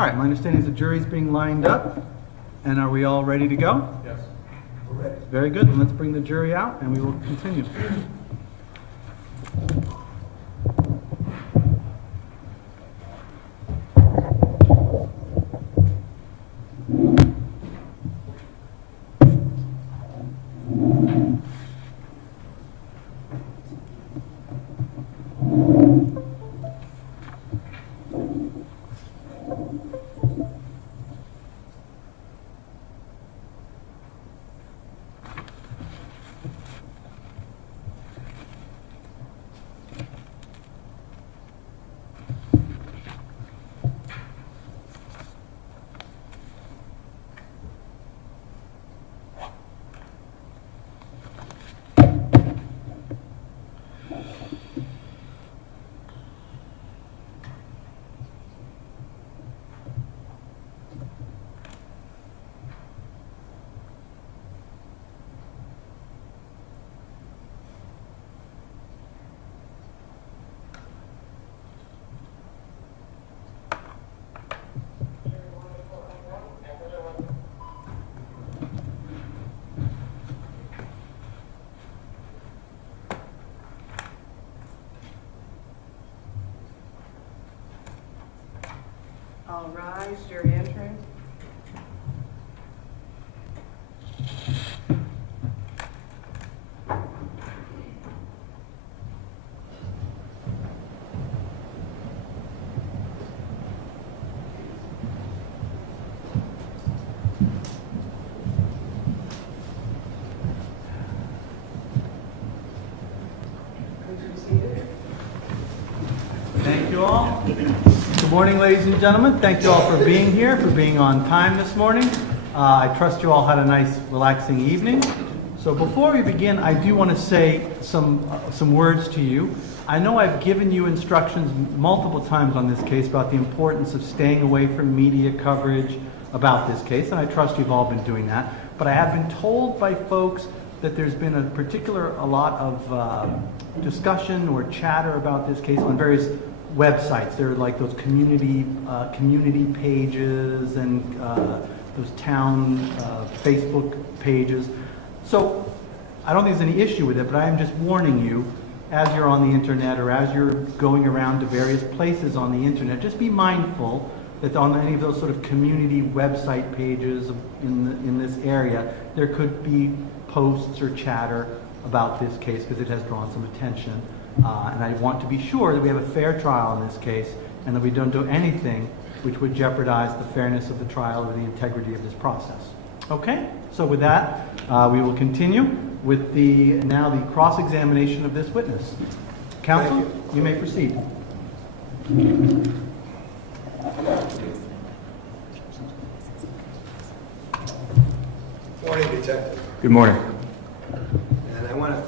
All right, my understanding is the jury's being lined up. And are we all ready to go? Yes. We're ready. Very good. Let's bring the jury out and we will continue. All rise, jury entering. Thank you all. Good morning, ladies and gentlemen. Thank you all for being here, for being on time this morning. I trust you all had a nice, relaxing evening. So before we begin, I do want to say some words to you. I know I've given you instructions multiple times on this case about the importance of staying away from media coverage about this case, and I trust you've all been doing that. But I have been told by folks that there's been a lot of discussion or chatter about this case on various websites. There are like those community pages and those town Facebook pages. So I don't think there's any issue with it, but I am just warning you, as you're on the internet or as you're going around to various places on the internet, just be mindful that on any of those sort of community website pages in this area, there could be posts or chatter about this case because it has drawn some attention. And I want to be sure that we have a fair trial in this case and that we don't do anything which would jeopardize the fairness of the trial or the integrity of this process. Okay? So with that, we will continue with now the cross-examination of this witness. Counsel, you may proceed. Morning, Detective. Good morning. And I want to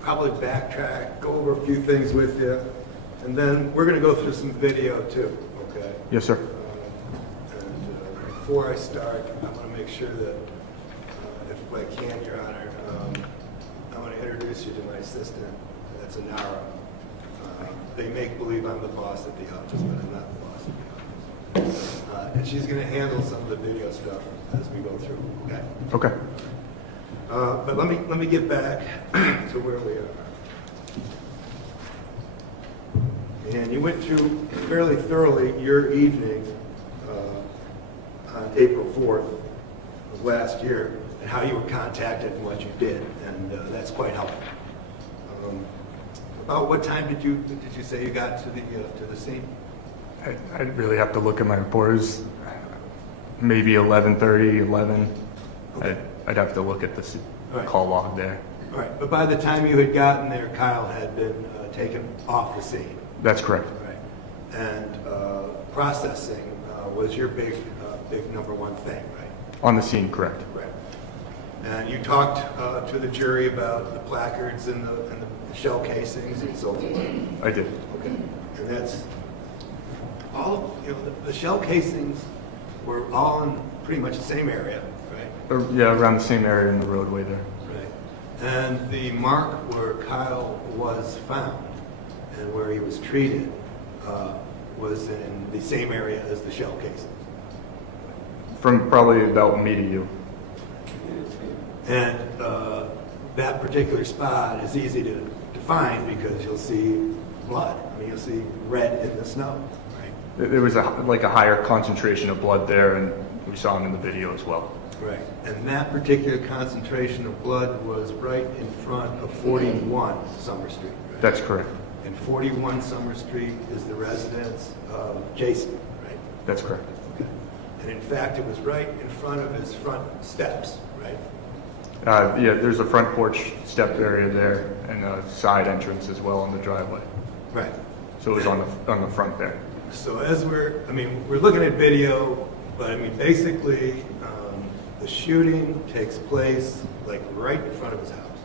probably backtrack, go over a few things with you, and then we're going to go through some video too, okay? Yes, sir. Before I start, I want to make sure that, if I can, Your Honor, I want to introduce you to my assistant. That's Anara. They make believe I'm the boss at the office, but I'm not the boss at the office. And she's going to handle some of the video stuff as we go through, okay? Okay. But let me get back to where we are. And you went through fairly thoroughly your evening on April 4th of last year and how you were contacted and what you did, and that's quite helpful. About what time did you say you got to the scene? I'd really have to look at my reports. Maybe 11:30, 11. Okay. I'd have to look at the Right. call log there. All right, but by the time you had gotten there, Kyle had been taken off the scene. That's correct. Right. And processing was your big number one thing, right? On the scene, correct. Right. And you talked to the jury about the placards and the shell casings and so forth. I did. Okay. And that's all, the shell casings were all in pretty much the same area, right? Yeah, around the same area in the roadway there. Right. And the mark where Kyle was found and where he was treated was in the same area as the shell casings. From probably about me to you. And that particular spot is easy to find because you'll see blood. I mean, you'll see red in the snow, right? There was like a higher concentration of blood there, and we saw him in the video as well. Right. And that particular concentration of blood was right in front of 41 Summer Street. Right? That's correct. And 41 Summer Street is the residence of Jason, right? That's correct. Okay. And in fact, it was right in front of his front steps, right? Yeah, there's a front porch step area there and a side entrance as well on the driveway. Right. So it was on the front there. So as we're looking at video, but I mean, basically, the shooting takes place like right in front of his house.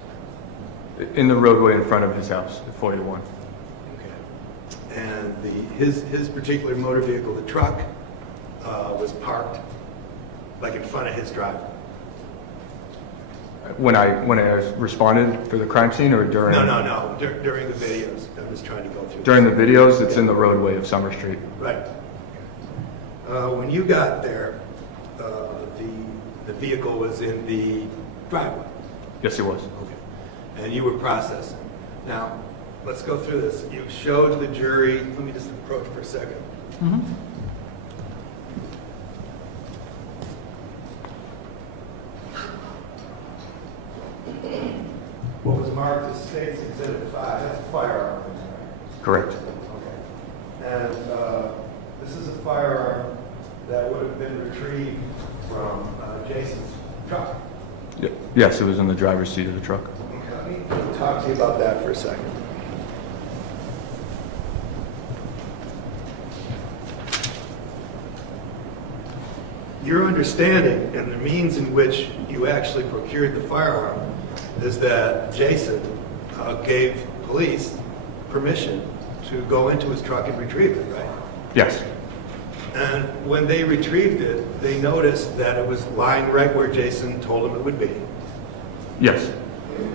In the roadway in front of his house at 41. Okay. And his particular motor vehicle, the truck, was parked like in front of his driveway. When I responded for the crime scene or during? No. During the videos. I'm just trying to go through. During the videos, it's in the roadway of Summer Street. Right. When you got there, the vehicle was in the driveway. Yes, it was. Okay. And you were processing. Now, let's go through this. You showed the jury. Let me just approach for a second. Mm-hmm. What was marked as State's Exhibit 5, that's a firearm. Correct. Okay. And this is a firearm that would have been retrieved from Jason's truck. Yes, it was in the driver's seat of the truck. Okay, let me talk to you about that for a second. Your understanding and the means in which you actually procured the firearm is that Jason gave police permission to go into his truck and retrieve it, right? Yes. And when they retrieved it, they noticed that it was lying right where Jason told them it would be. Yes.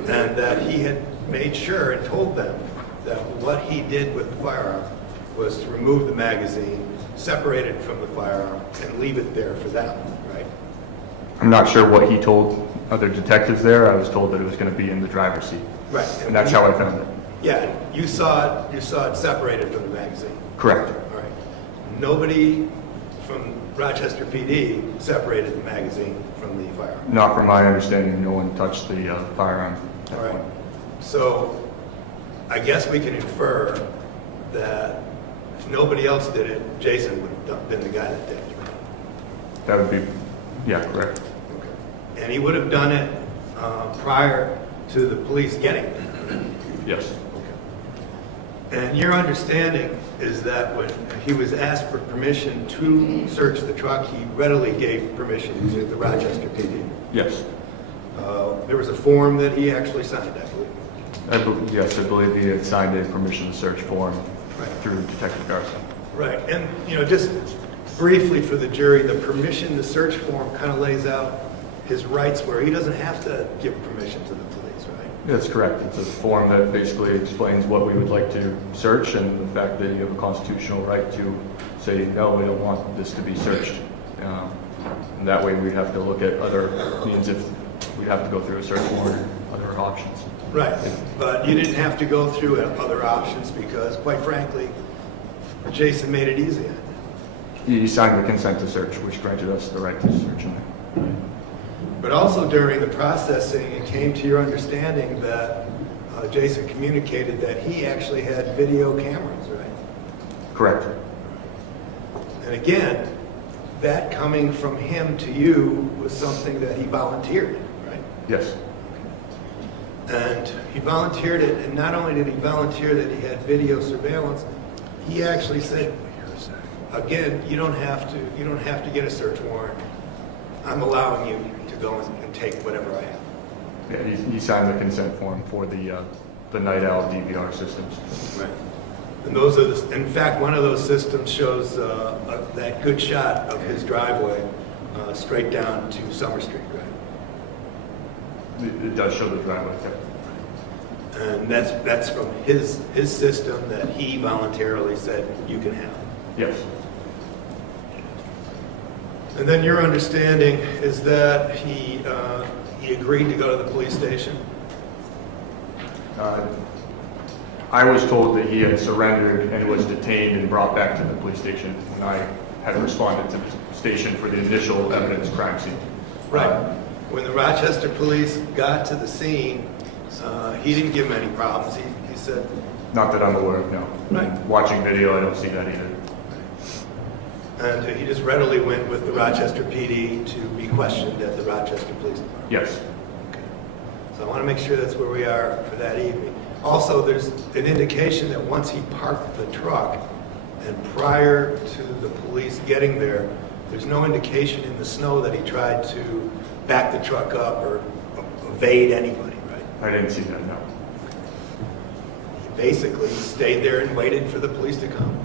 And that he had made sure and told them that what he did with the firearm was to remove the magazine, separate it from the firearm, and leave it there for them, right? I'm not sure what he told other detectives there. I was told that it was going to be in the driver's seat. Right. And that's how I found it. Yeah, you saw it separated from the magazine. Correct. All right. Nobody from Rochester PD separated the magazine from the firearm. Not from my understanding, no one touched the firearm. All right. So I guess we can infer that if nobody else did it, Jason would have been the guy that did it. That would be, yeah, correct. Okay. And he would have done it prior to the police getting it. Yes. And your understanding is that when he was asked for permission to search the truck, he readily gave permission to the Rochester PD. Yes. There was a form that he actually signed, I believe. Yes, I believe he had signed a permission to search form Right. through Detective Garson. Right. And, just briefly for the jury, the permission to search form kind of lays out his rights where he doesn't have to give permission to the police, right? That's correct. It's a form that basically explains what we would like to search and the fact that you have a constitutional right to say, no, we don't want this to be searched. And that way we'd have to look at other means if we'd have to go through a search warrant or other options. Right. But you didn't have to go through other options because, quite frankly, Jason made it easy. He signed the consent to search, which granted us the right to search him. But also during the processing, it came to your understanding that Jason communicated that he actually had video cameras, right? Correct. And again, that coming from him to you was something that he volunteered, right? Yes. And he volunteered it, and not only did he volunteer that he had video surveillance, he actually said, again, you don't have to get a search warrant. I'm allowing you to go and take whatever I have. Yeah, he signed the consent form for the Night Owl DVR systems. Right. And those are in fact, one of those systems shows that good shot of his driveway straight down to Summer Street, right? It does show the driveway. And that's from his system that he voluntarily said you can have. Yes. And then your understanding is that he agreed to go to the police station? I was told that he had surrendered and was detained and brought back to the police station, and I had responded to the station for the initial evidence crime scene. Right. When the Rochester police got to the scene, he didn't give him any problems. He said, Not that I'm aware of, no. Right. Watching video, I don't see that either. and he just readily went with the Rochester PD to be questioned at the Rochester Police Department. Yes. Okay. So I want to make sure that's where we are for that evening. Also, there's an indication that once he parked the truck and prior to the police getting there, there's no indication in the snow that he tried to back the truck up or evade anybody, right? I didn't see that, no. He basically stayed there and waited for the police to come.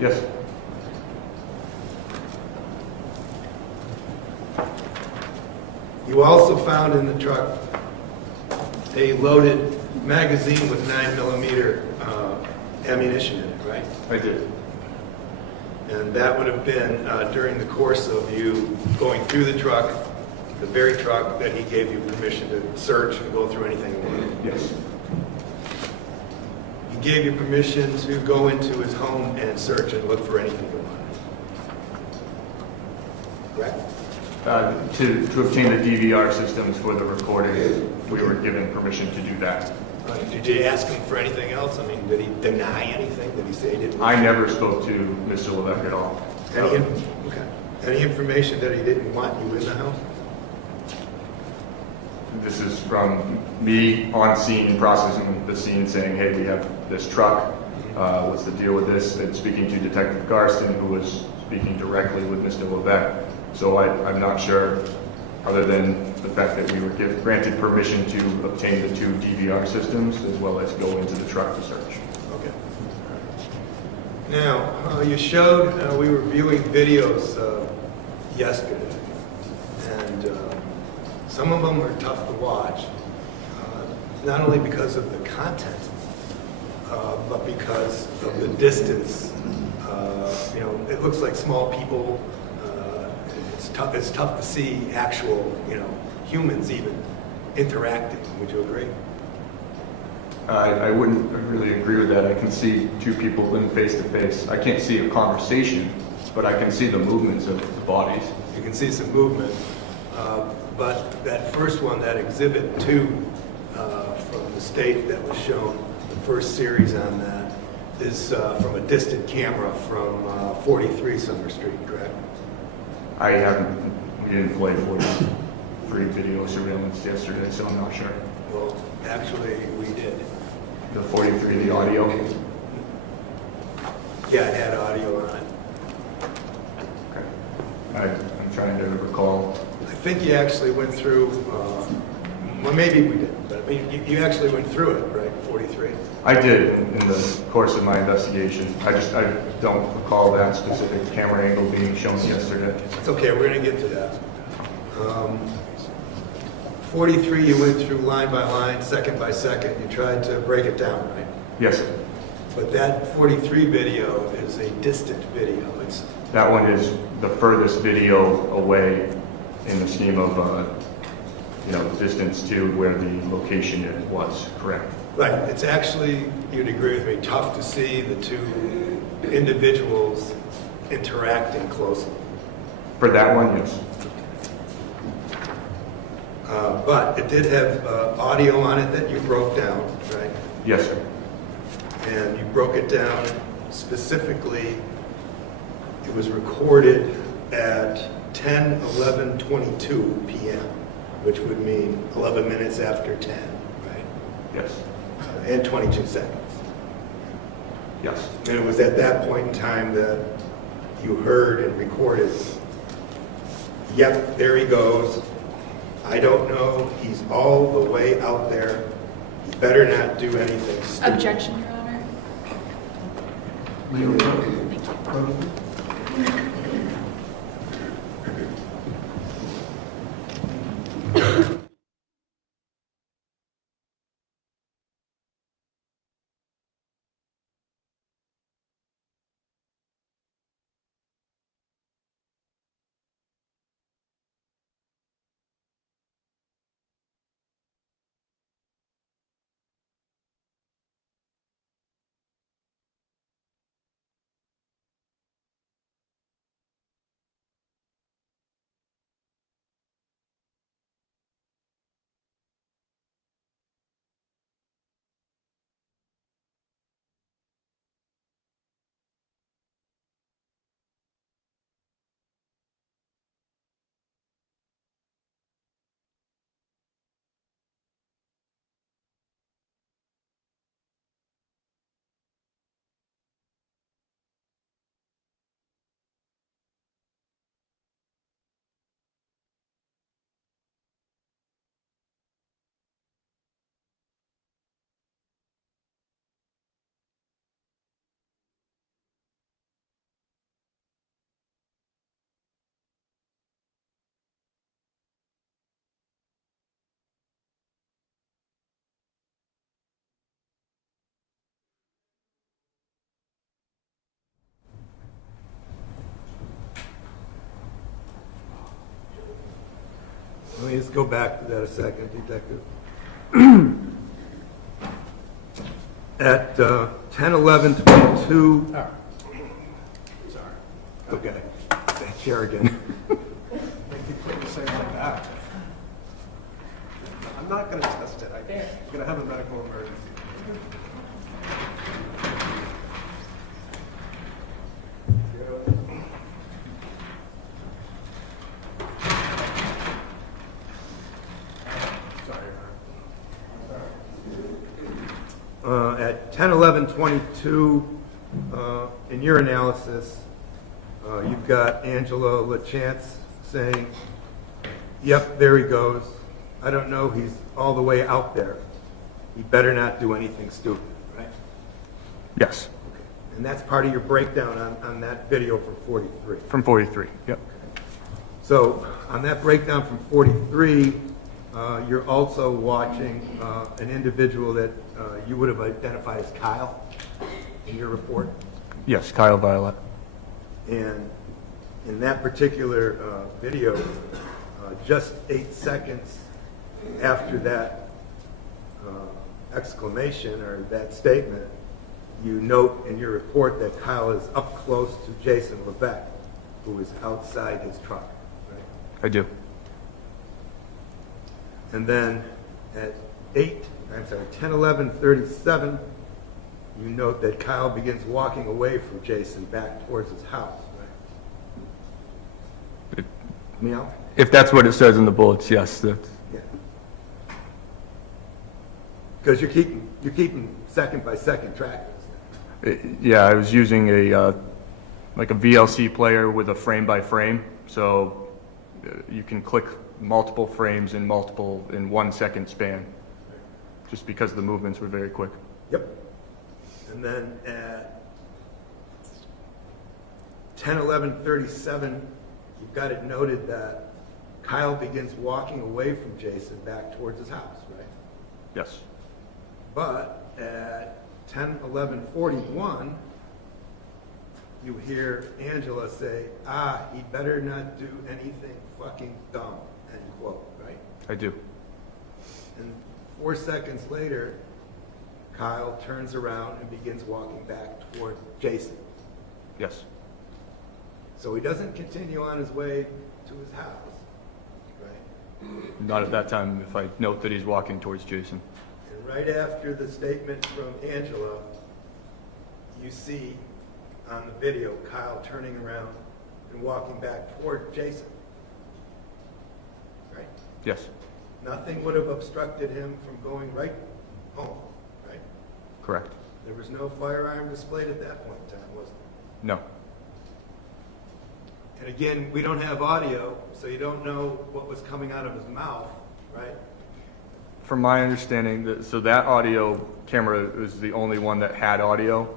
Yes. You also found in the truck a loaded magazine with 9mm ammunition in it, right? I did. And that would have been during the course of you going through the truck, the very truck that he gave you permission to search and go through anything you wanted. Yes. He gave you permission to go into his home and search and look for anything you wanted. Correct? To obtain the DVR systems for the recording, we were given permission to do that. Did you ask him for anything else? I mean, did he deny anything? Did he say he didn't? I never spoke to Mr. Levesque at all. Any information that he didn't want you in the house? This is from me on scene, processing the scene, saying, hey, we have this truck. What's the deal with this? And speaking to Detective Garston, who was speaking directly with Mr. Levesque. So I'm not sure, other than the fact that we were granted permission to obtain the 2 DVR systems as well as go into the truck to search. Okay. Now, you showed, we were viewing videos yesterday, and some of them were tough to watch, not only because of the content, but because of the distance. You know, it looks like small people. It's tough to see actual, humans even interacting. Would you agree? I wouldn't really agree with that. I can see 2 people in face to face. I can't see a conversation, but I can see the movements of the bodies. You can see some movement, but that first one, that Exhibit 2 from the state that was shown, the first series on that, is from a distant camera from 43 Summer Street, correct? We didn't play 43 video surveillance yesterday, so I'm not sure. Well, actually, we did. The 43, the audio. Yeah, it had audio on it. Okay. I'm trying to recall. I think you actually went through, well, maybe we did, but I mean, you actually went through it, right, 43? I did in the course of my investigation. I don't recall that specific camera angle being shown yesterday. It's okay, we're going to get to that. 43, you went through line by line, second by second. You tried to break it down, right? Yes, sir. But that 43 video is a distant video. That one is the furthest video away in the scheme of, distance to where the location was, correct? Right. It's actually, you'd agree with me, tough to see the 2 individuals interacting closely. For that one, yes. But it did have audio on it that you broke down, right? Yes, sir. And you broke it down specifically. It was recorded at 10:11:22 p.m., which would mean 11 minutes after 10, right? Yes. And 22 seconds. Yes. And it was at that point in time that you heard and recorded, yep, there he goes. I don't know. He's all the way out there. He better not do anything stupid. Objection, Your Honor. Will you approach? go back to that a second, Detective. At 10:11:22. Sorry. Okay. That chair again. Make you put the same like that. I'm not going to test it. I'm going to have a medical emergency. At 10:11:22, in your analysis, you've got Angela LaChance saying, "Yep, there he goes. I don't know, he's all the way out there. He better not do anything stupid," right? Yes, And that's part of your breakdown on that video from 43. from 43, yep. So on that breakdown from 43, you're also watching an individual that you would have identified as Kyle in your report. Yes, Kyle Violette. And in that particular video, just 8 seconds after that exclamation or that statement, you note in your report that Kyle is up close to Jason Levesque, who is outside his truck. Right? I do. And then at 10:11:37, you note that Kyle begins walking away from Jason back towards his house. Right? Meow? If that's what it says in the bullets, yes. That's, Yeah. Because you're keeping second by second track of this thing. yeah, I was using like a VLC player with a frame by frame, so you can click multiple frames in 1 second span, just because the movements were very quick. Yep. And then at 10:11:37, you've got it noted that Kyle begins walking away from Jason back towards his house, right? Yes. But at 10:11:41, you hear Angela say, he better not do anything fucking dumb, end quote, right? I do. And 4 seconds later, Kyle turns around and begins walking back toward Jason. Yes. So he doesn't continue on his way to his house, right? Not at that time, if I note that he's walking towards Jason. And right after the statement from Angela, you see on the video Kyle turning around and walking back toward Jason, right? Yes. Nothing would have obstructed him from going right home, right? Correct. There was no firearm displayed at that point in time, was there? No. And again, we don't have audio, so you don't know what was coming out of his mouth, right? From my understanding, so that audio camera was the only one that had audio.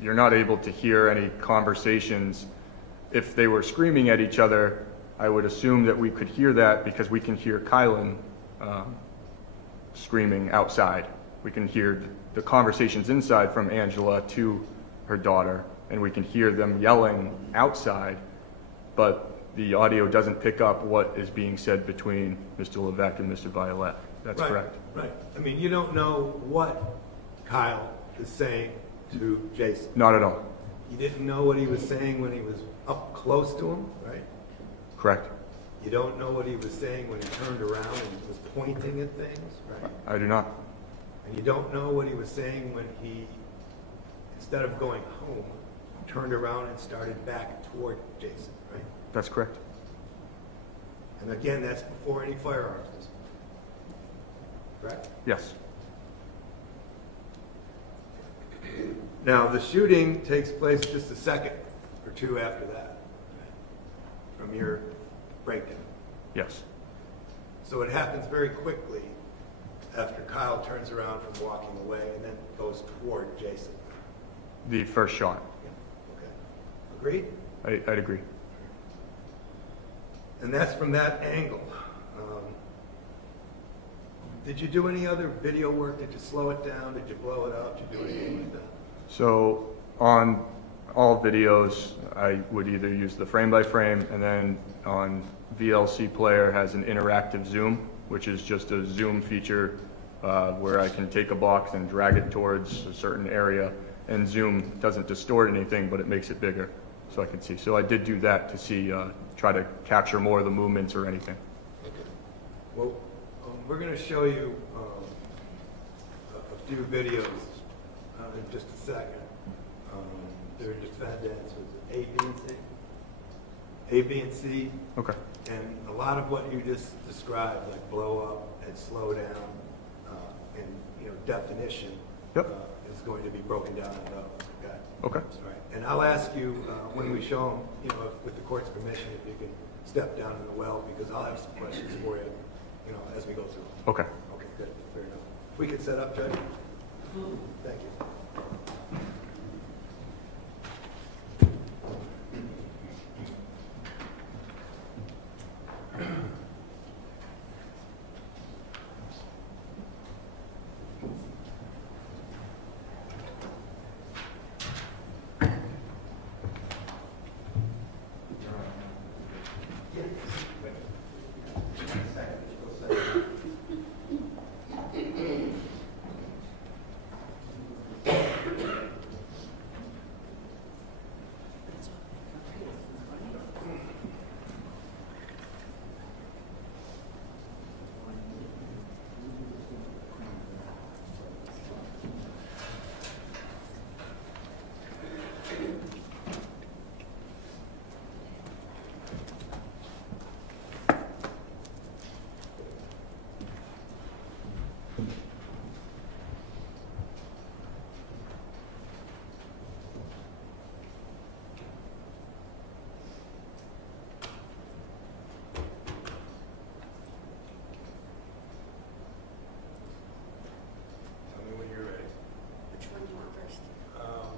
You're not able to hear any conversations. If they were screaming at each other, I would assume that we could hear that because we can hear Kylan screaming outside. We can hear the conversations inside from Angela to her daughter, and we can hear them yelling outside, but the audio doesn't pick up what is being said between Mr. Levesque and Mr. Violette. That's Right, correct. Right. I mean, you don't know what Kyle is saying to Jason. Not at all. You didn't know what he was saying when he was up close to him, right? Correct. You don't know what he was saying when he turned around and was pointing at things, right? I do not. And you don't know what he was saying when he, instead of going home, turned around and started back toward Jason, right? That's correct. And again, that's before any firearms display. Correct? Yes. Now, the shooting takes place just a second or two after that, from your breakdown. Yes. So it happens very quickly after Kyle turns around from walking away and then goes toward Jason. The first shot. Okay. Agreed? I'd agree. And that's from that angle. Did you do any other video work? Did you slow it down? Did you blow it up? Did you do anything like that? So on all videos, I would either use the frame by frame, and then on VLC Player has an interactive zoom, which is just a zoom feature where I can take a box and drag it towards a certain area, and zoom doesn't distort anything, but it makes it bigger so I can see. So I did do that to see, try to capture more of the movements or anything. Well, we're going to show you a few videos in just a second. They're defendants with A, B, and C. A, B, and C. Okay. And a lot of what you just described, like blow up and slow down, and definition, Yep. is going to be broken down in those. Okay. Okay. All right. And I'll ask you when we show them, with the court's permission, if you can step down in the well, because I'll have some questions for you, as we go through. Okay. Okay. Good. Fair enough. We can set up, Judge. Thank you.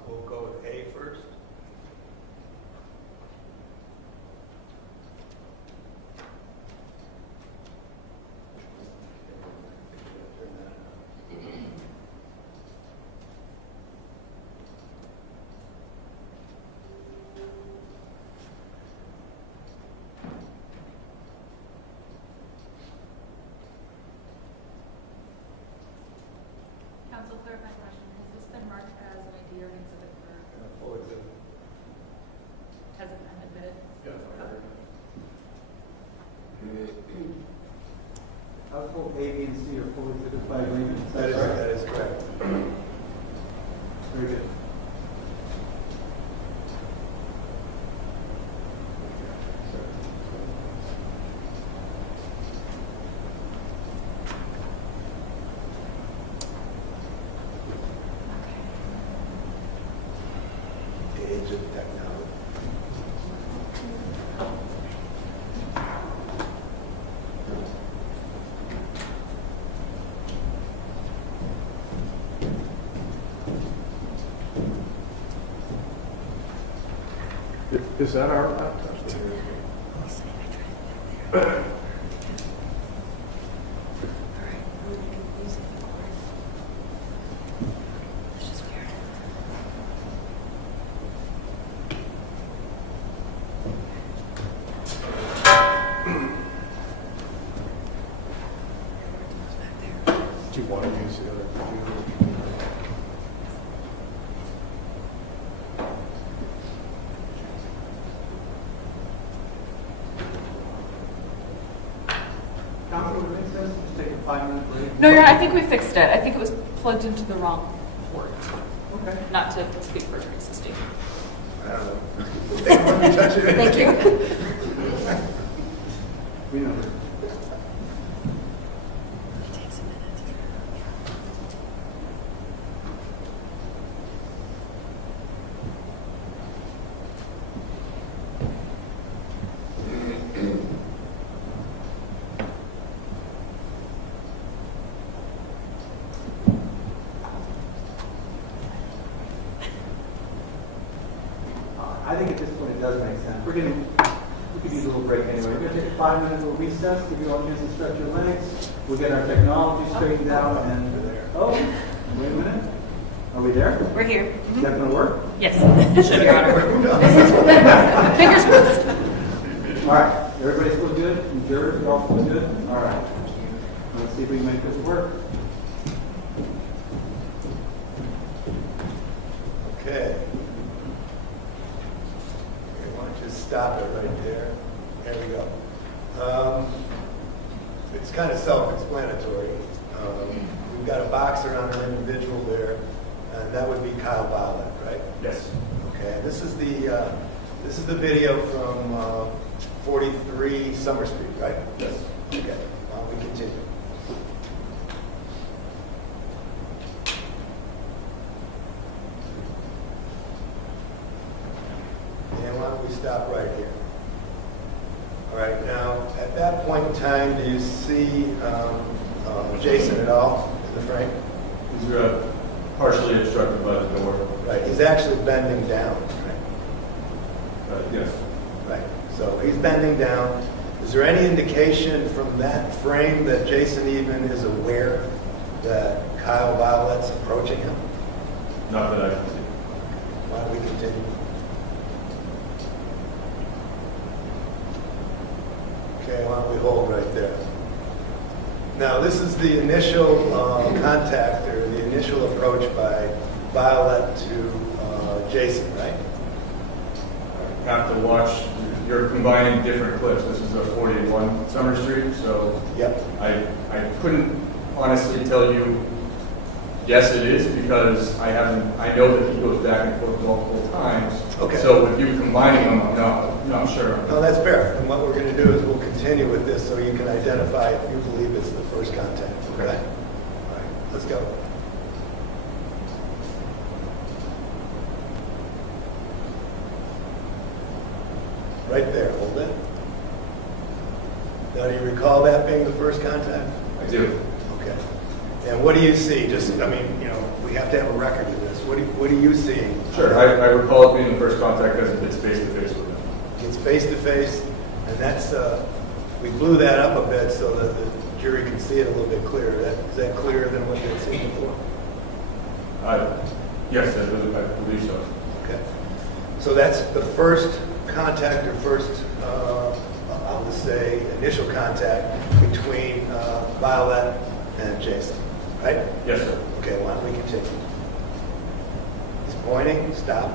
We'll go with A first. Counsel, clarify question. Has this been marked as an ID or an exhibit for, Full exhibit. has it been admitted? Household A, B, and C are fully fitted by agreement. That is correct. Very good. The age of technology. Is that our laptop? Do you want to use the other computer? Counsel, would it make sense to take a 5-minute break? No, I think we fixed it. I think it was plugged into the wrong port. Okay. Not to speak for Tracy's state. I don't know. Let me touch it. Thank you. We know. I think at this point it does make sense. We could use a little break anyway. We're going to take a 5-minute little recess, give you all a chance to stretch your legs. We'll get our technology straightened out and, oh, wait a minute. Are we there? We're here. Is that going to work? Yes, should, Your Honor. Fingers crossed. All right, everybody still good? You sure? You all still good? All right. Let's see if we can make this work. Okay. Why don't you stop it right there? There we go. It's kind of self-explanatory. We've got a box around an individual there, and that would be Kyle Violette, right? Yes. Okay. This is the video from 43 Summer Street, right? Yes. Okay. Why don't we continue? And why don't we stop right here? All right, now, at that point in time, do you see Jason at all in the frame? These are partially obstructed by the door. Right, he's actually bending down, right? Yes. Right, so he's bending down. Is there any indication from that frame that Jason even is aware that Kyle Violette's approaching him? Not that I can see. Why don't we continue? Okay, why don't we hold right there? Now, this is the initial contact or the initial approach by Violette to Jason, right? I have to watch. You're combining different clips. This is a 41 Summer Street, so Yep. I couldn't honestly tell you yes it is because I know that he goes back and forth multiple times. Okay. So with you combining them, I'm not sure. No, that's fair. And what we're going to do is we'll continue with this so you can identify if you believe it's the first contact. Okay. All right, let's go. Right there, hold it. Now, do you recall that being the first contact? I do. Okay. And what do you see? Just, we have to have a record of this. What do you see? Sure. I recall it being the first contact because it's face to face with him. It's face to face, and that's, we blew that up a bit so that the jury can see it a little bit clearer. Is that clearer than what you had seen before? Yes, I believe so. Okay. So that's the first contact or first, I'll just say, initial contact between Violette and Jason, right? Yes, sir. Okay, why don't we continue? He's pointing, stop.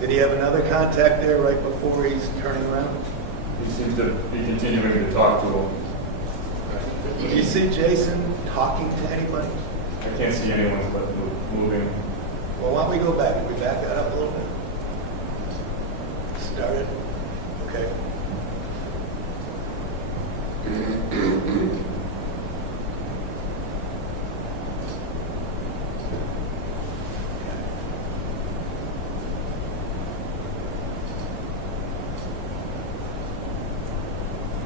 Did he have another contact there right before he's turning around? He seems to be continuing to talk to him. Do you see Jason talking to anybody? I can't see anyone but moving. Well, why don't we go back? Can we back that up a little bit? Started? Okay.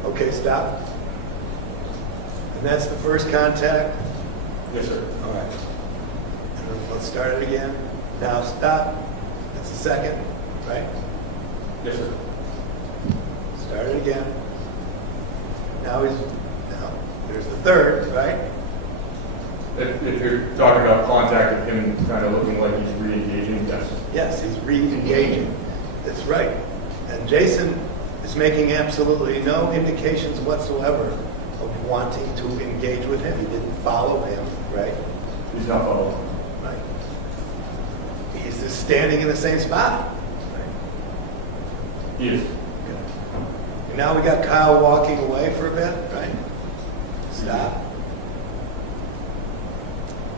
Okay, stop. And that's the first contact? Yes, sir. All right. And then let's start it again. Now stop. That's the second, right? Yes, sir. Start it again. Now there's the third, right? If you're talking about contact of him kind of looking like he's re-engaging, yes. Yes, he's re-engaging. That's right. And Jason is making absolutely no indications whatsoever of wanting to engage with him. He didn't follow him, right? He's not following. Right. He's just standing in the same spot. Right. He is. And now we got Kyle walking away for a bit, right? Stop.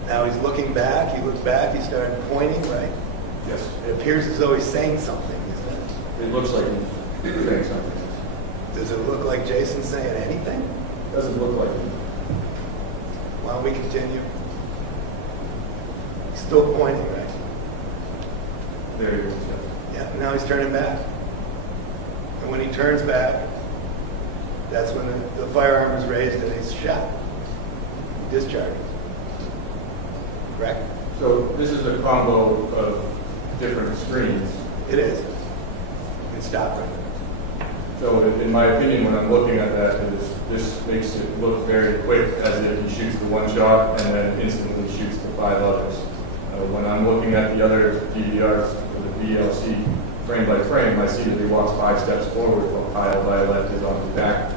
Now he's looking back. He looked back. He started pointing, right? Yes. It appears as though he's saying something, isn't it? It looks like he's saying something. Does it look like Jason's saying anything? Doesn't look like it. Why don't we continue? He's still pointing, right? There he is. Yeah, now he's turning back. And when he turns back, that's when the firearm is raised and he's shot. Discharged. Correct? So this is a combo of different screens. It is. You can stop right there. So in my opinion, when I'm looking at that, this makes it look very quick, as if he shoots the one shot and then instantly shoots the 5 others. When I'm looking at the other DVRs, or the DLC, frame by frame, I see that he walks 5 steps forward while Kyle Violette is on his back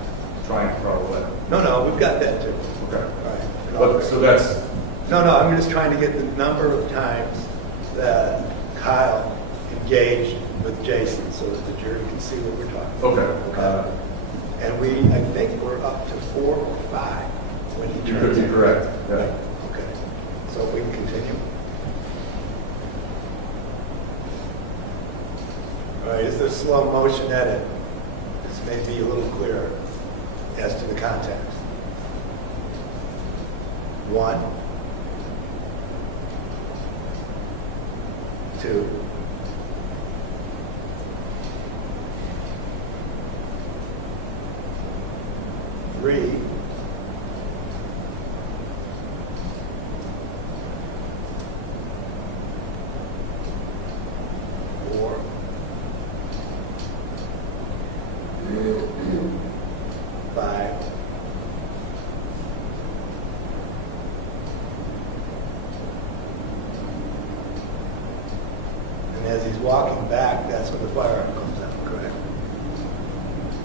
trying to crawl away. No, we've got that too. Okay. All right. But, so that's, No, I'm just trying to get the number of times that Kyle engaged with Jason so that the jury can see what we're talking about. okay. And I think we're up to 4 or 5 when he You turns. could be correct, yeah. Okay, so we can continue. All right, is this slow motion edit? This may be a little clearer as to the context. 1, 2, 3, 4, 5, 6. And as he's walking back, that's when the firearm comes out, correct?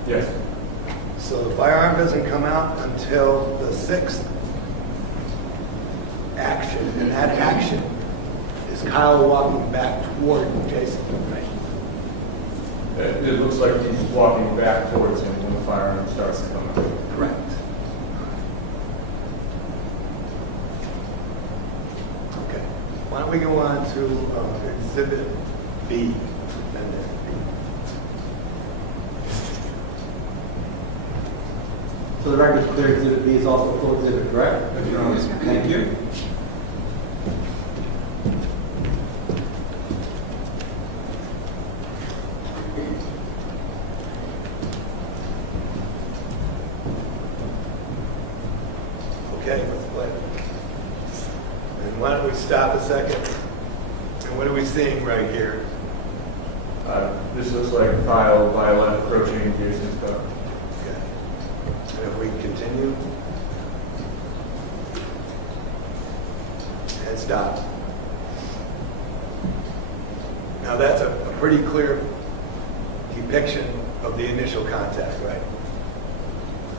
Yes. So the firearm doesn't come out until the 6th action, and that action is Kyle walking back toward Jason, right? It looks like he's walking back towards him when the firearm starts to come out. Correct. Okay. Why don't we go on to Exhibit B, and then So the record is clear, Exhibit B is also a full exhibit, correct? Yes. Thank you. Okay, let's play. And why don't we stop a second? And what are we seeing right here? This looks like Kyle Violette approaching Jason's car. Okay. And if we continue. And stop. Now that's a pretty clear depiction of the initial contact, right?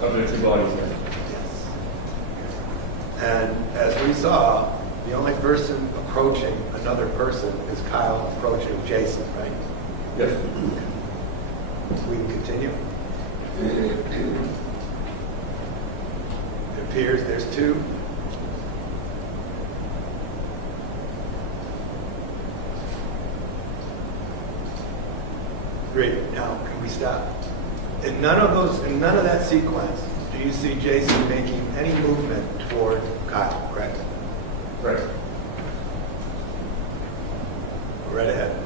Of the two bodies there. Yes. And as we saw, the only person approaching another person is Kyle approaching Jason, right? Yes. We can continue. It appears there's 2. Great. Now, can we stop? In none of that sequence, do you see Jason making any movement toward Kyle, correct? Right. Right ahead.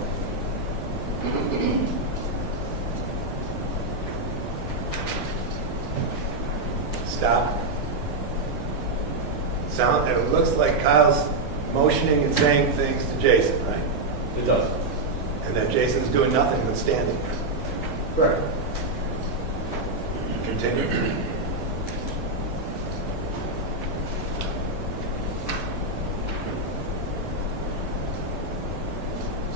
Stop. It looks like Kyle's motioning and saying things to Jason, right? It does. And that Jason's doing nothing but standing. Correct. Continue.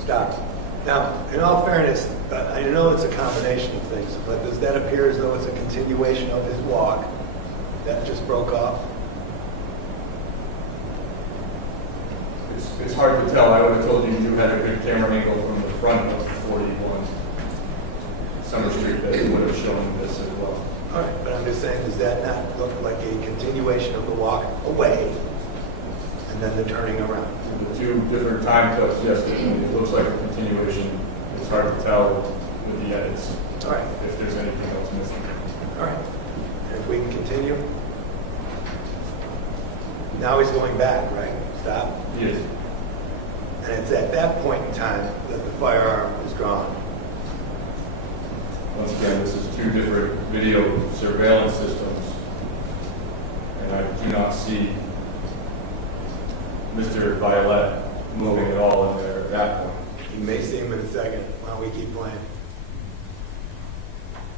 Stop. Now, in all fairness, I know it's a combination of things, but does that appear as though it's a continuation of his walk that just broke off? It's hard to tell. I would have told you you had a good camera angle from the front of 41 Summer Street that would have shown this as well. All right, but I'm just saying, does that not look like a continuation of the walk away and then the turning around? The 2 different time cuts, yes, it looks like a continuation. It's hard to tell with the edits All right, if there's anything else missing. all right. And if we can continue. Now he's going back, right? Stop. Yes. And it's at that point in time that the firearm is drawn. Once again, this is 2 different video surveillance systems, and I do not see Mr. Violette moving at all in there at that point. You may see him in a second. Why don't we keep playing?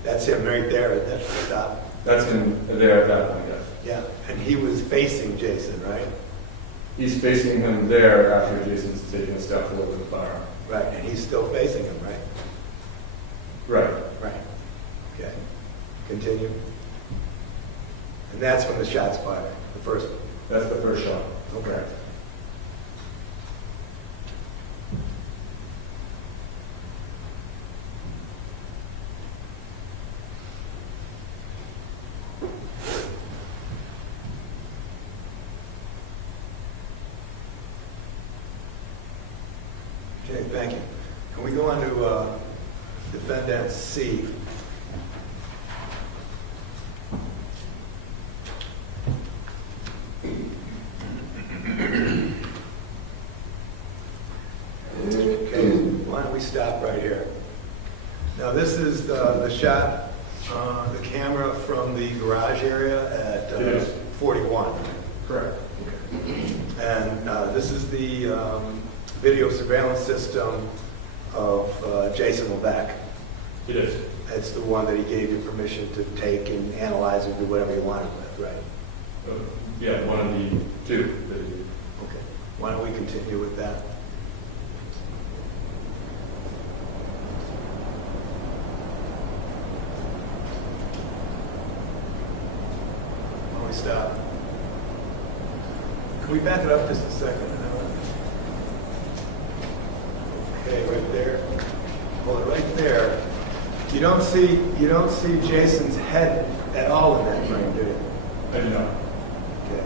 That's him right there. That's the stop. That's in there at that point, yes. Yeah, and he was facing Jason, right? He's facing him there after Jason's taking a step forward with the firearm. Right, and he's still facing him, right? Right. Right. Okay. Continue. And that's when the shot's fired, the first one. That's the first shot. Okay. Okay, thank you. Can we go on to defendant C? Okay, why don't we stop right here? Now, this is the shot, the camera from the garage area at Yes. 41. Correct. And this is the video surveillance system of Jason Levesque. It is. That's the one that he gave you permission to take and analyze and do whatever you wanted with, right? Yeah, one of the two. Okay. Why don't we continue with that? Why don't we stop? Can we back it up just a second? Okay, right there. Hold it right there. You don't see Jason's head at all in that frame, do you? I do not. Okay.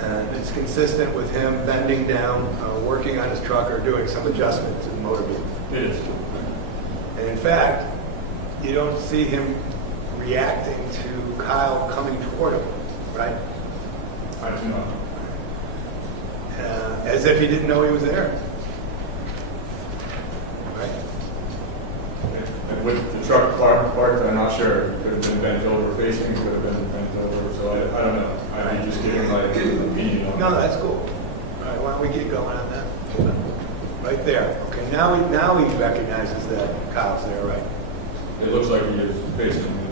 And it's consistent with him bending down, working on his truck or doing some adjustment to the motor vehicle. It is. And in fact, you don't see him reacting to Kyle coming toward him, right? I do not. As if he didn't know he was there. Right? And with the truck parked, I'm not sure. It could have been bent over facing, could have been bent over, so I don't know. I'm just giving my opinion on No, that. that's cool. All right, why don't we get going on that? Right there. Okay, now he recognizes that Kyle's there, right? It looks like he is facing me.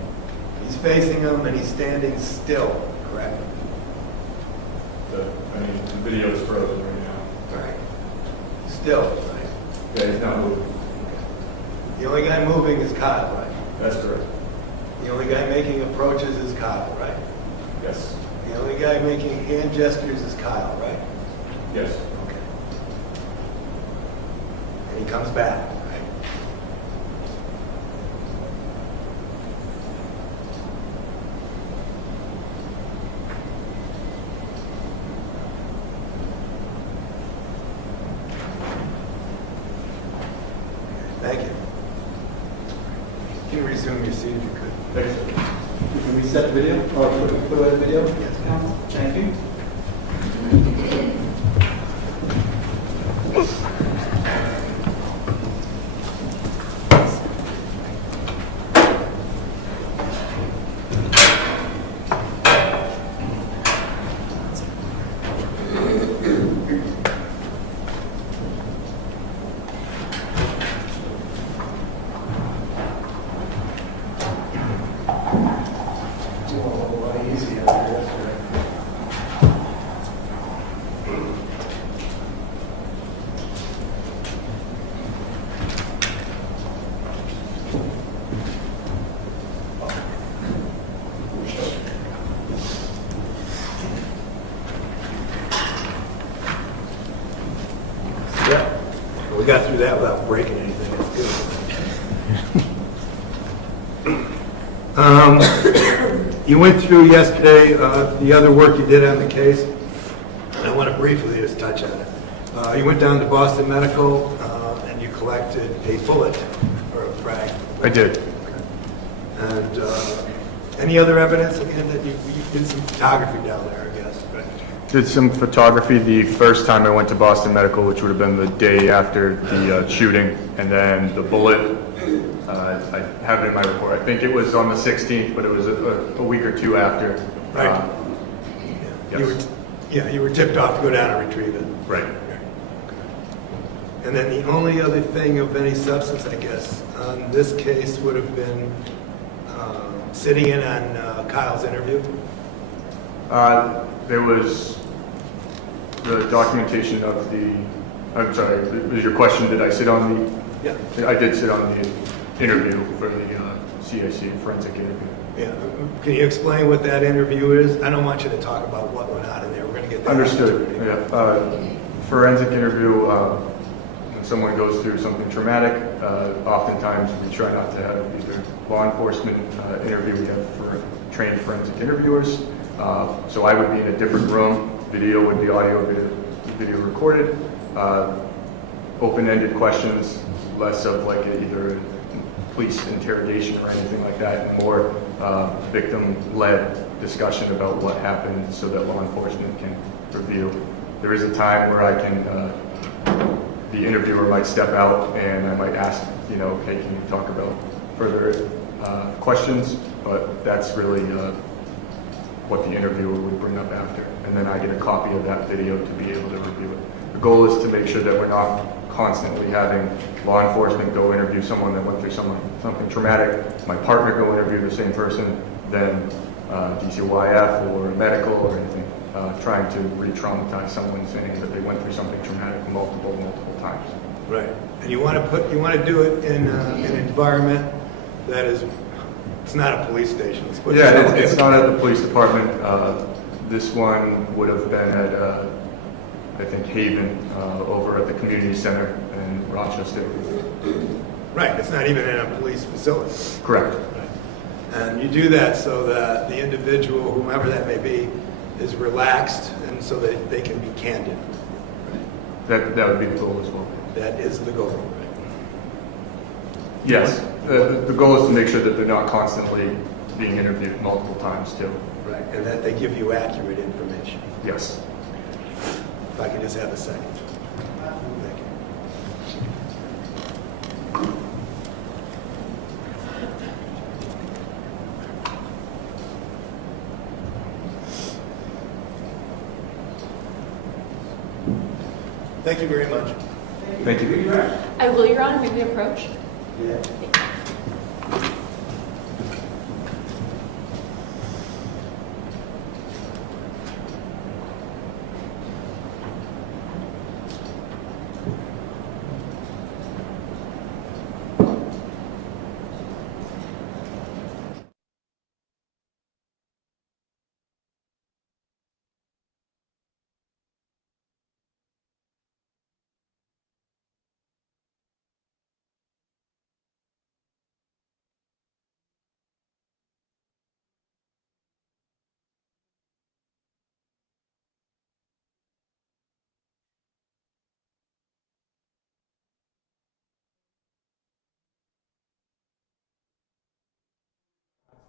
He's facing him and he's standing still, correct? I mean, the video is frozen right now. Right. Still, right? Yeah, he's not moving. The only guy moving is Kyle, right? That's correct. The only guy making approaches is Kyle, right? Yes. The only guy making hand gestures is Kyle, right? Yes. Okay. And he comes back, right? Thank you. You can resume your seat if you could. Thanks. Can we set the video, or put away the video? Yes. Thank you. Yeah. We got through that without breaking anything. That's good. You went through yesterday the other work you did on the case, and I want to briefly just touch on it. You went down to Boston Medical and you collected a bullet or a frag. I did. And any other evidence again that you did some photography down there, I guess, right? Did some photography the first time I went to Boston Medical, which would have been the day after the shooting, and then the bullet, I have it in my report. I think it was on the 16th, but it was a week or two after. Right. Yes. You were tipped off to go down and retrieve it. Right. And then the only other thing of any substance, I guess, on this case would have been sitting in on Kyle's interview. There was the documentation of the, I'm sorry, is your question, did I sit on the? Yeah. I did sit on the interview for the CIC forensic interview. Yeah. Can you explain what that interview is? I don't want you to talk about what went on in there. We're going to get that. Understood, yeah. Forensic interview, when someone goes through something traumatic, oftentimes we try not to have either law enforcement interview, we have for trained forensic interviewers. So I would be in a different room, video would be audio, video recorded, open-ended questions, less of like either a police interrogation or anything like that, and more victim-led discussion about what happened so that law enforcement can review. There is a time where I can, the interviewer might step out and I might ask, you know, hey, can you talk about further questions? But that's really what the interviewer would bring up after. And then I get a copy of that video to be able to review it. The goal is to make sure that we're not constantly having law enforcement go interview someone that went through something traumatic, my partner go interview the same person, then DCYF or medical or anything, trying to re-traumatize someone saying that they went through something traumatic multiple times. Right. And you want to do it in an environment that is, it's not a police station. Yeah, it's not at the police department. This one would have been at, I think, Haven, over at the community center in Rochester. Right. It's not even in a police facility. Correct. Right. And you do that so that the individual, whomever that may be, is relaxed and so that they can be candid. Right. That would be the goal as well. That is the goal. Right. Yes. The goal is to make sure that they're not constantly being interviewed multiple times too. Right. And that they give you accurate information. Yes. If I could just have a second. Thank you. Thank you very much. Thank you. I will, Your Honor, maybe approach. Yeah.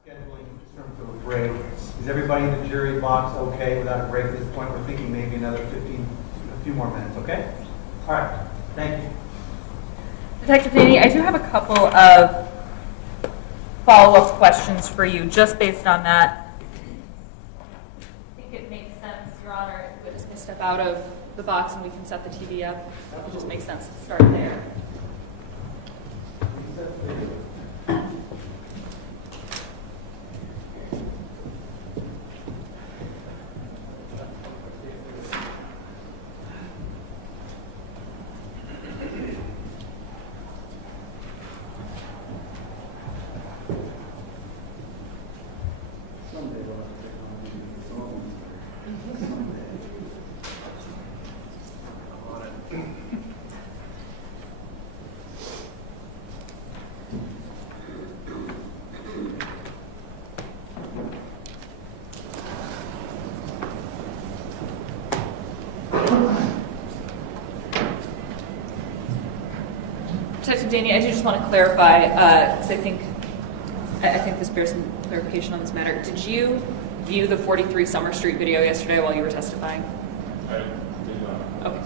Scheduling in terms of a break. Is everybody in the jury box okay without a break at this point? We're thinking maybe another a few more minutes, okay? All right, thank you. Detective Danie, I do have a couple of follow-up questions for you, just based on that. I think it makes sense, Your Honor, if witness may step out of the box and we can set the TV up. It just makes sense to start there. Detective Danie, I do just want to clarify, because I think this bears some clarification on this matter. Did you view the 43 Summer Street video yesterday while you were testifying? I did not. Okay.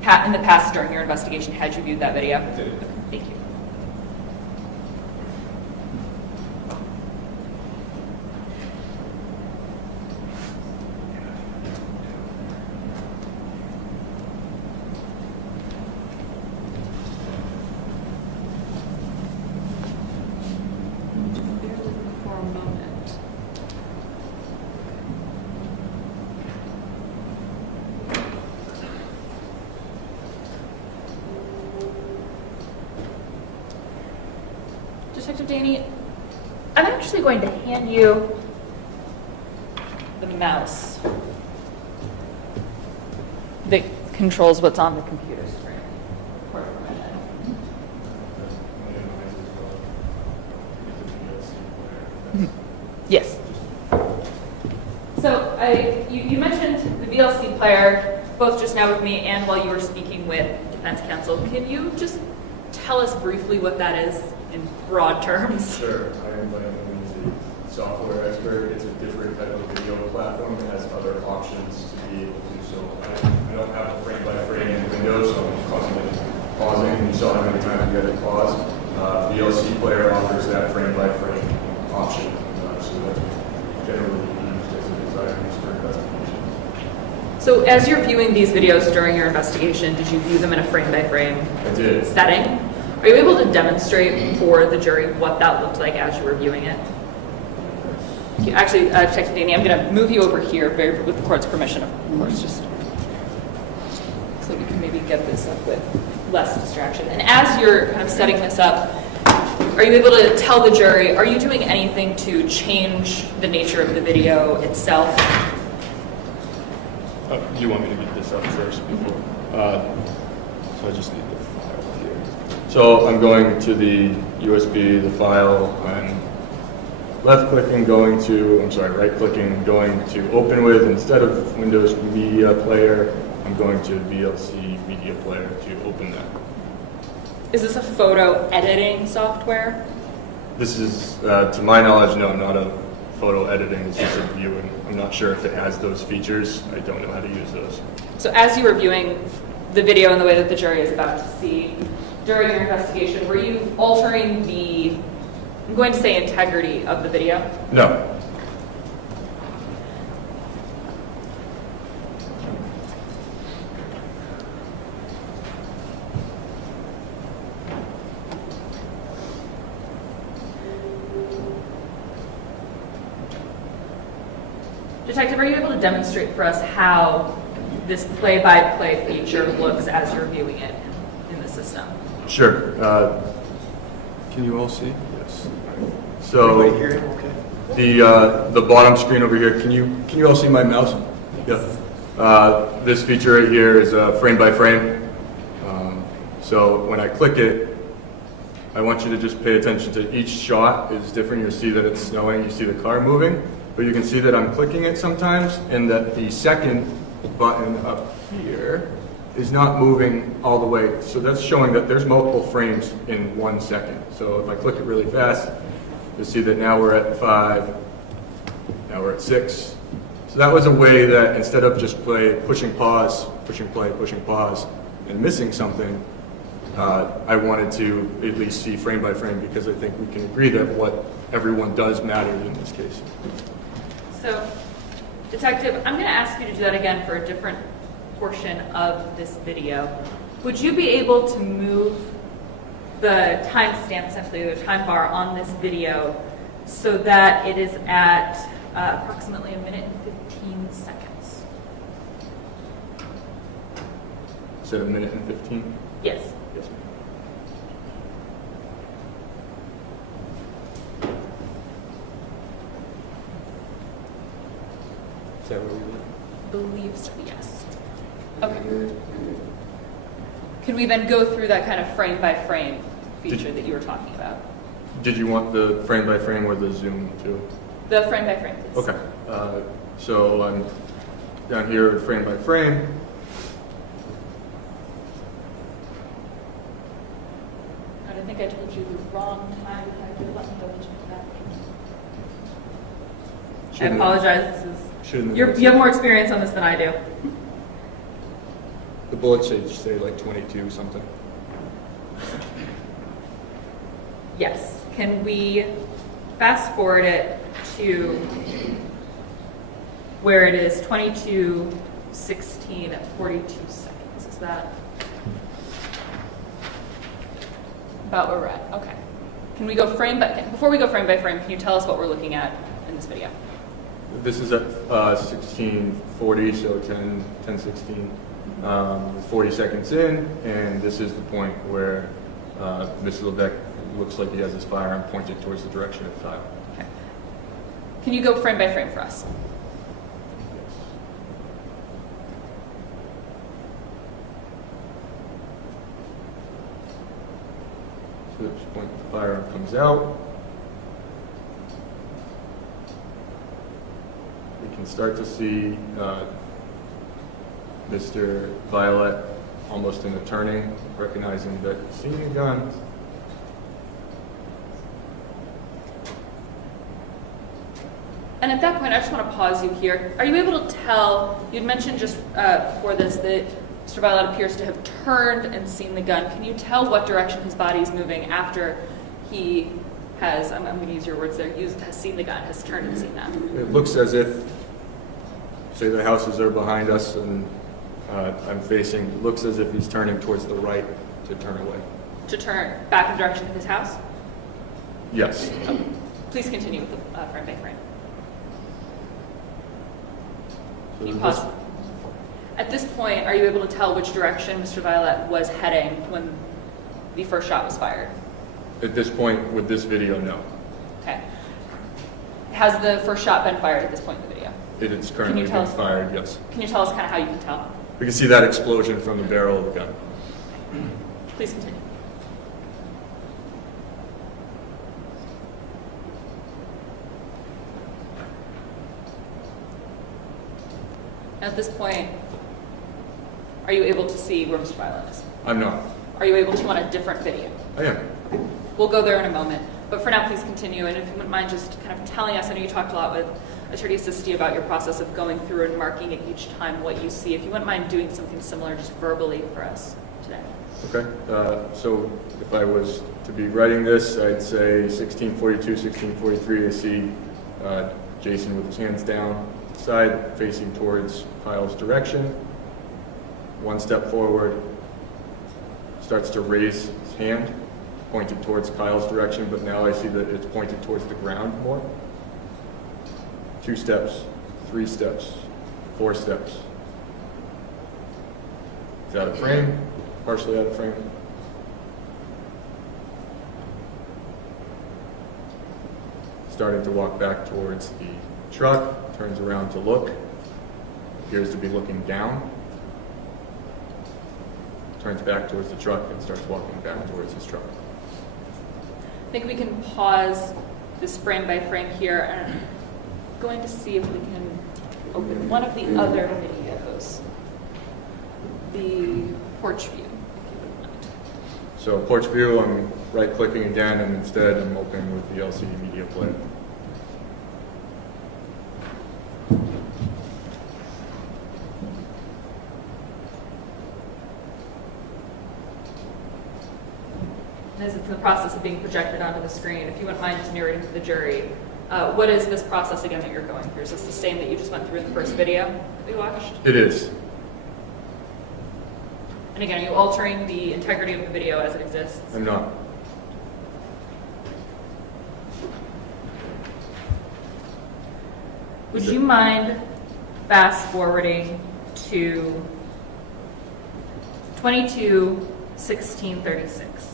Pat, in the past during your investigation, had you viewed that video? I did. Thank you. Detective Danie, I'm actually going to hand you the mouse that controls what's on the computer screen. For a minute. Yes. So you mentioned the VLC player, both just now with me and while you were speaking with defense counsel. Can you just tell us briefly what that is in broad terms? Sure. I am by no means a software expert. It's a different type of video platform that has other options to be able to. So I don't have a frame-by-frame in Windows, so I'm constantly pausing. You saw how many times we had to pause. VLC player offers that frame-by-frame option. So that's generally used as a desired use for investigation. So as you're viewing these videos during your investigation, did you view them in a frame-by-frame I did. setting? Are you able to demonstrate for the jury what that looked like as you were viewing it? Actually, Detective Danie, I'm going to move you over here with the court's permission, of course, just so we can maybe get this up with less distraction. And as you're kind of setting this up, are you able to tell the jury, are you doing anything to change the nature of the video itself? Do you want me to get this up first before? So I just need the file here. So I'm going to the USB, the file, I'm right-clicking, going to open with. Instead of Windows Media Player, I'm going to VLC Media Player to open that. Is this a photo editing software? This is, to my knowledge, no, not a photo editing, it's just a viewing. I'm not sure if it has those features. I don't know how to use those. So as you were viewing the video in the way that the jury is about to see, during your investigation, were you altering the, I'm going to say integrity of the video? No. Detective, are you able to demonstrate for us how this play-by-play feature looks as you're viewing it in the system? Sure. Can you all see? Yes. So Right here, okay. the bottom screen over here, can you all see my mouse? Yeah. This feature right here is frame by frame. So when I click it, I want you to just pay attention to each shot is different. You'll see that it's snowing, you see the car moving, but you can see that I'm clicking it sometimes and that the second button up here is not moving all the way. So that's showing that there's multiple frames in 1 second. So if I click it really fast, you'll see that now we're at 5, now we're at 6. So that was a way that instead of just pushing pause, pushing play, pushing pause, and missing something, I wanted to at least see frame by frame because I think we can agree that what everyone does matter in this case. So, Detective, I'm going to ask you to do that again for a different portion of this video. Would you be able to move the timestamp, essentially the time bar on this video, so that it is at approximately 1 minute and 15 seconds? Is that 1 minute and 15? Yes. Yes, ma'am. Is that where we were? Believe so, yes. Okay. Can we then go through that kind of frame by frame feature that you were talking about? Did you want the frame by frame or the zoom too? The frame by frame, please. Okay. So I'm down here at frame by frame. I think I told you the wrong time. Let me double check that. I apologize. You have more experience on this than I do. The bullets say like 22 something. Yes. Can we fast forward it to where it is 22:16 at 42 seconds? Is that about where we're at? Okay. Can we go frame by, before we go frame by frame, can you tell us what we're looking at in this video? This is at 16:40, so 10:16, 40 seconds in, and this is the point where Ms. looks like he has his firearm pointed towards the direction of Kyle. Okay. Can you go frame by frame for us? So at this point, the firearm comes out. We can start to see Mr. Violette almost in a turning, recognizing that he's seeing a gun. And at that point, I just want to pause you here. Are you able to tell, you'd mentioned just before this that Mr. Violette appears to have turned and seen the gun. Can you tell what direction his body is moving after he has, I'm going to use your words there, has seen the gun, has turned and seen that? It looks as if, say the houses are behind us and I'm facing, it looks as if he's turning towards the right to turn away. To turn back in the direction of his house? Yes. Please continue with the frame by frame. So Can you this- pause? At this point, are you able to tell which direction Mr. Violette was heading when the first shot was fired? At this point, with this video, no. Okay. Has the first shot been fired at this point in the video? It is currently tell being us- fired, yes. Can you tell us kind of how you can tell? We can see that explosion from the barrel of the gun. Please continue. At this point, are you able to see where Mr. Violette is? I'm not. Are you able to on a different video? I am. We'll go there in a moment. But for now, please continue. And if you wouldn't mind just kind of telling us, I know you talked a lot with Attorney Sisti about your process of going through and marking it each time what you see. If you wouldn't mind doing something similar just verbally for us today. Okay. So if I was to be writing this, I'd say 1642, 1643, I see Jason with his hands down, side facing towards Kyle's direction. One step forward, starts to raise his hand, pointed towards Kyle's direction, but now I see that it's pointed towards the ground more. 2 steps, 3 steps, 4 steps. Is out of frame? Partially out of frame? Starting to walk back towards the truck, turns around to look, appears to be looking down, turns back towards the truck and starts walking back towards his truck. I think we can pause this frame by frame here, and I'm going to see if we can open one of the other videos, the porch view, if you would mind. So porch view, I'm right-clicking again, and instead I'm opening with the LCD media player. And as it's in the process of being projected onto the screen, if you wouldn't mind just narrating to the jury, what is this process again that you're going through? Is this the same that you just went through in the first video that we watched? It is. And again, are you altering the integrity of the video as it exists? I'm not. Would you mind fast forwarding to 22/16/36?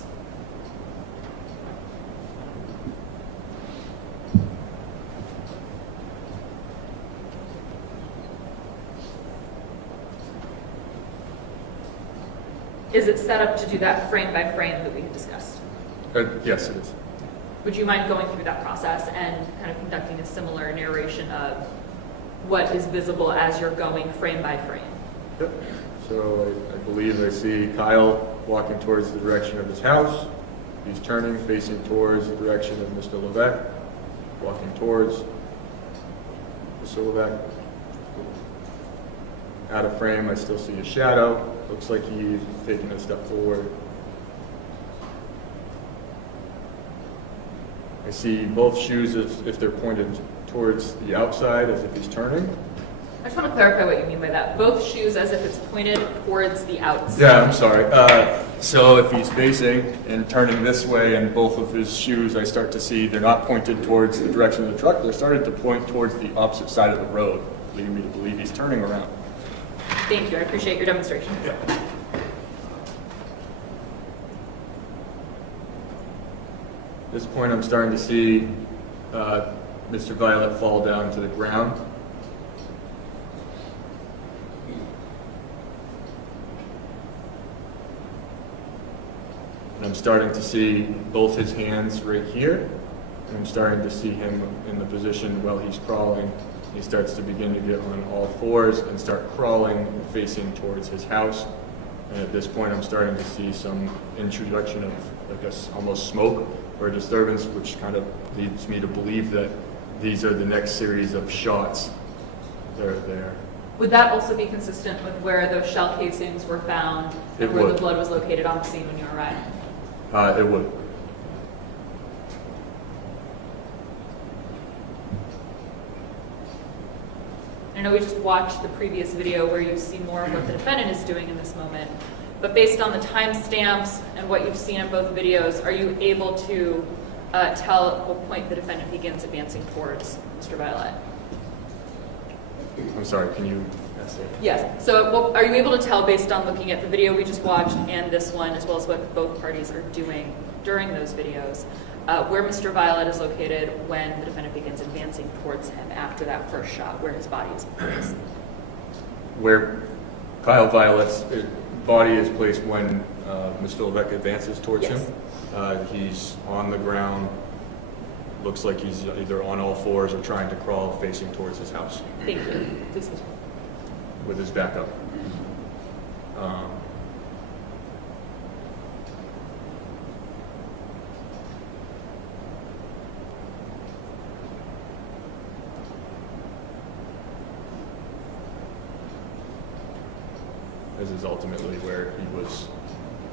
Is it set up to do that frame by frame that we had discussed? Yes, it is. Would you mind going through that process and kind of conducting a similar narration of what is visible as you're going frame by frame? Yep. So I believe I see Kyle walking towards the direction of his house. He's turning, facing towards the direction of Mr. Levesque, walking towards Mr. Levesque. Out of frame, I still see a shadow. Looks like he's taking a step forward. I see both shoes if they're pointed towards the outside, as if he's turning. I just want to clarify what you mean by that. Both shoes as if it's pointed towards the outside. Yeah, I'm sorry. So if he's facing and turning this way, and both of his shoes, I start to see they're not pointed towards the direction of the truck. They're starting to point towards the opposite side of the road, leading me to believe he's turning around. Thank you. I appreciate your demonstration. this point, I'm starting to see Mr. Violette fall down to the ground. And I'm starting to see both his hands right here. And I'm starting to see him in the position while he's crawling. He starts to begin to get on all fours and start crawling, facing towards his house. And at this point, I'm starting to see some introduction of, I guess, almost smoke or disturbance, which kind of leads me to believe that these are the next series of shots that are there. Would that also be consistent with where those shell casings were found and It where would. the blood was located on the scene when you arrived? It would. I know we just watched the previous video where you see more of what the defendant is doing in this moment, but based on the timestamps and what you've seen in both videos, are you able to tell at what point the defendant begins advancing towards Mr. Violette? I'm sorry, can you ask that? Yes. So are you able to tell based on looking at the video we just watched and this one, as well as what both parties are doing during those videos, where Mr. Violette is located when the defendant begins advancing towards him after that first shot, where his body is placed? Where Kyle Violette's body is placed when Mr. Levesque advances towards Yes. him. He's on the ground. Looks like he's either on all fours or trying to crawl facing towards his house Thank you. Please continue. with his back up. This is ultimately where he was,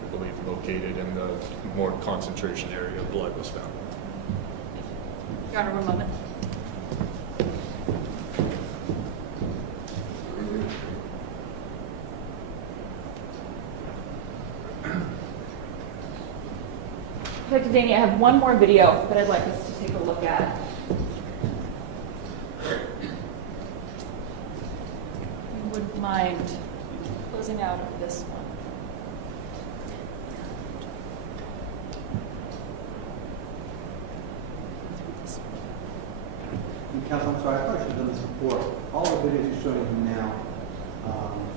I believe, located, and the more concentration area of blood was found. Your Honor, one moment. Detective Danie, I have one more video that I'd like us to take a look at. You wouldn't mind closing out of this one. Counsel, I'm sorry, I thought I should have done this before. All the videos you're showing him now,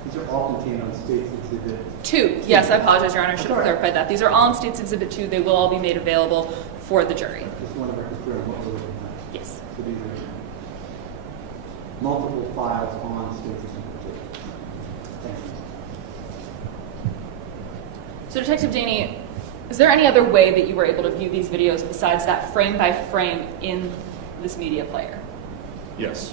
these are all contained on State's Exhibit 2. Yes, I apologize, Your Honor. I should have That's all right. clarified that. These are all in State's Exhibit 2. They will all be made available for the jury. Just want to confirm what we're looking at. Yes. So these are multiple files on State's Exhibit 2. Thank you. So, Detective Danie, is there any other way that you were able to view these videos besides that frame by frame in this media player? Yes.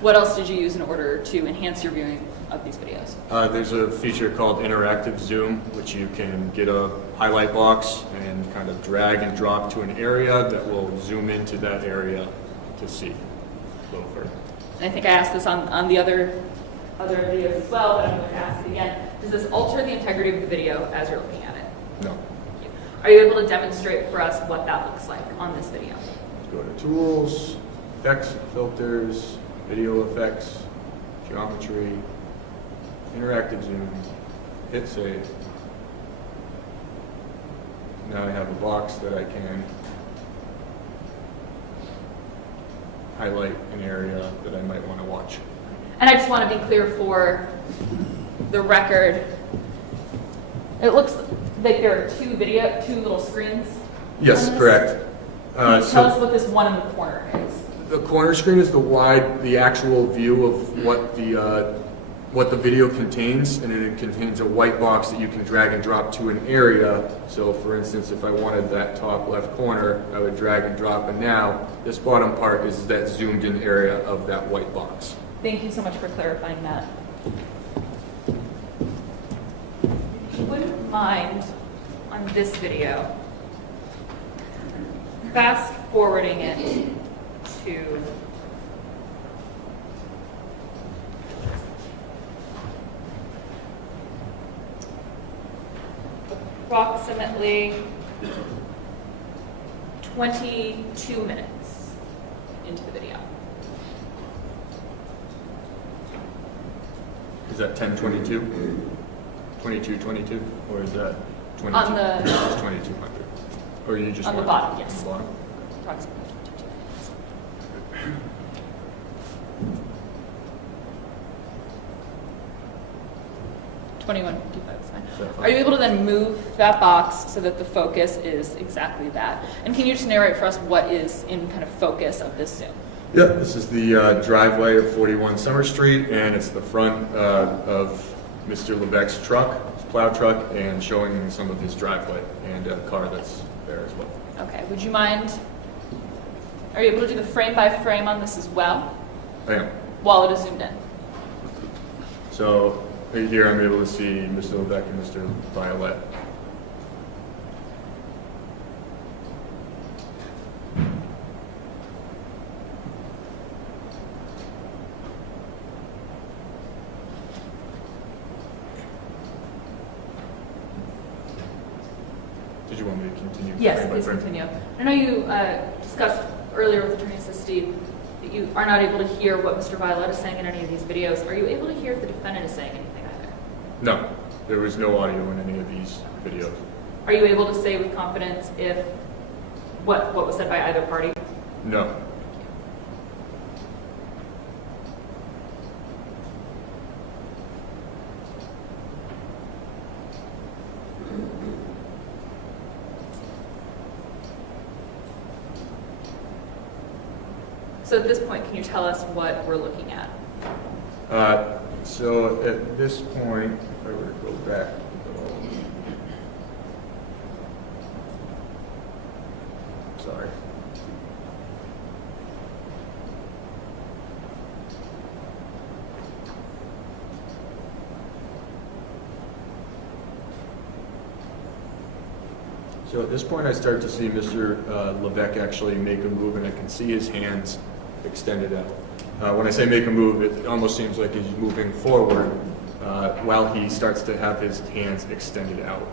What else did you use in order to enhance your viewing of these videos? There's a feature called interactive zoom, which you can get a highlight box and kind of drag and drop to an area that will zoom into that area to see a little further. And I think I asked this on the other videos as well, but I'm going to ask it again. Does this alter the integrity of the video as you're looking at it? No. Are you able to demonstrate for us what that looks like on this video? Let's go to tools, effects, filters, video effects, geometry, interactive zoom, hit save. Now I have a box that I can highlight an area that I might want to watch. And I just want to be clear for the record. It looks like there are two little screens. Yes, on this. correct. Can you tell us what this one in the corner is? The corner screen is the actual view of what the video contains, and it contains a white box that you can drag and drop to an area. So for instance, if I wanted that top left corner, I would drag and drop, and now this bottom part is that zoomed in area of that white box. Thank you so much for clarifying that. If you wouldn't mind, on this video, fast forwarding it to approximately 22 minutes into the video. Is that 1022? 2222? Or is that 22? On the- It's 2200. Or you just On the want bottom, it yes. on the bottom? Approximately 2155 is fine. So- Are you able to then move that box so that the focus is exactly that? And can you just narrate for us what is in kind of focus of this Zoom? Yeah, this is the driveway of 41 Summer Street, and it's the front of Mr. Levesque's truck, his plow truck, and showing some of his driveway and a car that's there as well. Okay, would you mind, are you able to do the frame by frame on this as well, I am. while it is zoomed in? So right here I'm able to see Mr. Levesque and Mr. Violette. Did you want me to continue? Yes, frame by please frame? continue. I know you discussed earlier with Attorney Steve that you are not able to hear what Mr. Violette is saying in any of these videos. Are you able to hear if the defendant is saying anything either? No, there was no audio in any of these videos. Are you able to say with confidence if what was said by either party? No. So at this point, can you tell us what we're looking at? So at this point, if I were to go back, sorry. So at this point, I start to see Mr. Levesque actually make a move, and I can see his hands extended out. When I say make a move, it almost seems like he's moving forward while he starts to have his hands extended out.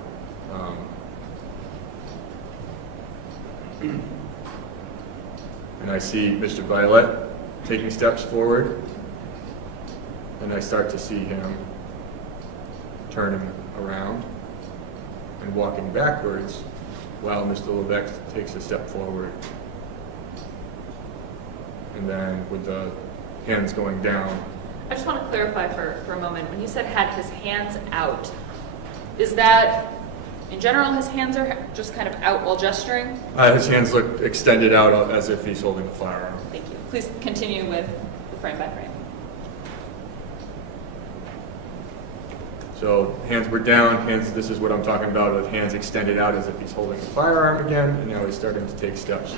And I see Mr. Violette taking steps forward, and I start to see him turning around and walking backwards while Mr. Levesque takes a step forward. And then with the hands going down. I just want to clarify for a moment. When you said had his hands out, is that in general his hands are just kind of out while gesturing? His hands look extended out as if he's holding a firearm. Thank you. Please continue with the frame by frame. So hands were down, hands, this is what I'm talking about, with hands extended out as if he's holding a firearm again, and now he's starting to take steps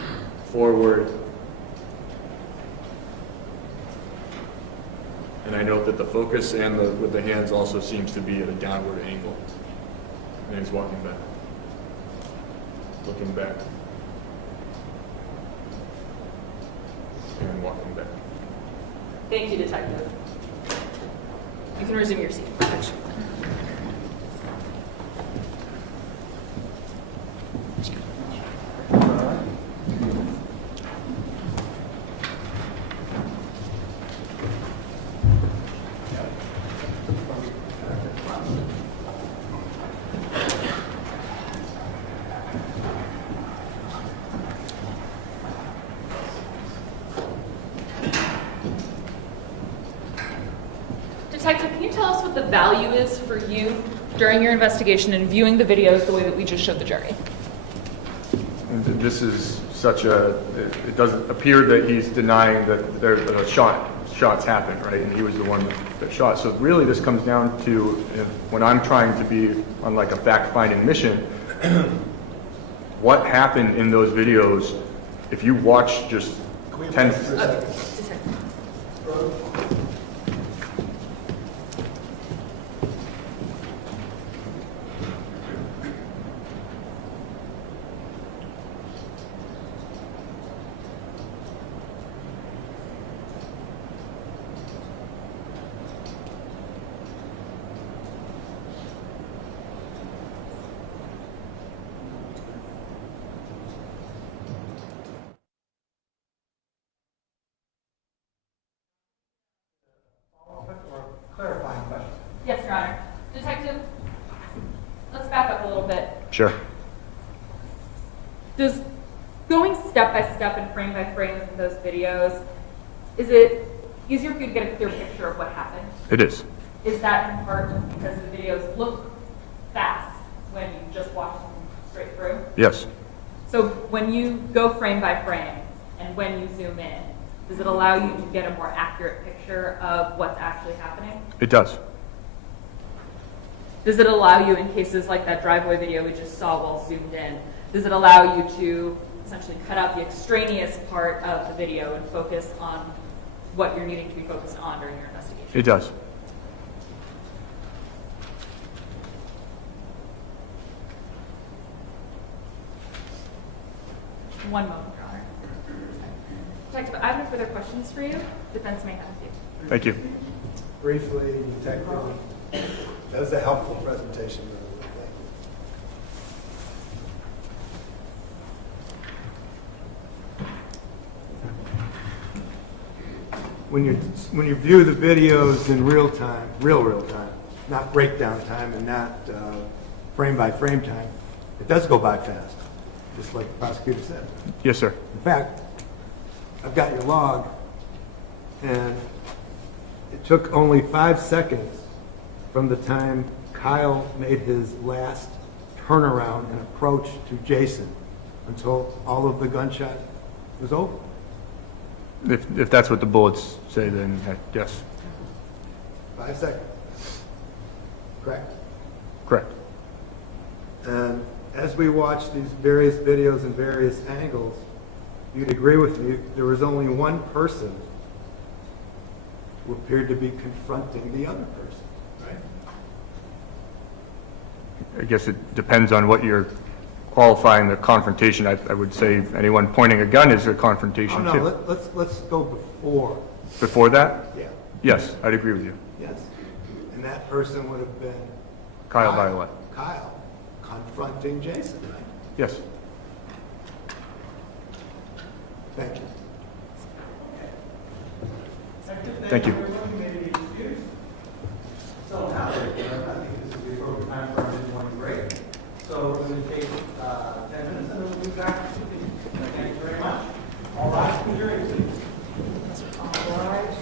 forward. And I note that the focus and with the hands also seems to be at a downward angle. And he's walking back, looking back, and walking back. Thank you, Detective. You can resume your seat. Perfect. Detective, can you tell us what the value is for you during your investigation and viewing the videos the way that we just showed the jury? This is such it doesn't appear that he's denying that there's a shots happened, right? And he was the one that shot. So really this comes down to when I'm trying to be on like a fact-finding mission, what happened in those videos if you watch just 10 Or clarifying question. Yes, Your Honor. Detective, let's back up a little bit. Sure. Does going step by step and frame by frame in those videos, is it easier for you to get a clear picture of what happened? It is. Is that in part because the videos look fast when you just watch them straight through? Yes. So when you go frame by frame and when you zoom in, does it allow you to get a more accurate picture of what's actually happening? It does. Does it allow you, in cases like that driveway video we just saw while zoomed in, does it allow you to essentially cut out the extraneous part of the video and focus on what you're needing to be focused on during your investigation? It does. One moment, Your Honor. Detective, I have no further questions for you. Defense may have a few. Thank you. Briefly, Detective, that was a helpful presentation. Thank you. When you view the videos in real time, real time, not breakdown time and not frame by frame time, it does go by fast, just like the prosecutor said. Yes, sir. In fact, I've got your log, and it took only 5 seconds from the time Kyle made his last turnaround and approach to Jason until all of the gunshot was over. If that's what the bullets say, then yes. 5 seconds. Correct? Correct. And as we watch these various videos and various angles, you'd agree with me, there was only one person who appeared to be confronting the other person, right? I guess it depends on what you're qualifying the confrontation. I would say anyone pointing a gun is a confrontation Oh, too. no, let's go before. Before that? Yeah, Yes, I'd agree with you. yes. And that person would have been Kyle Violette. Kyle confronting Jason, right? Yes. Thank you. Thank you. So now, I think this is the appropriate time for our morning break. So we're going to take 10 minutes and then we'll be back. Thank you very much. All rise for jury, please. All rise.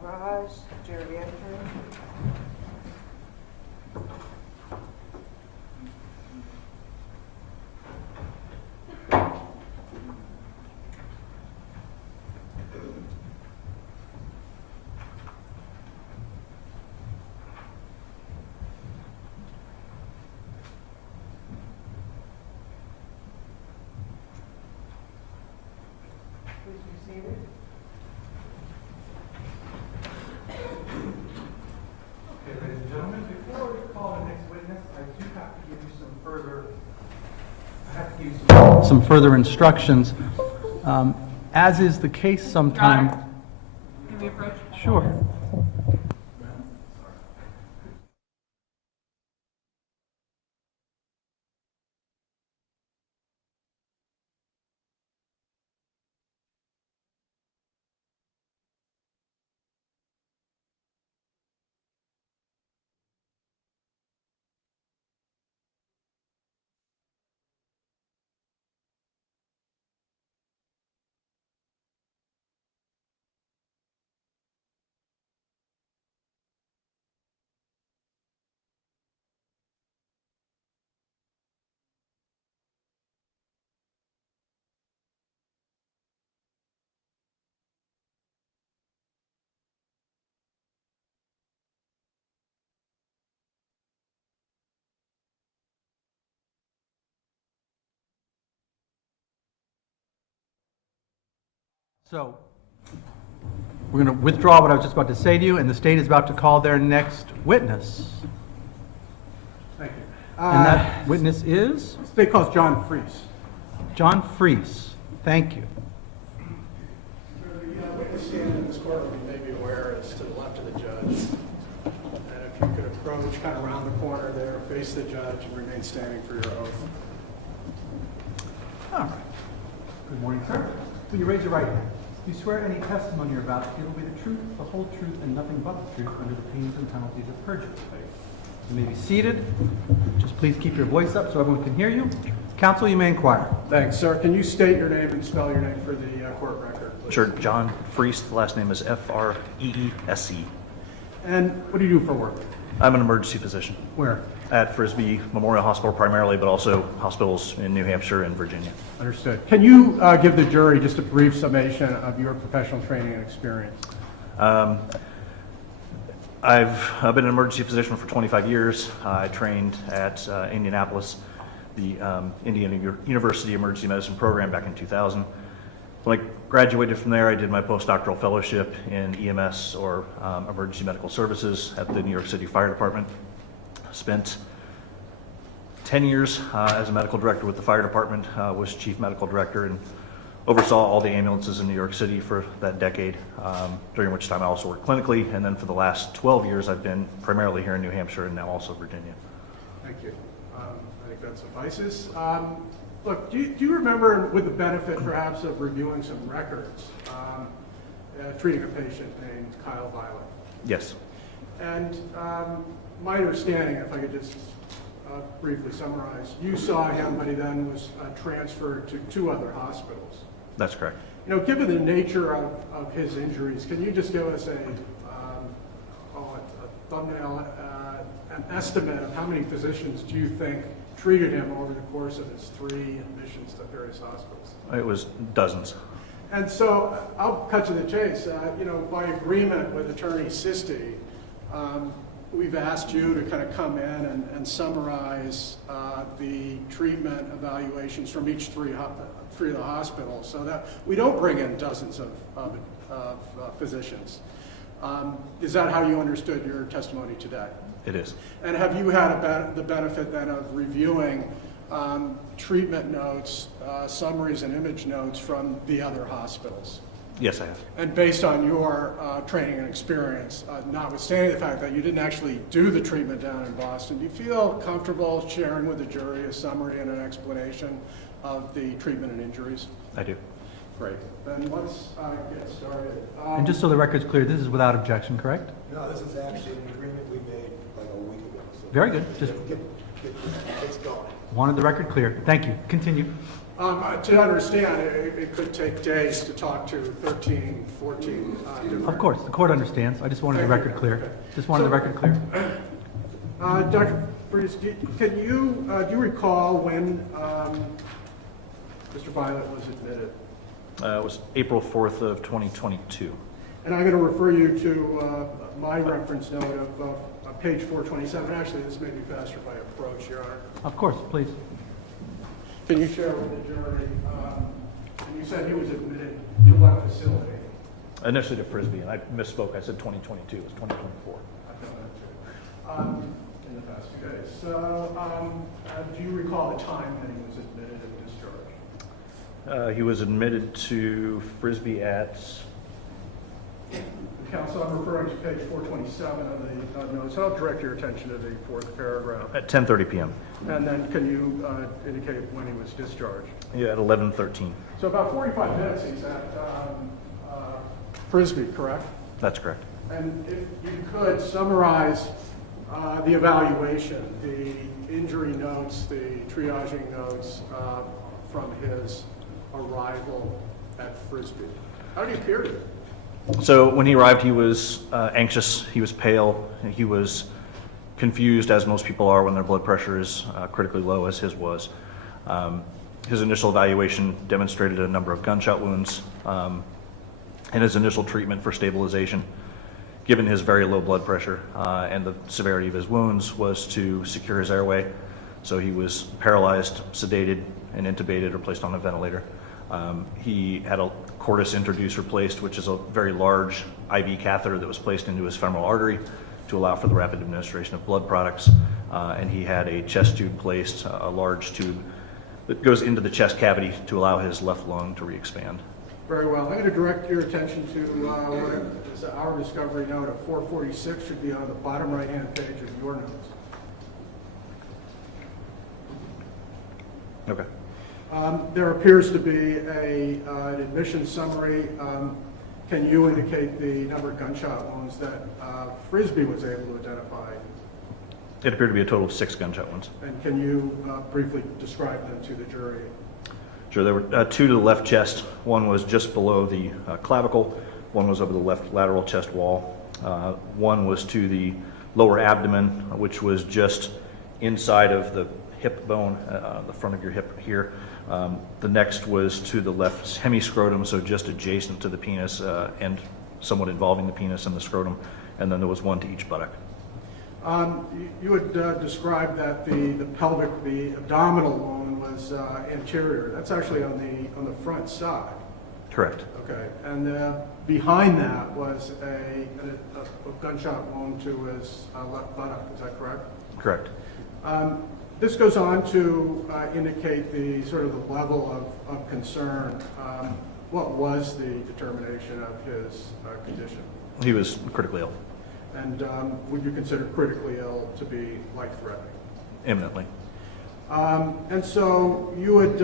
garage, geriatric. Please be seated. Okay, ladies and gentlemen, before we call the next witness, I do have to give you some further instructions. As is the case sometime. Can we approach? Sure. So, we're going to withdraw what I was just about to say to you, and the state is about to call their next witness. Thank you. And that witness is State calls John Freese. John Freese. Thank you. The witness standing in this courtroom, you may be aware, is to the left of the judge. And if you could approach kind of around the corner there, face the judge, and remain standing for your oath. All right. Good morning, sir. Will you raise your right hand? Do you swear any testimony you're about to give will be the truth, the whole truth, and nothing but the truth under the pains and penalties of perjury? You may be seated. Just please keep your voice up so everyone can hear you. Counsel, you may inquire. Thanks, sir. Can you state your name and spell your name for the court record, please? Sure, John Freese. The last name is Freese. And what do you do for work? I'm an emergency physician Where? at Frisbie Memorial Hospital primarily, but also hospitals in New Hampshire and Virginia. Understood. Can you give the jury just a brief summation of your professional training and experience? I've been an emergency physician for 25 years. I trained at Indianapolis, the Indiana University Emergency Medicine program back in 2000. When I graduated from there, I did my postdoctoral fellowship in EMS, or Emergency Medical Services, at the New York City Fire Department. Spent 10 years as a medical director with the fire department, was chief medical director, and oversaw all the ambulances in New York City for that decade, during which time I also worked clinically. And then for the last 12 years, I've been primarily here in New Hampshire and now also Virginia. Thank you. I think that suffices. Look, do you remember, with the benefit perhaps of reviewing some records, treating a patient named Kyle Violette? Yes. And my understanding, if I could just briefly summarize, you saw him, but he then was transferred to 2 other hospitals. That's correct. You know, given the nature of his injuries, can you just give us a thumbnail, an estimate of how many physicians do you think treated him over the course of his 3 admissions to various hospitals? It was dozens. And so I'll cut to the chase. You know, by agreement with Attorney Sisti, we've asked you to kind of come in and summarize the treatment evaluations from each 3 of the hospitals, so that we don't bring in dozens of physicians. Is that how you understood your testimony today? It is. And have you had the benefit then of reviewing treatment notes, summaries and image notes from the other hospitals? Yes, I have. And based on your training and experience, notwithstanding the fact that you didn't actually do the treatment down in Boston, do you feel comfortable sharing with the jury a summary and an explanation of the treatment and injuries? I do. Great. Then let's get started. And just so the record's clear, this is without objection, correct? No, this is actually an agreement we made like a week ago. So Very good. Just get this going. wanted the record clear. Thank you. Continue. To understand, it could take days to talk to 13, 14 different... Of course, the court understands. I just wanted the Thank you. record clear. Okay. Just wanted the record clear. Dr. Freese, do you recall when Mr. Violette was admitted? It was April 4th of 2022. And I'm going to refer you to my reference note of page 427. Actually, this may be faster if I approach, Your Honor. Of course, please. Can you share with the jury, and you said he was admitted to what facility? Initially to Frisbie, and I misspoke. I said 2022. It was 2024. I've done that too. In the past 2 days. So, do you recall the time that he was admitted and discharged? He was admitted to Frisbie at, Counsel, I'm referring to page 427 of the notes. I'll direct your attention to the fourth paragraph. at 10:30 p.m. And then can you indicate when he was discharged? Yeah, at 11:13. So about 45 minutes he's at Frisbie, correct? That's correct. And if you could summarize the evaluation, the injury notes, the triaging notes from his arrival at Frisbie. How did he appear to you? So when he arrived, he was anxious, he was pale, he was confused, as most people are when their blood pressure is critically low, as his was. His initial evaluation demonstrated a number of gunshot wounds, and his initial treatment for stabilization, given his very low blood pressure and the severity of his wounds, was to secure his airway. So he was paralyzed, sedated, and intubated or placed on a ventilator. He had a cordis introducer placed, which is a very large IV catheter that was placed into his femoral artery to allow for the rapid administration of blood products. And he had a chest tube placed, a large tube that goes into the chest cavity to allow his left lung to re-expand. Very well. I'm going to direct your attention to what is our discovery note of 446, should be on the bottom right-hand page of your notes. Okay. There appears to be an admission summary. Can you indicate the number of gunshot wounds that Frisbie was able to identify? It appeared to be a total of 6 gunshot wounds. And can you briefly describe them to the jury? Sure, there were 2 to the left chest. One was just below the clavicle. One was over the left lateral chest wall. One was to the lower abdomen, which was just inside of the hip bone, the front of your hip here. The next was to the left hemiscrotum, so just adjacent to the penis and somewhat involving the penis and the scrotum. And then there was one to each buttock. You had described that the pelvic, the abdominal wound was anterior. That's actually on the front side. Correct. Okay, and behind that was a gunshot wound to his left buttock. Is that correct? Correct. This goes on to indicate the sort of the level of concern. What was the determination of his condition? He was critically ill. And would you consider critically ill to be life-threatening? Imminently. And so you had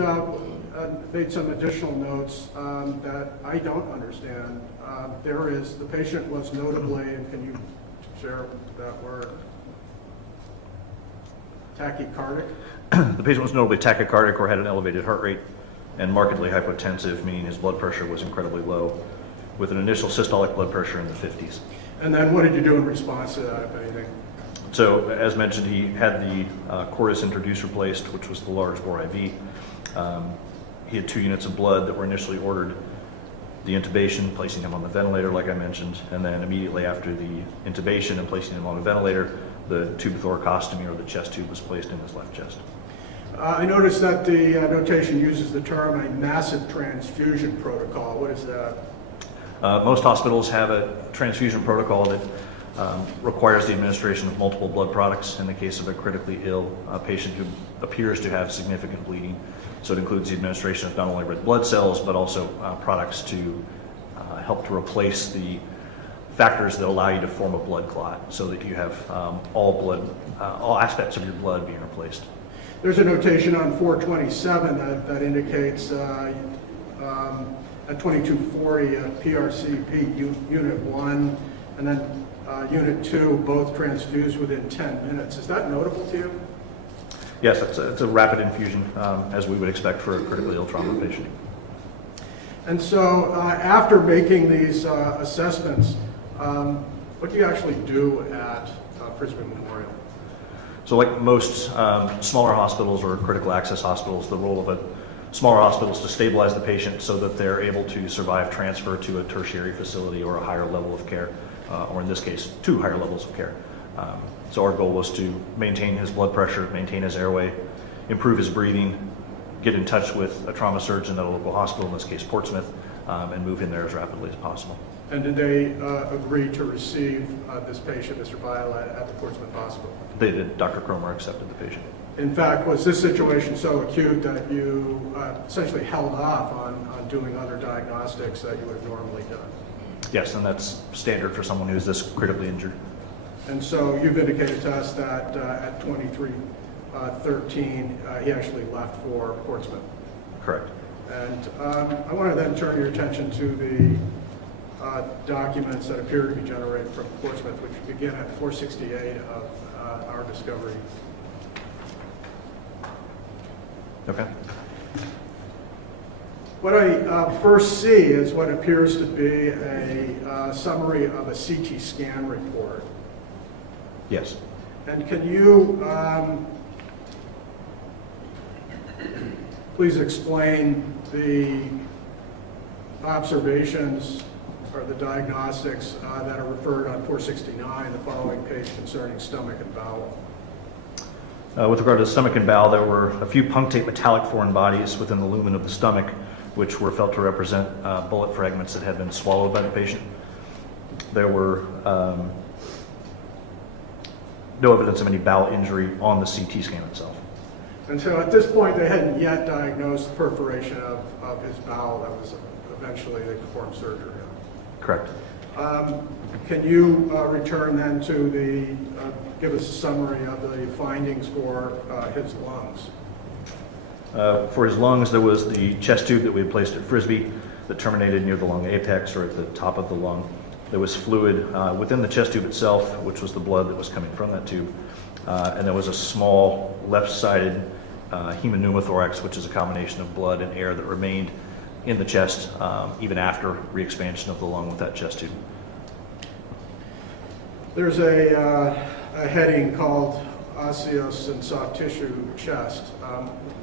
made some additional notes that I don't understand. The patient was notably, and can you share that word? Tachycardic? The patient was notably tachycardic or had an elevated heart rate and markedly hypotensive, meaning his blood pressure was incredibly low, with an initial systolic blood pressure in the 50s. And then what did you do in response to that, if anything? So, as mentioned, he had the cordis introducer placed, which was the large bore IV. He had 2 units of blood that were initially ordered. The intubation, placing him on the ventilator, like I mentioned, and then immediately after the intubation and placing him on the ventilator, the tube thoracostomy or the chest tube was placed in his left chest. I noticed that the notation uses the term a massive transfusion protocol. What is that? Most hospitals have a transfusion protocol that requires the administration of multiple blood products in the case of a critically ill patient who appears to have significant bleeding. So it includes the administration of not only red blood cells, but also products to help to replace the factors that allow you to form a blood clot, so that you have all aspects of your blood being replaced. There's a notation on 427 that indicates at 2240 PRCP Unit 1 and then Unit 2 both transfused within 10 minutes. Is that notable to you? Yes, it's a rapid infusion, as we would expect for a critically ill trauma patient. And so after making these assessments, what do you actually do at Frisbie Memorial? So like most smaller hospitals or critical access hospitals, the role of a smaller hospital is to stabilize the patient so that they're able to survive transfer to a tertiary facility or a higher level of care, or in this case, 2 higher levels of care. So our goal was to maintain his blood pressure, maintain his airway, improve his breathing, get in touch with a trauma surgeon at a local hospital, in this case Portsmouth, and move in there as rapidly as possible. And did they agree to receive this patient, Mr. Violette, at the Portsmouth Hospital? They did. Dr. Cromer accepted the patient. In fact, was this situation so acute that you essentially held off on doing other diagnostics that you would have normally done? Yes, and that's standard for someone who's this critically injured. And so you've indicated to us that at 23:13, he actually left for Portsmouth. Correct. And I want to then turn your attention to the documents that appear to be generated from Portsmouth, which begin at 468 of our discovery. Okay. What I first see is what appears to be a summary of a CT scan report. Yes. And can you please explain the observations or the diagnostics that are referred on 469, the following page, concerning stomach and bowel? With regard to the stomach and bowel, there were a few punctate metallic foreign bodies within the lumen of the stomach, which were felt to represent bullet fragments that had been swallowed by the patient. There were no evidence of any bowel injury on the CT scan itself. And so at this point, they hadn't yet diagnosed perforation of his bowel. That was eventually they performed surgery on. Correct. Can you return then to give us a summary of the findings for his lungs? For his lungs, there was the chest tube that we had placed at Frisbie that terminated near the lung apex or at the top of the lung. There was fluid within the chest tube itself, which was the blood that was coming from that tube. And there was a small left-sided hemopneumothorax, which is a combination of blood and air that remained in the chest even after re-expansion of the lung with that chest tube. There's a heading called osseous and soft tissue chest.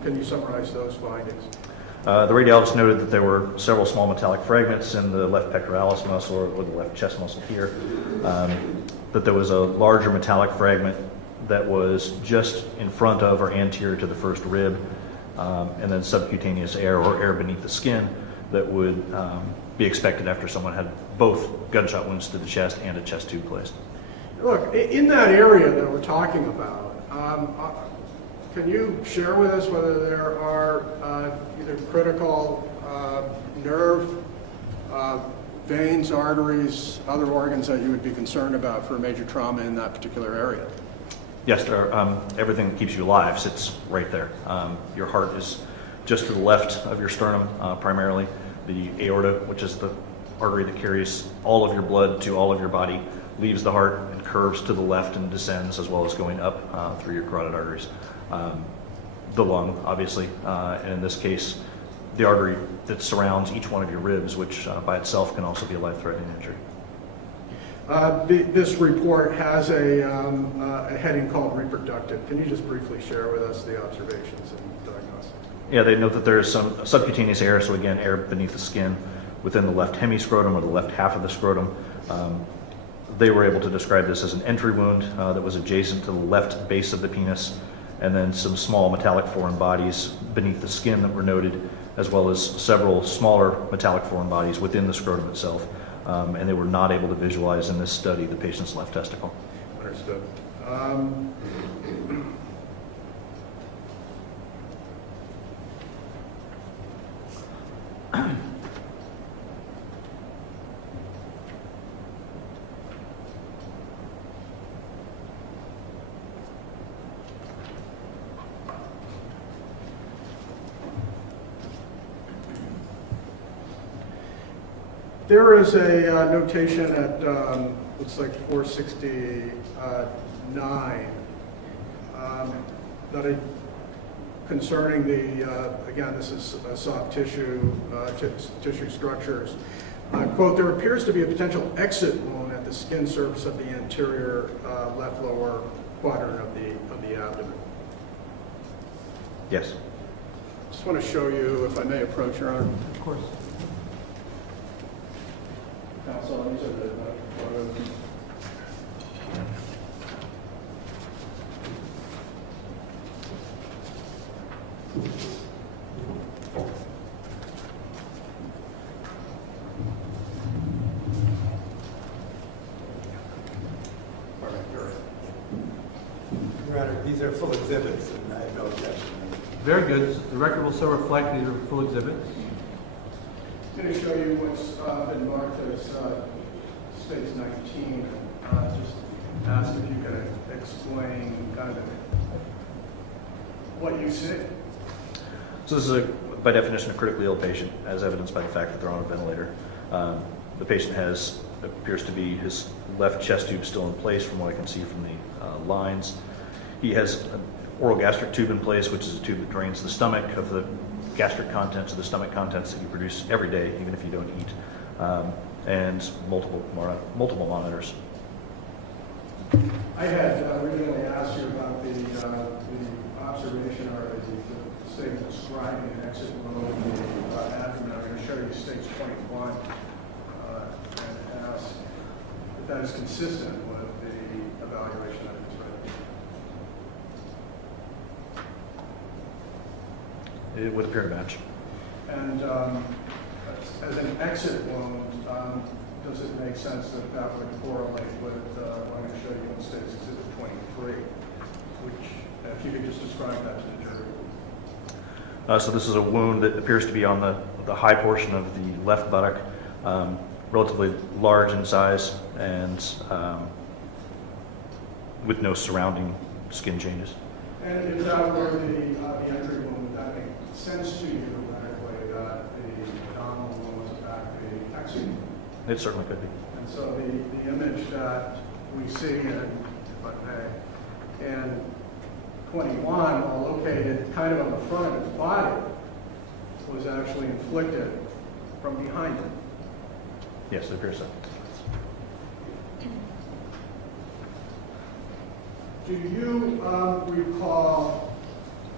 Can you summarize those findings? The radiologist noted that there were several small metallic fragments in the left pectoralis muscle or the left chest muscle here, that there was a larger metallic fragment that was just in front of or anterior to the first rib, and then subcutaneous air or air beneath the skin that would be expected after someone had both gunshot wounds to the chest and a chest tube placed. Look, in that area that we're talking about, can you share with us whether there are either critical nerve, veins, arteries, other organs that you would be concerned about for major trauma in that particular area? Yes, there are, everything that keeps you alive sits right there. Your heart is just to the left of your sternum primarily. The aorta, which is the artery that carries all of your blood to all of your body, leaves the heart and curves to the left and descends, as well as going up through your carotid arteries. The lung, obviously, and in this case, the artery that surrounds each one of your ribs, which by itself can also be a life-threatening injury. This report has a heading called reproductive. Can you just briefly share with us the observations and diagnostics? Yeah, they note that there is some subcutaneous air, so again, air beneath the skin within the left hemiscrotum or the left half of the scrotum. They were able to describe this as an entry wound that was adjacent to the left base of the penis, and then some small metallic foreign bodies beneath the skin that were noted, as well as several smaller metallic foreign bodies within the scrotum itself. And they were not able to visualize in this study the patient's left testicle. Understood. There is a notation at, looks like 469, that I concerning the, again, this is soft tissue, tissue structures. Quote, there appears to be a potential exit wound at the skin surface of the anterior left lower quadrant of the abdomen. Yes. Just want to show you, if I may approach, Your Honor. Of course. Counsel, these are the photos. Your Honor, these are full exhibits, and I have no objection. Very good. The record will so reflect these are full exhibits. I'm going to show you what's been marked as States 19. Just ask if you could explain kind of what you see. So this is, by definition, a critically ill patient, as evidenced by the fact that they're on a ventilator. The patient appears to be his left chest tube still in place from what I can see from the lines. He has an oral gastric tube in place, which is a tube that drains the stomach of the gastric contents or the stomach contents that you produce every day, even if you don't eat, and multiple monitors. I had originally asked you about the observation or the statement describing an exit wound in the abdomen. I'm going to show you Stage 21 and ask if that is consistent with the evaluation that is read. It would appear to match. And as an exit wound, does it make sense that that would correlate with what I'm going to show you in States Exhibit 23, which, if you could just describe that to the jury. So this is a wound that appears to be on the high portion of the left buttock, relatively large in size, and with no surrounding skin changes. And is that where the entry wound, would that make sense to you medically, that the abdominal wound was in fact the exit wound? It certainly could be. And so the image that we see in, if I may, in 21, while located kind of on the front of his body, was actually inflicted from behind him. Yes, it appears so. Do you recall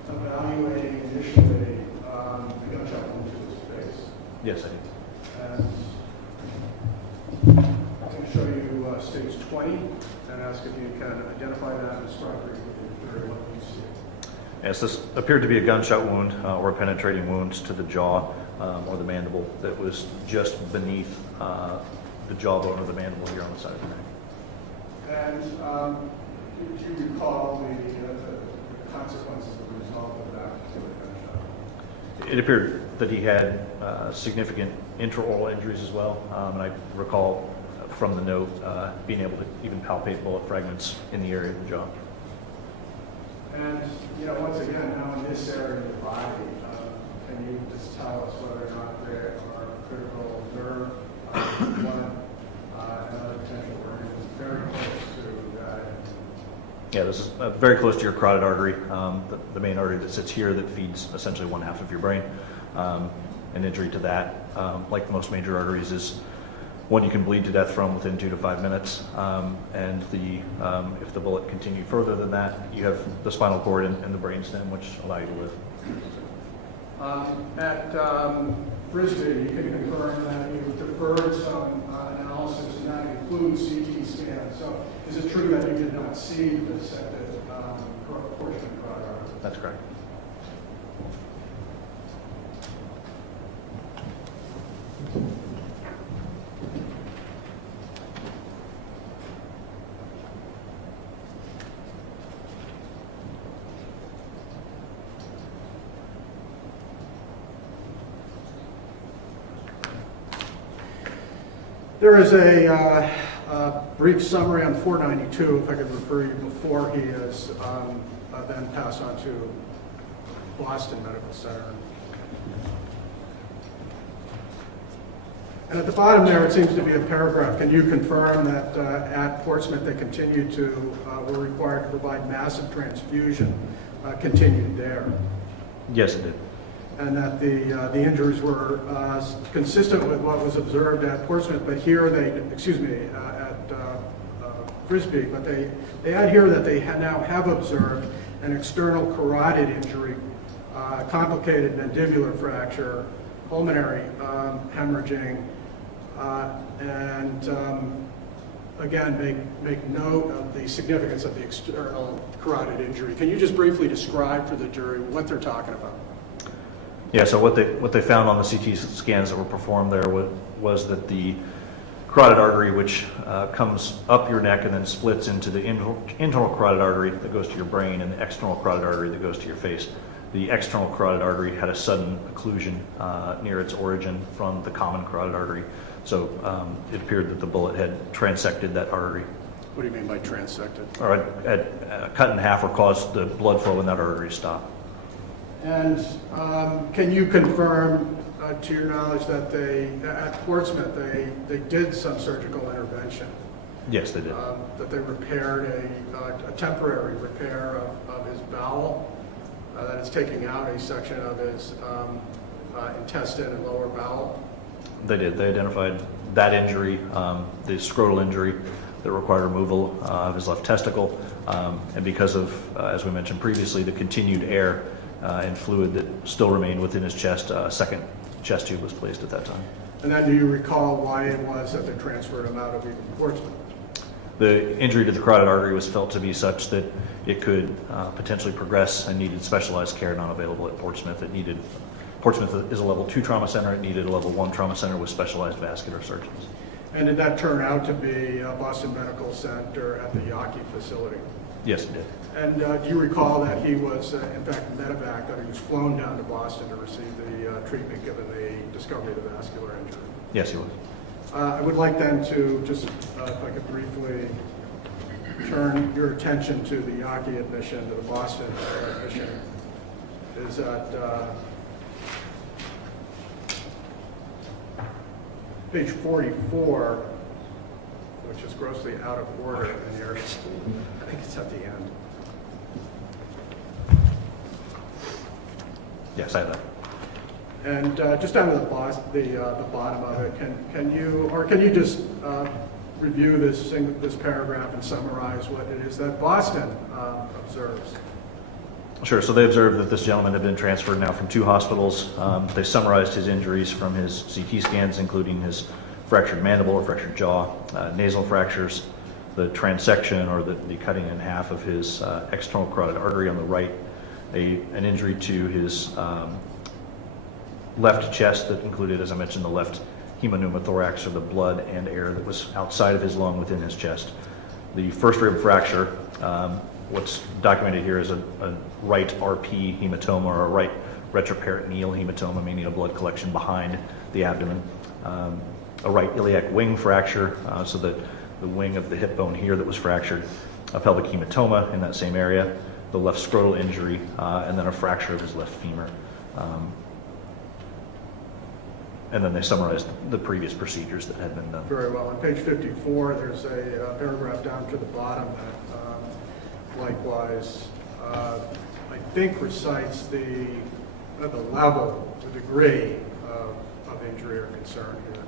evaluating initially the gunshot wound to his face? Yes, I do. And I'm going to show you Stage 20 and ask if you can identify that and describe briefly what you see. Yes, this appeared to be a gunshot wound or a penetrating wound to the jaw or the mandible that was just beneath the jawbone of the mandible here on the side of the neck. And do you recall the consequences as a result of that particular gunshot? It appeared that he had significant intraoral injuries as well, and I recall from the note being able to even palpate bullet fragments in the area of the jaw. And, once again, now in this area of the body, can you just tell us whether or not there are critical nerve, blood, and other potential organs very close to that? Yeah, this is very close to your carotid artery, the main artery that sits here that feeds essentially one half of your brain. An injury to that, like most major arteries, is one you can bleed to death from within 2 to 5 minutes. And if the bullet continued further than that, you have the spinal cord and the brainstem, which allow you to live. At Frisbie, you can confirm that you deferred some analysis, and that includes CT scans. So is it true that you did not see the dissected portion of the carotid artery? That's correct. There is a brief summary on 492, if I could refer you, before he is then passed on to Boston Medical Center. And at the bottom there, it seems to be a paragraph. Can you confirm that at Portsmouth they were required to provide massive transfusion, continued there? Yes, it did. And that the injuries were consistent with what was observed at Portsmouth, but here at Frisbie, but they add here that they now have observed an external carotid injury, complicated mandibular fracture, pulmonary hemorrhaging, and again, make note of the significance of the external carotid injury. Can you just briefly describe for the jury what they're talking about? Yeah, so what they found on the CT scans that were performed there was that the carotid artery, which comes up your neck and then splits into the internal carotid artery that goes to your brain and the external carotid artery that goes to your face. The external carotid artery had a sudden occlusion near its origin from the common carotid artery. So it appeared that the bullet had transected that artery. What do you mean by transected? Or had cut in half or caused the blood flow in that artery to stop. And can you confirm, to your knowledge, that at Portsmouth, they did some surgical intervention? Yes, they did. That they repaired a temporary repair of his bowel, that is taking out a section of his intestine and lower bowel? They did. They identified that injury, the scrotal injury that required removal of his left testicle, and because of, as we mentioned previously, the continued air and fluid that still remained within his chest, a second chest tube was placed at that time. And then do you recall why it was that they transferred him out of Portsmouth? The injury to the carotid artery was felt to be such that it could potentially progress and needed specialized care not available at Portsmouth. Portsmouth is a level 2 trauma center. It needed a level 1 trauma center with specialized vascular surgeons. And did that turn out to be Boston Medical Center at the Yawkey facility? Yes, it did. And do you recall that he was, in fact, medevac, that he was flown down to Boston to receive the treatment given the discovery of the vascular injury? Yes, he was. I would like then to just, if I could briefly turn your attention to the Yawkey admission, to the Boston admission, is at page 44, which is grossly out of order in yours. I think it's at the end. Yes, I have that. And just down to the bottom of it, can you just review this paragraph and summarize what it is that Boston observes? Sure. So they observed that this gentleman had been transferred now from 2 hospitals. They summarized his injuries from his CT scans, including his fractured mandible or fractured jaw, nasal fractures, the transection or the cutting in half of his external carotid artery on the right, an injury to his left chest that included, as I mentioned, the left hemopneumothorax, or the blood and air that was outside of his lung within his chest. The first rib fracture, what's documented here is a right RP hematoma, or a right retroperitoneal hematoma, meaning a blood collection behind the abdomen. A right iliac wing fracture, so that the wing of the hip bone here that was fractured, a pelvic hematoma in that same area, the left scrotal injury, and then a fracture of his left femur. And then they summarized the previous procedures that had been done. Very well. On page 54, there's a paragraph down to the bottom that likewise, I think, recites the level, the degree of injury or concern here.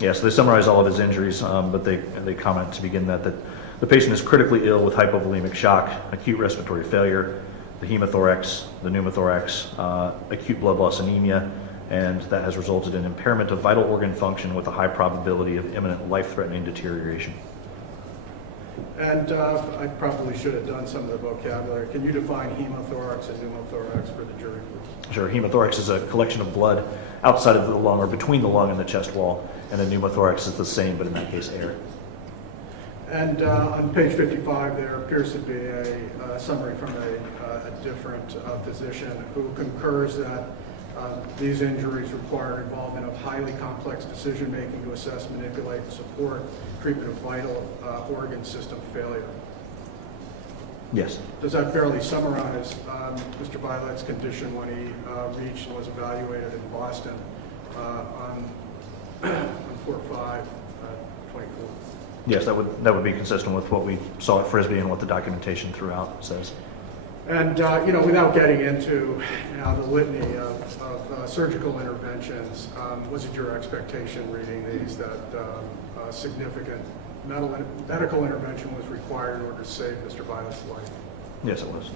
Yeah, so they summarize all of his injuries, but they comment to begin that the patient is critically ill with hypovolemic shock, acute respiratory failure, the hemothorax, the pneumothorax, acute blood loss anemia, and that has resulted in impairment of vital organ function with a high probability of imminent life-threatening deterioration. And I probably should have done some of the vocabulary. Can you define hemothorax and pneumothorax for the jury, please? Sure. Hemothorax is a collection of blood outside of the lung or between the lung and the chest wall, and a pneumothorax is the same, but in that case, air. And on page 55, there appears to be a summary from a different physician who concurs that these injuries require involvement of highly complex decision-making to assess, manipulate, and support treatment of vital organ system failure. Yes. Does that fairly summarize Mr. Violette's condition when he reached and was evaluated in Boston on 4/5/24? Yes, that would be consistent with what we saw at Frisbie and what the documentation throughout says. And, without getting into the litany of surgical interventions, was it your expectation reading these that significant medical intervention was required in order to save Mr. Violette's life? Yes, it was.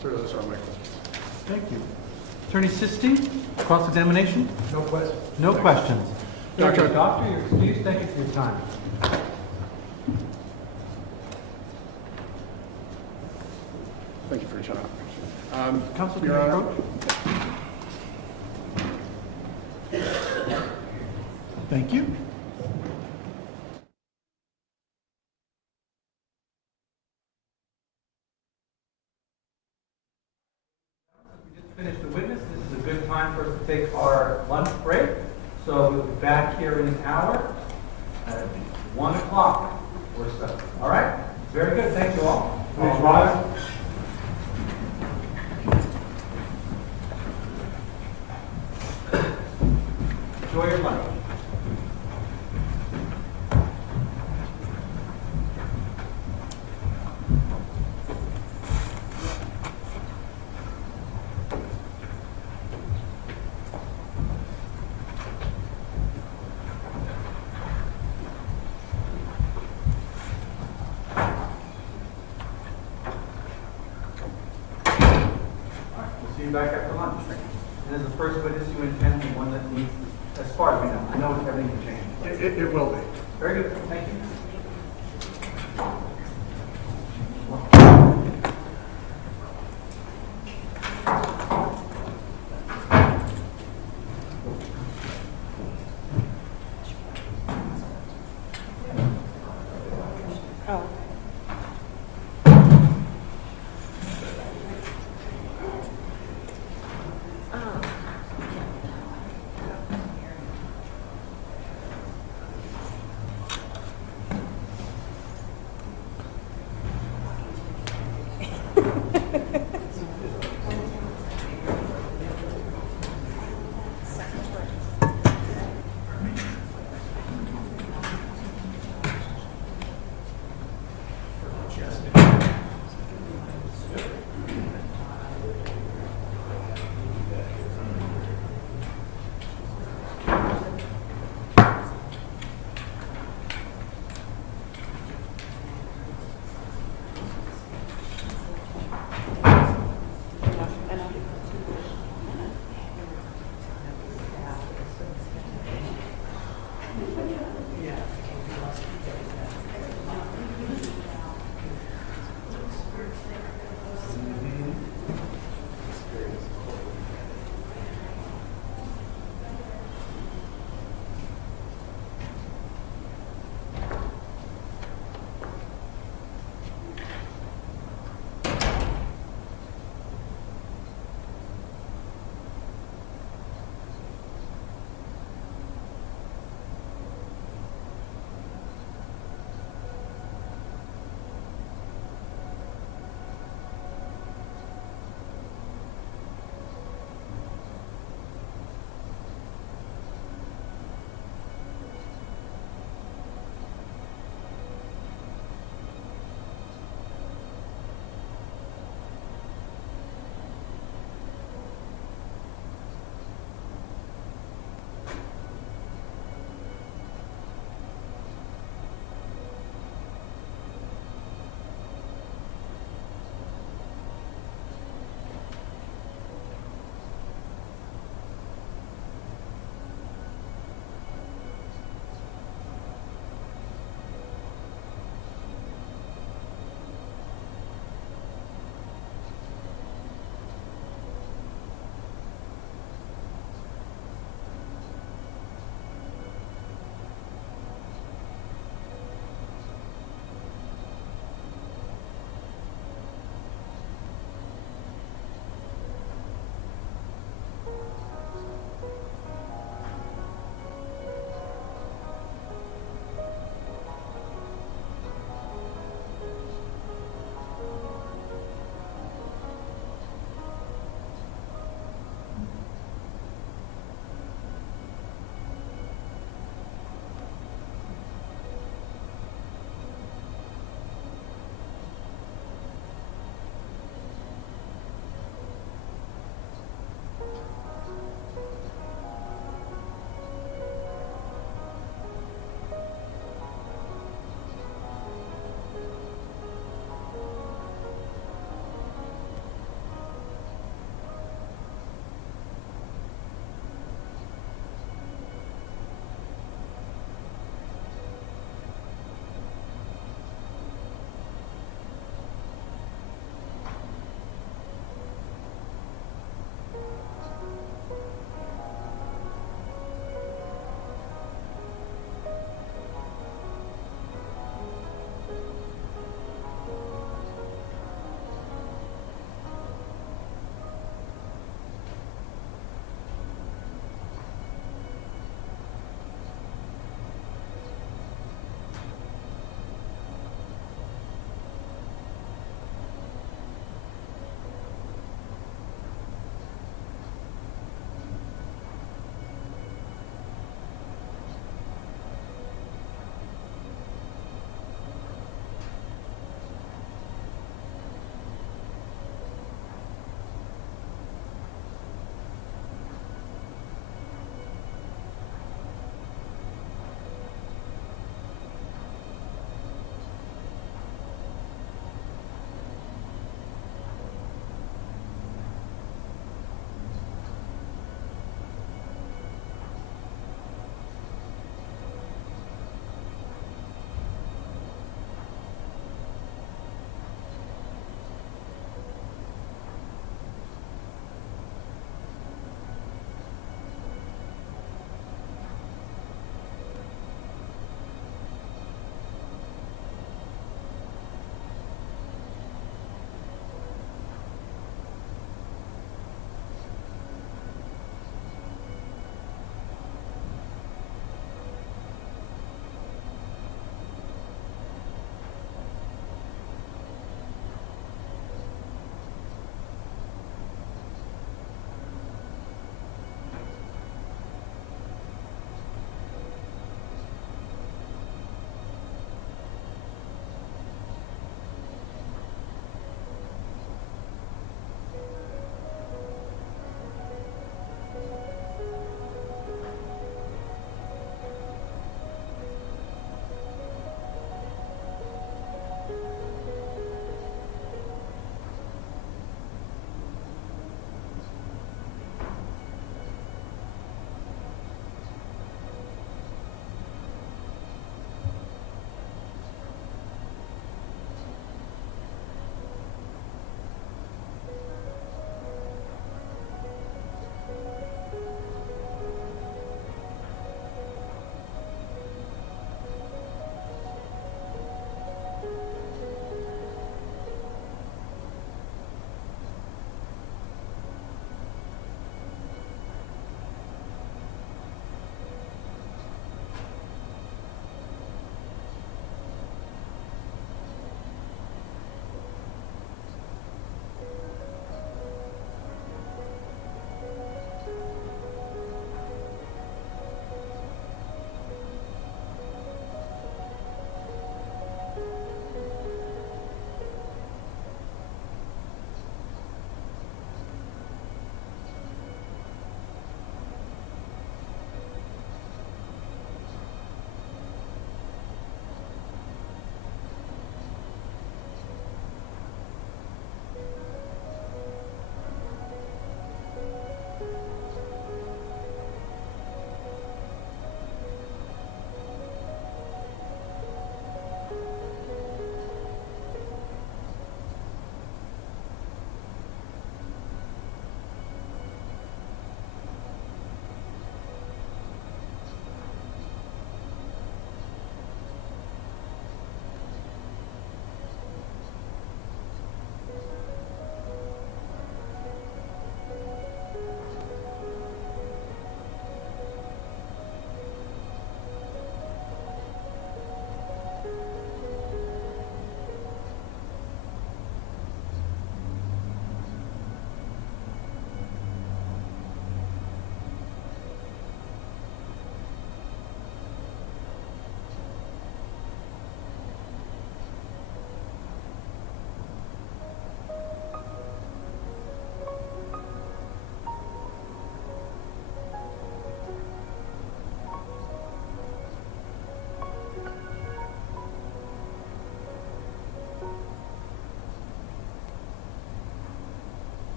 So those are my questions. Thank you. Attorney Sistine, cross-examination? No question. No questions. Doctor. Doctor, you're excused. Thank you for your time. Thank you for your time. Counsel, can you Your Honor, approach? Thank you. We just finished the witness. This is a good time for us to take our lunch break. So we'll be back here in an hour at 1 o'clock or so. All right? Very good. Thank you all. Please rise. Enjoy your lunch. We'll see you back after lunch. And as the first witness, you intend the one that needs, as far as we know. I know everything can change. it will be. Very good. Thank you.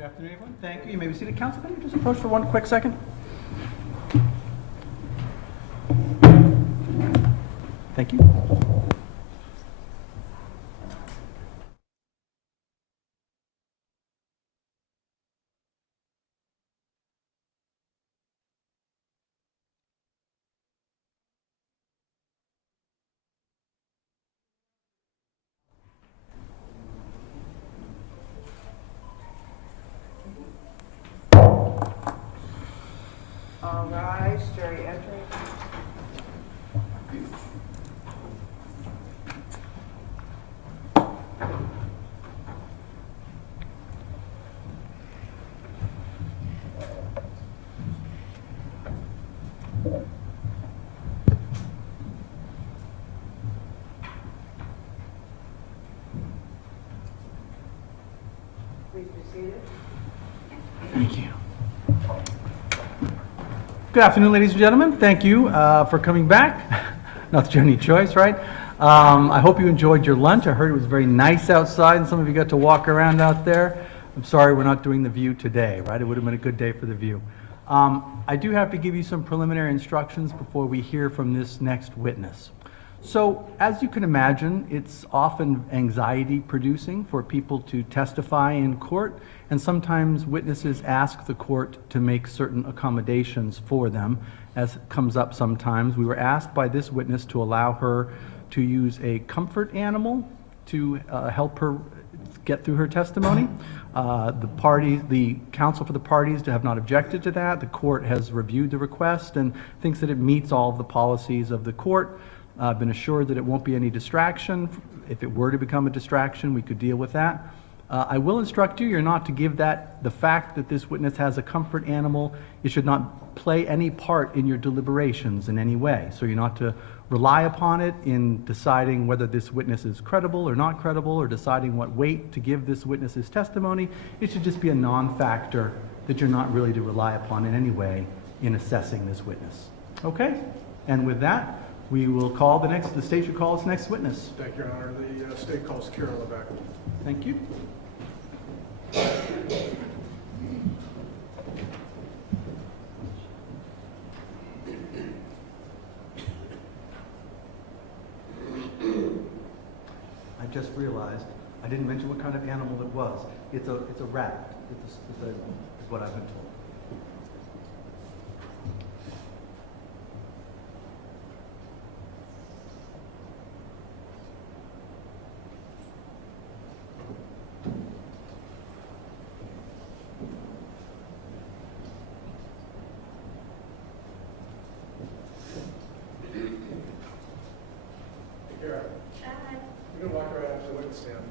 Good afternoon, everyone. Thank you. You may be seated. Councilman, just approach for one quick second. Thank you. All rise, Jerry entering. Please be seated. Thank you. Good afternoon, ladies and gentlemen. Thank you for coming back. Not that you have any choice, right? I hope you enjoyed your lunch. I heard it was very nice outside, and some of you got to walk around out there. I'm sorry we're not doing the view today, right? It would have been a good day for the view. I do have to give you some preliminary instructions before we hear from this next witness. So, as you can imagine, it's often anxiety-producing for people to testify in court, and sometimes witnesses ask the court to make certain accommodations for them, as comes up sometimes. We were asked by this witness to allow her to use a comfort animal to help her get through her testimony. The counsel for the parties have not objected to that. The court has reviewed the request and thinks that it meets all of the policies of the court. I've been assured that it won't be any distraction. If it were to become a distraction, we could deal with that. I will instruct you, you're not to give the fact that this witness has a comfort animal, it should not play any part in your deliberations in any way. So you're not to rely upon it in deciding whether this witness is credible or not credible, or deciding what weight to give this witness's testimony. It should just be a non-factor that you're not really to rely upon in any way in assessing this witness. Okay? And with that, we will call the state should call its next witness. Thank you, Your Honor. The state calls Kira Levesque. Thank you. I just realized I didn't mention what kind of animal it was. It's a rat. Is what I've been told. Kira, you can walk right up to the witness stand.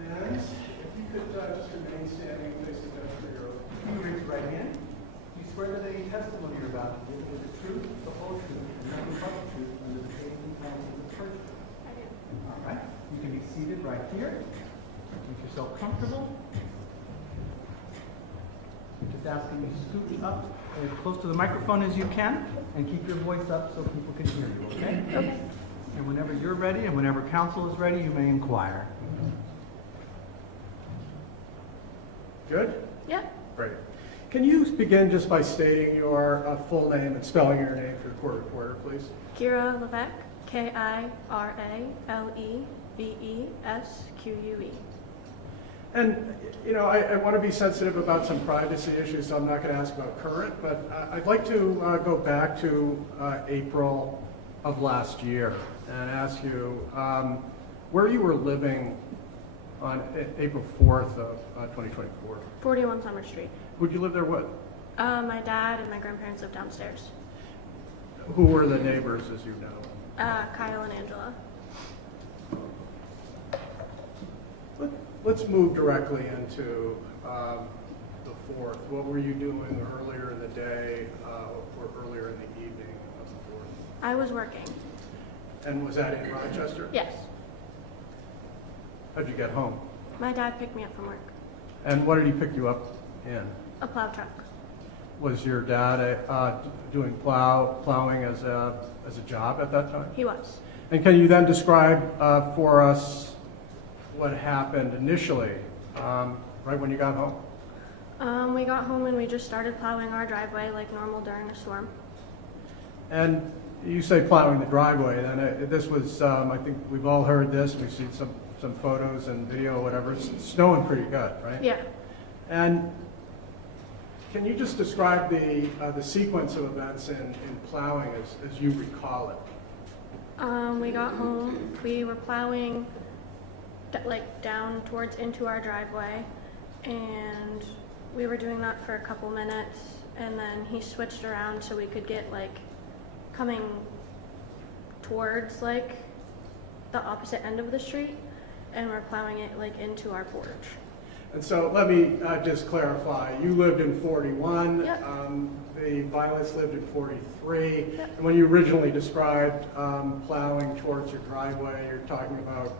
And if you could just remain standing facing down for your oath. You raise your right hand. You swear that any testimony you're about to give is the truth, the whole truth, and nothing but the truth under the faith and counsel of the church. I do. All right. You can be seated right here. Make yourself comfortable. Just asking you to scoot up as close to the microphone as you can, and keep your voice up so people can hear you. Okay? Okay. And whenever you're ready, and whenever counsel is ready, you may inquire. Good? Yeah. Great. Can you begin just by stating your full name and spelling your name for the court reporter, please? Kira Levesque, K-I-R-A-L-E-V-E-S-Q-U-E. And, you know, I want to be sensitive about some privacy issues, so I'm not going to ask about current, but I'd like to go back to April of last year and ask you where you were living on April 4th of 2024. 41 Summer Street. Who'd you live there with? My dad and my grandparents live downstairs. Who were the neighbors, as you know? Kyle and Angela. Let's move directly into the 4th. What were you doing earlier in the day or earlier in the evening of the 4th? I was working. And was that in Rochester? Yes. How'd you get home? My dad picked me up from work. And what did he pick you up in? A plow truck. Was your dad doing plowing as a job at that time? He was. And can you then describe for us what happened initially, right when you got home? We got home and we just started plowing our driveway like normal during a storm. And you say plowing the driveway, then this was, I think we've all heard this, we've seen some photos and video, whatever. It's snowing pretty good, right? Yeah. And can you just describe the sequence of events in plowing as you recall it? We got home, we were plowing like down towards into our driveway, and we were doing that for a couple minutes, and then he switched around so we could get like coming towards like the opposite end of the street, and we're plowing it like into our porch. And so let me just clarify, you lived in 41, Yep. The Violettes lived in 43, Yep. and when you originally described plowing towards your driveway, you're talking about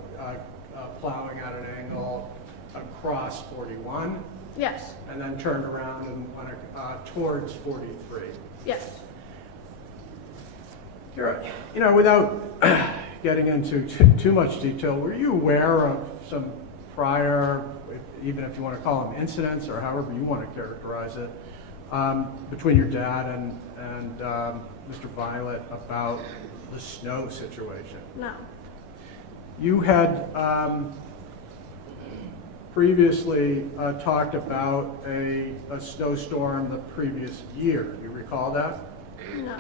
plowing at an angle across 41, Yes. and then turned around and went towards 43. Yes. Without getting into too much detail, were you aware of some prior, even if you want to call them incidents or however you want to characterize it, between your dad and Mr. Violette about the snow situation? No. You had previously talked about a snowstorm the previous year. You recall that? No.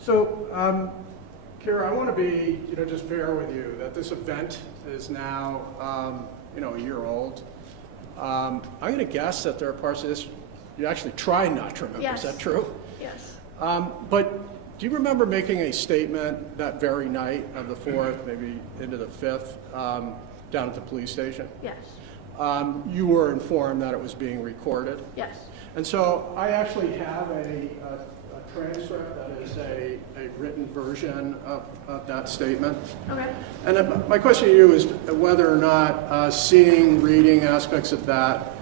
So, Kira, I want to be, just fair with you that this event is now, a year old. I'm going to guess that there are parts of this you actually try not to remember. Yes. Is that true? Yes. But do you remember making a statement that very night of the 4th, maybe into the 5th, down at the police station? Yes. You were informed that it was being recorded. Yes. And so I actually have a transcript that is a written version of that statement. Okay. And my question to you is whether or not seeing, reading aspects of that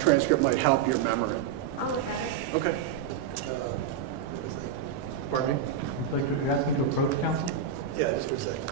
transcript might help your memory. I'll look at it. Okay. Pardon me? Would you like to ask me to approach counsel? Yeah, just for a second.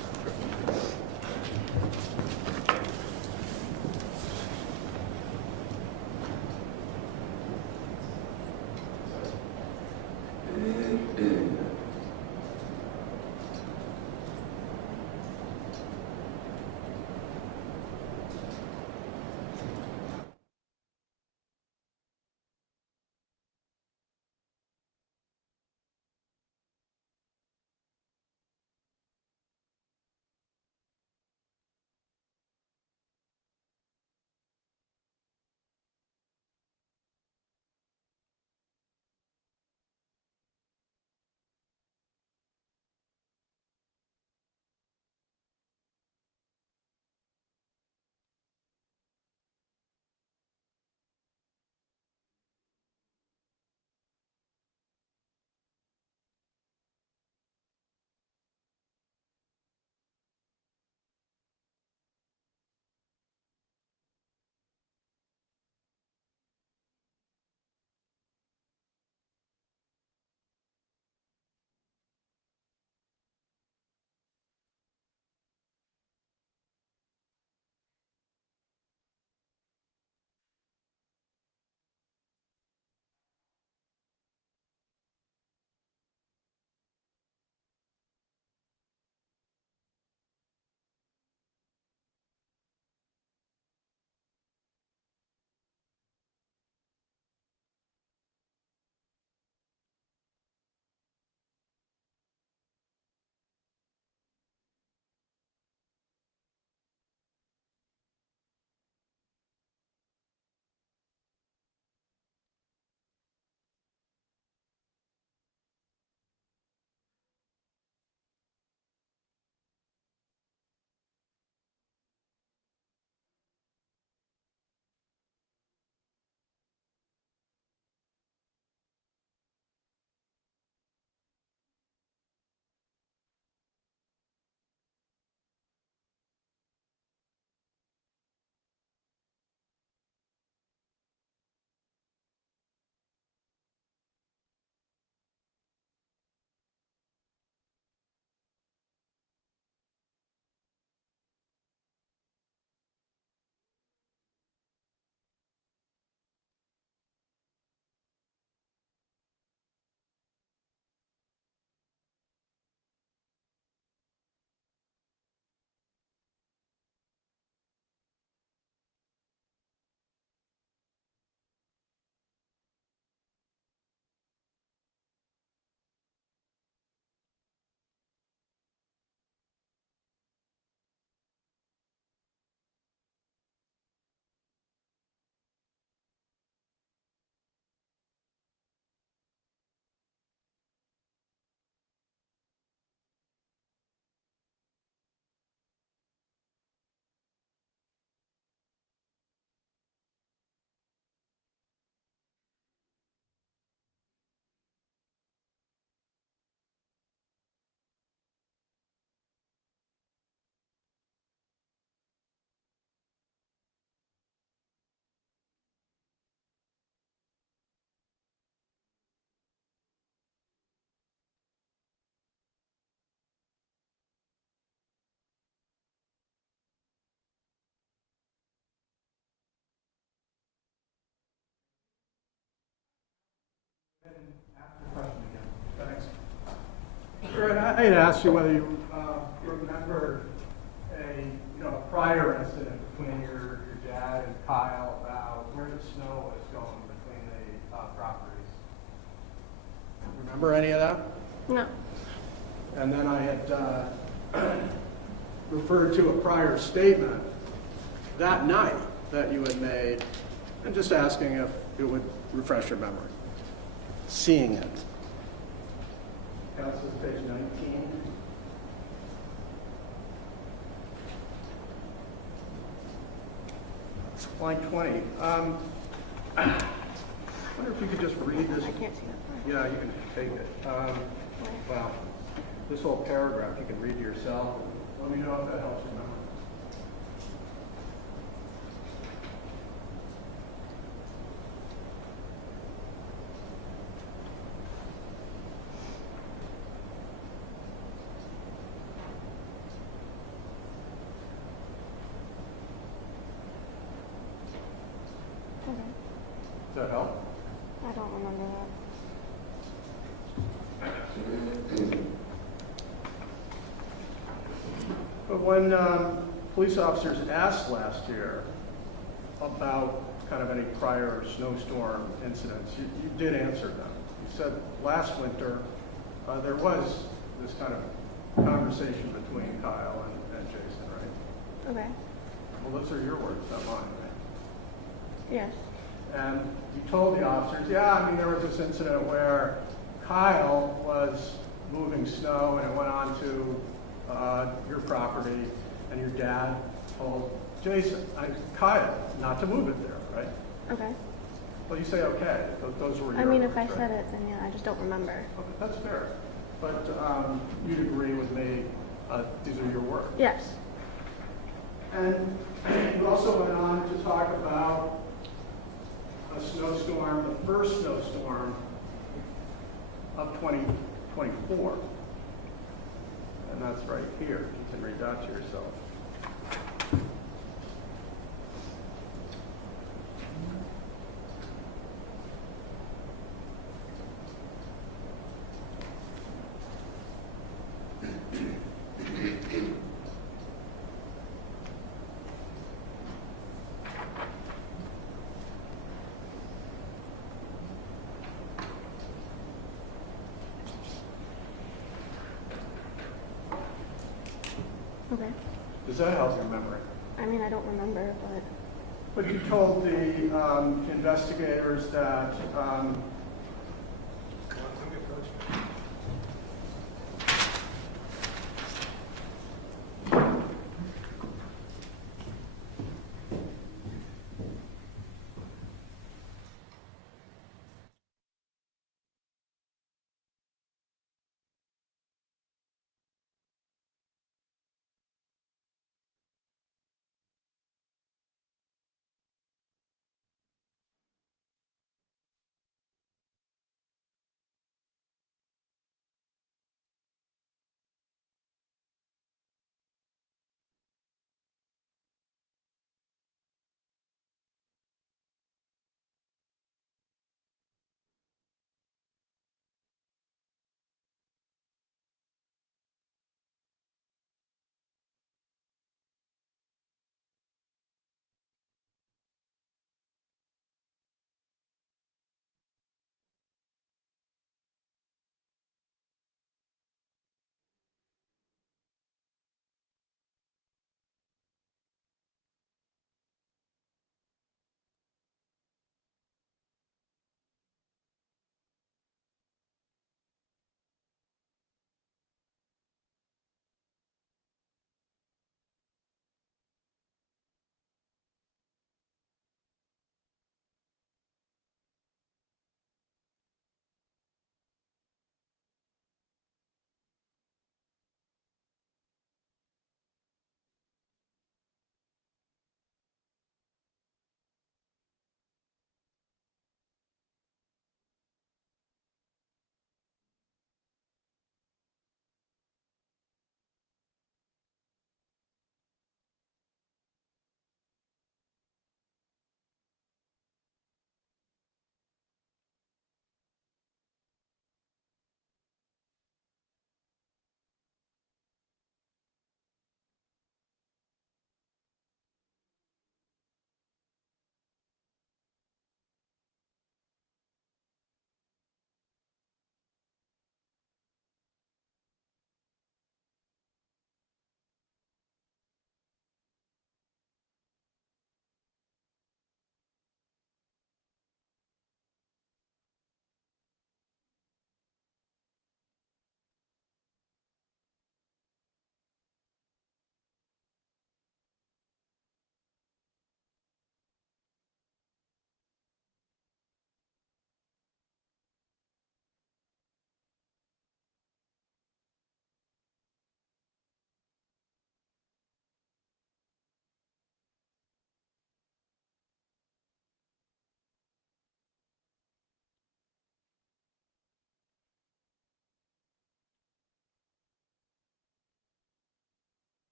I had asked you whether you remember a, prior incident between your dad and Kyle about where the snow was going between the properties. Remember any of that? No. And then I had referred to a prior statement that night that you had made, and just asking if it would refresh your memory. Seeing it. Council's page 19. Line 20. I wonder if you could just read this. I can't see that. Yeah, you can take it. Well, this whole paragraph you can read to yourself. Let me know if that helps you remember. Okay. Does that help? I don't remember that. But when police officers asked last year about kind of any prior snowstorm incidents, you did answer them. You said last winter there was this kind of conversation between Kyle and Jason, right? Okay. Well, those are your words, not mine, right? Yes. And you told the officers, yeah, I mean, there was this incident where Kyle was moving snow and it went onto your property, and your dad told Kyle not to move it there, right? Okay. Well, you say okay. Those were your I mean, if words, I right? said it, then yeah, I just don't remember. Okay, that's fair. But you'd agree with me, these are your words. Yes. And you also went on to talk about a snowstorm, the first snowstorm of 2024. And that's right here. You can read that to yourself. Okay. Does that help your memory? I mean, I don't remember, but But you told the investigators that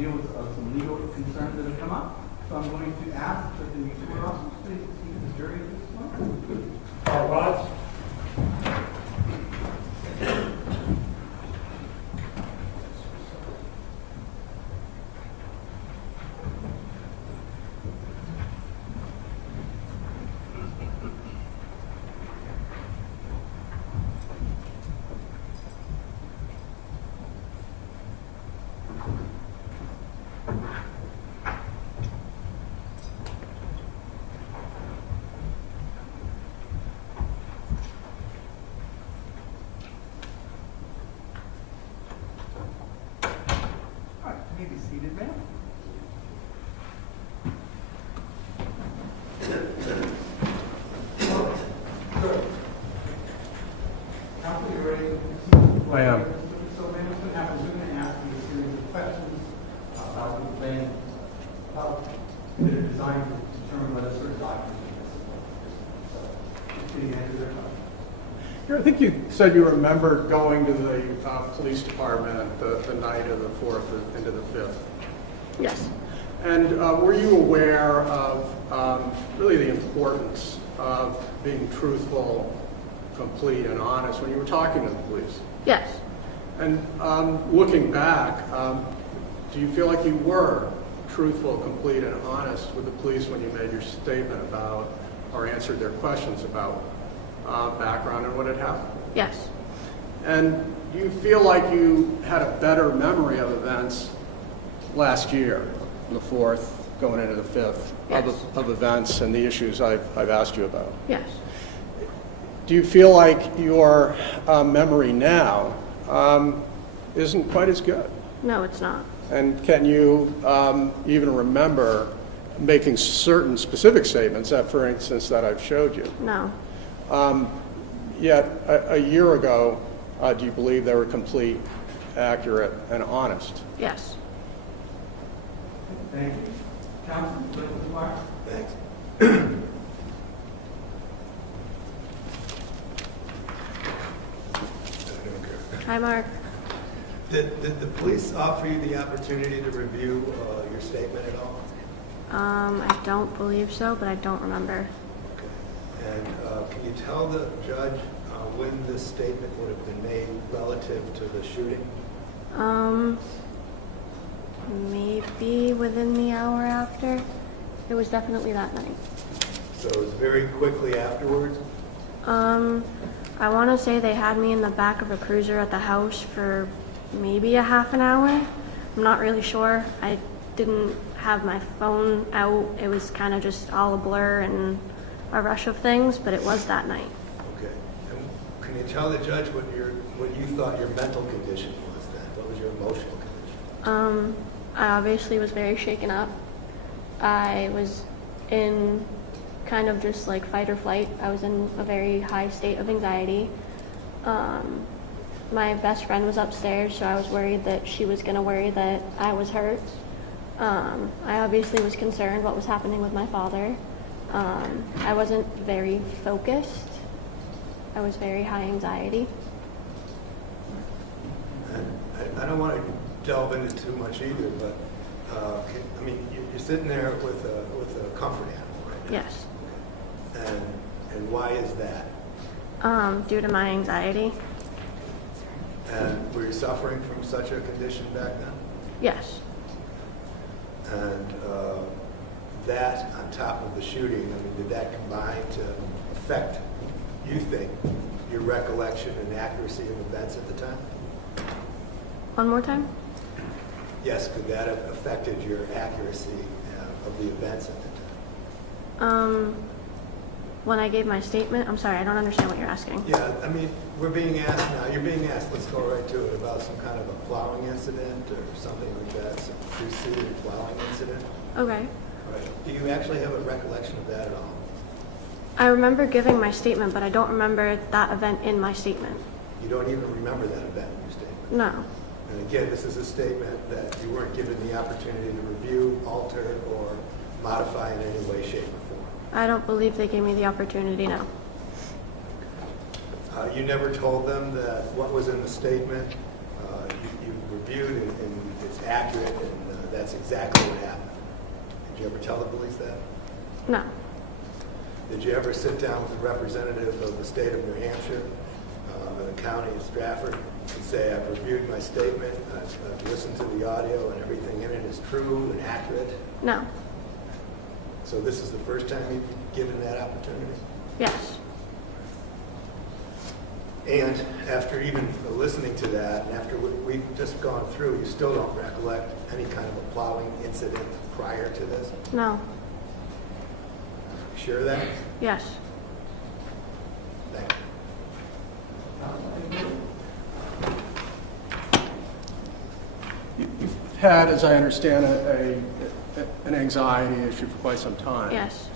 deal with some legal concerns that have come up. So I'm going to ask that the court officers please speak to the jury at this point. All rise. All right, you may be seated, ma'am. Counsel, you ready to proceed? I am. So, ma'am, what's going to happen is we're going to ask you a series of questions about the plan, that are designed to determine whether certain documents are admissible. So, just getting answer their questions. I think you said you remember going to the police department the night of the 4th into the 5th. Yes. And were you aware of really the importance of being truthful, complete, and honest when you were talking to the police? Yes. And looking back, do you feel like you were truthful, complete, and honest with the police when you made your statement about or answered their questions about background and what had happened? Yes. And do you feel like you had a better memory of events last year, the 4th, going into the 5th, Yes. of events and the issues I've asked you about? Yes. Do you feel like your memory now isn't quite as good? No, it's not. And can you even remember making certain specific statements that, for instance, that I've showed you? No. Yet a year ago, do you believe they were complete, accurate, and honest? Yes. Thank you. Counsel, witness Mark? Thanks. Hi, Mark. Did the police offer you the opportunity to review your statement at all? I don't believe so, but I don't remember. Okay. And can you tell the judge when this statement would have been made relative to the shooting? Maybe within the hour after. It was definitely that night. So it was very quickly afterwards? I want to say they had me in the back of a cruiser at the house for maybe a half an hour. I'm not really sure. I didn't have my phone out. It was kind of just all a blur and a rush of things, but it was that night. Okay. And can you tell the judge what you thought your mental condition was then? What was your emotional condition? I obviously was very shaken up. I was in kind of just like fight or flight. I was in a very high state of anxiety. My best friend was upstairs, so I was worried that she was going to worry that I was hurt. I obviously was concerned what was happening with my father. I wasn't very focused. I was very high anxiety. I don't want to delve into too much either, but I mean, you're sitting there with a comfort animal right now. Yes. And why is that? Due to my anxiety. And were you suffering from such a condition back then? Yes. And that on top of the shooting, I mean, did that combine to affect, you think, your recollection and accuracy of events at the time? One more time? Yes, could that have affected your accuracy of the events at the time? When I gave my statement, I'm sorry, I don't understand what you're asking. Yeah, I mean, we're being asked now, you're being asked, let's go right to it, about some kind of a plowing incident or something like that, some preceding plowing incident. Okay. Right. Do you actually have a recollection of that at all? I remember giving my statement, but I don't remember that event in my statement. You don't even remember that event in your statement? No. And again, this is a statement that you weren't given the opportunity to review, alter, or modify in any way, shape, or form. I don't believe they gave me the opportunity, no. You never told them that what was in the statement you reviewed and it's accurate and that's exactly what happened. Did you ever tell the police that? No, Did you ever sit down with a representative of the state of New Hampshire, and the county of Strafford, and say, I've reviewed my statement, I've listened to the audio, and everything in it is true and accurate? no, So this is the first time you've given that opportunity? yes, And after even listening to that, and after we've just gone through, you still don't recollect any kind of a plowing incident prior to this? no, Sure of that? yes, Thank you. You've had, as I understand it, an anxiety issue for quite some time. yes,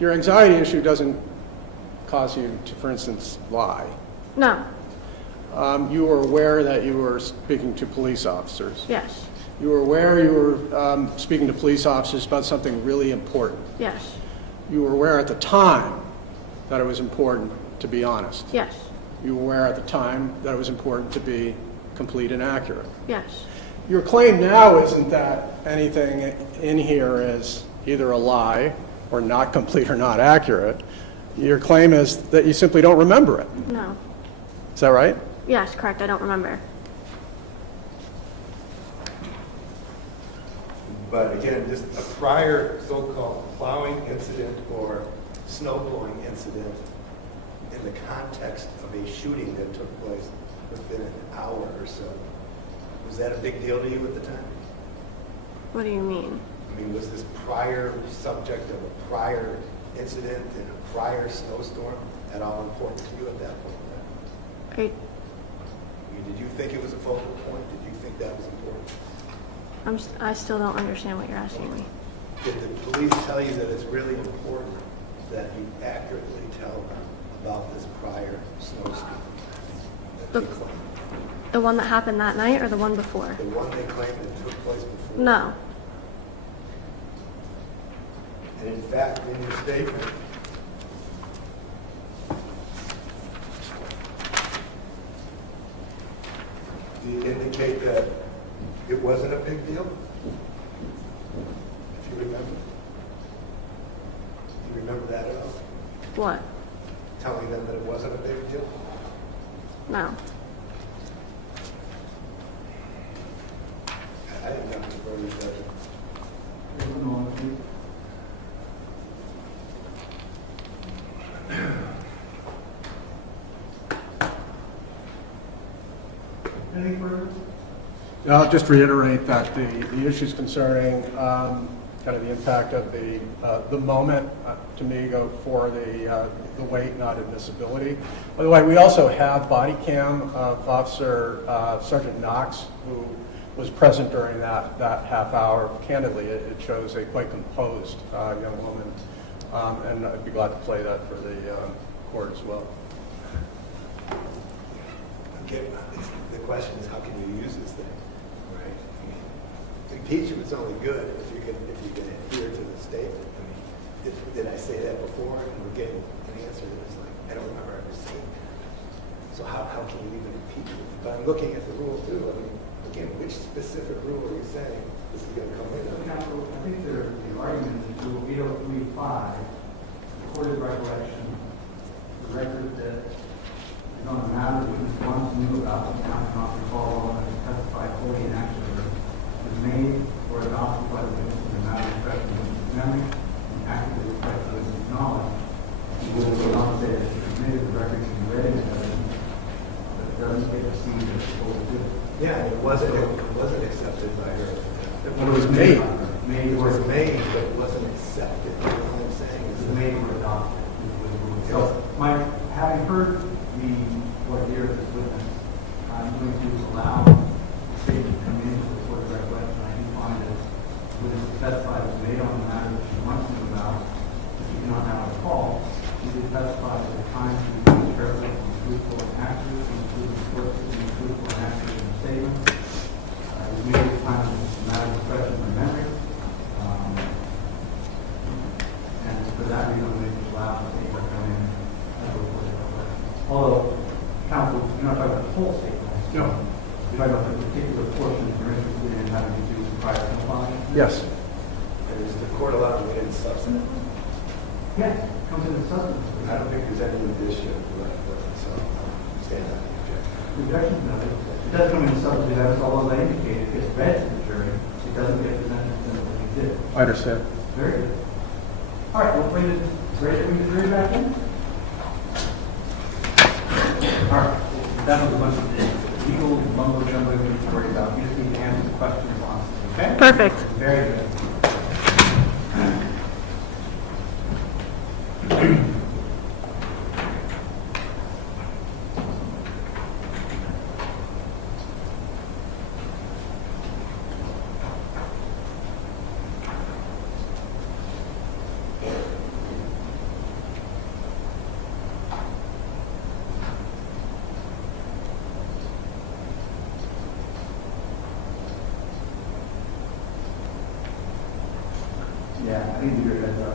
Your anxiety issue doesn't cause you to, for instance, lie. no, You were aware that you were speaking to police officers. yes, You were aware you were speaking to police officers about something really important. yes, You were aware at the time that it was important to be honest. yes, You were aware at the time that it was important to be complete and accurate. yes, Your claim now isn't that anything in here is either a lie or not complete or not accurate. Your claim is that you simply don't remember it. no, Is that right? yes, correct, I don't remember. But again, just a prior so-called plowing incident or snow blowing incident in the context of a shooting that took place within an hour or so, was that a big deal to you at the time? What do you mean? I mean, was this prior subject of a prior incident in a prior snowstorm at all important to you at that point in time? Are you, I mean, did you think it was a focal point? Did you think that was important? I still don't understand what you're asking me. Did the police tell you that it's really important that you accurately tell them about this prior snowstorm? The one that happened that night or the one before? The one they claimed that took place before? No, And in fact, in your statement, do you indicate that it wasn't a big deal? If you remember? Do you remember that at all? what? Telling them that it wasn't a big deal? No, I didn't have to further judge. Any further? I'll just reiterate that the issues concerning kind of the impact of the moment, to me, go for the weight, not admissibility. By the way, we also have body cam of Officer Sergeant Knox, who was present during that half hour. Candidly, it shows a quite composed young woman, and I'd be glad to play that for the court as well. Again, the question is, how can you use this thing, right? I mean, impeachment's only good if you can adhere to the statement. I mean, did I say that before? And we're getting an answer that is like, I don't remember ever saying that. So how can you even impeach it? But I'm looking at the rule too. I mean, again, which specific rule are you saying this is going to come in? Counsel, I think the argument is Rule 8035, recorded recollection, the record that is on the matter that witness once knew about, the town cannot recall, and testified fully and accurately, was made or adopted by the witness in the matter of record, witness memory, and accurately reflects the witness knowledge. The rule will not say that it's admitted the record can be read in evidence, but it doesn't get received as full to it. Yeah, it wasn't accepted by her. When it was made. It was made, but it wasn't accepted. You know what I'm saying? It was made or adopted. So, Mike, having heard the what here of this witness, I'm going to allow the statement to come into the court of recollection. I do find that the witness specified it was made on the matter that she wants to know about, but she cannot now recall. She did specify at the time she was careful and truthful and accurate, including the court to be truthful and accurate in the statement. It was made at the time of the matter of fresh in my memory. And for that reason, we allow the statement to come in as a report of recollection. Although, counsel, you're not talking about the whole statement. No. You're talking about the particular portion that you're interested in having to do Yes. And is the court allowed to get substantive? Yes, comes in the substance. I don't think there's any issue with it, so stand on the objection. Objection, no, it does come in the substance, that's all I indicated, it gets read to the jury, it doesn't get presented to them as it did. I understand. Very good. All right, we'll bring the jury back in. All right, that was a bunch of legal mumbo jumbo we need to worry about. You just need to answer the questions honestly, okay? Perfect. Very good. Yeah, I need to do that though.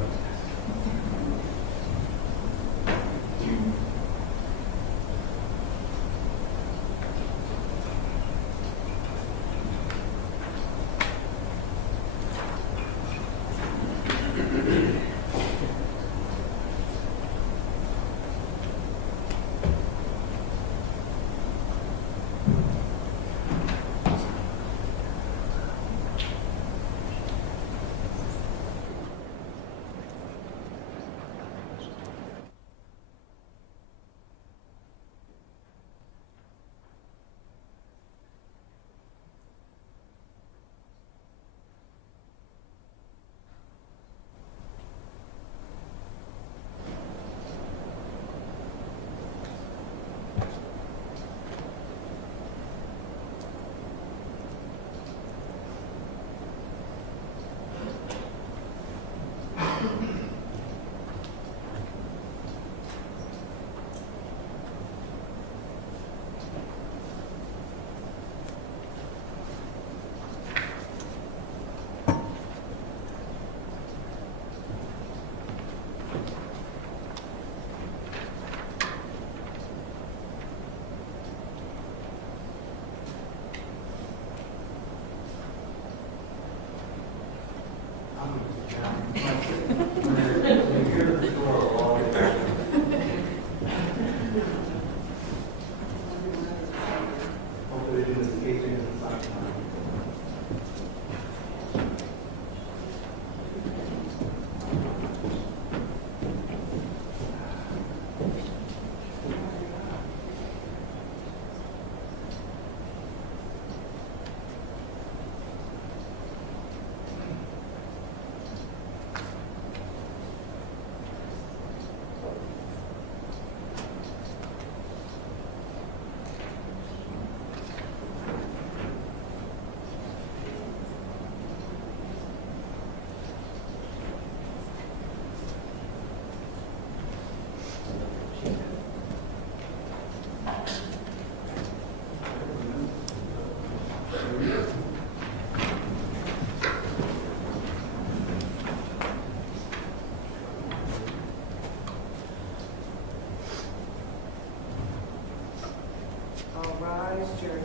All rise, jury.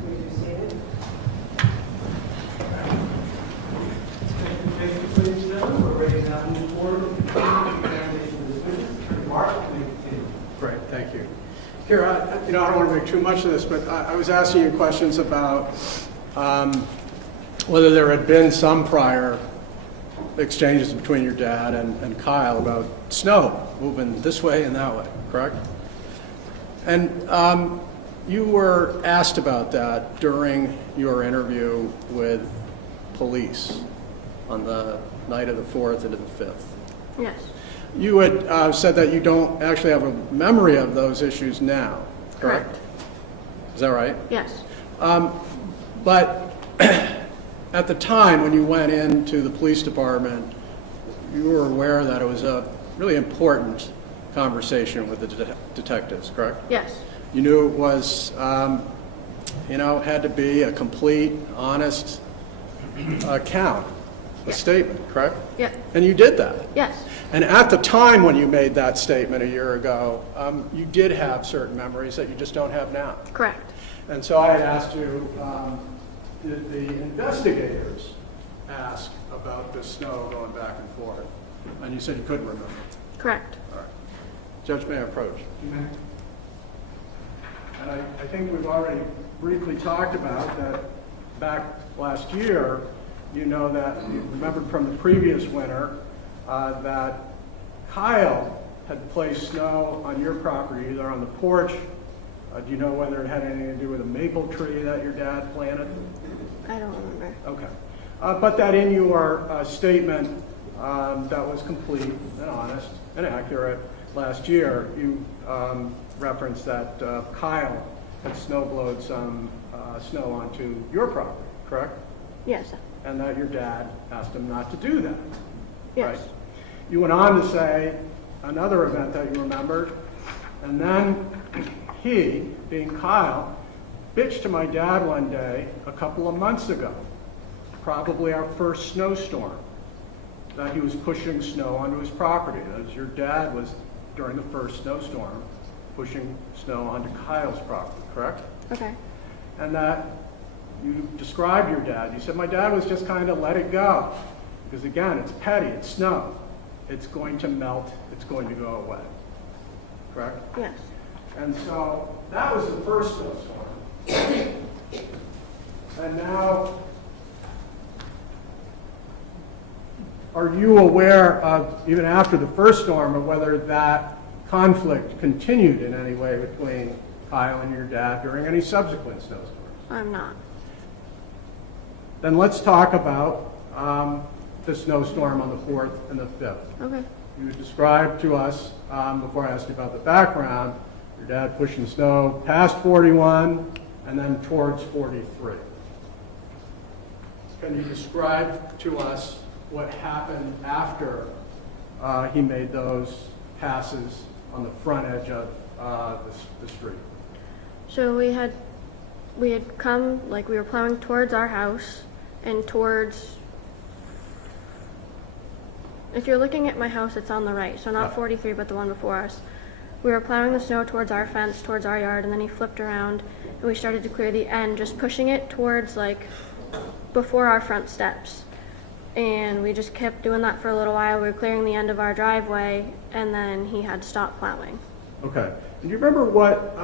Please be seated. Ladies and gentlemen, we're ready to now move forward with the examination of this witness. Attorney Mark, you may continue. Great, thank you. Here, I don't want to make too much of this, but I was asking you questions about whether there had been some prior exchanges between your dad and Kyle about snow moving this way and that way, correct? And you were asked about that during your interview with police on the night of the 4th into the 5th. Yes. You had said that you don't actually have a memory of those issues now, correct? Correct. Is that right? Yes. But at the time when you went into the police department, you were aware that it was a really important conversation with the detectives, correct? Yes. You knew it was, had to be a complete, honest account, a statement, correct? Yeah. And you did that. Yes. And at the time when you made that statement a year ago, you did have certain memories that you just don't have now. Correct. And so I had asked you, did the investigators ask about the snow going back and forth? And you said you couldn't remember. Correct. All right. Judge may approach. And I think we've already briefly talked about that back last year, you know that you remembered from the previous winter that Kyle had placed snow on your property, either on the porch. Do you know whether it had anything to do with a maple tree that your dad planted? I don't remember. Okay. But that in your statement that was complete and honest and accurate last year, you referenced that Kyle had snowblowed some snow onto your property, correct? Yes. And that your dad asked him not to do that. Yes. Right? You went on to say another event that you remembered, and then he, being Kyle, bitched to my dad one day a couple of months ago, probably our first snowstorm, that he was pushing snow onto his property. As your dad was, during the first snowstorm, pushing snow onto Kyle's property, correct? Okay. And that you described your dad. You said, my dad was just kind of let it go. Because again, it's petty, it's snow. It's going to melt, it's going to go away. Correct? Yes. And so that was the first snowstorm. And now, are you aware of, even after the first storm, of whether that conflict continued in any way between Kyle and your dad during any subsequent snowstorms? I'm not. Then let's talk about the snowstorm on the 4th and the 5th. Okay. You described to us, before I asked you about the background, your dad pushing snow past 41 and then towards 43. Can you describe to us what happened after he made those passes on the front edge of the street? So we had come, like we were plowing towards our house and towards, if you're looking at my house, it's on the right, so not 43, but the one before us. We were plowing the snow towards our fence, towards our yard, and then he flipped around and we started to clear the end, just pushing it towards like before our front steps. And we just kept doing that for a little while. We were clearing the end of our driveway, and then he had stopped plowing. Okay. Do you remember what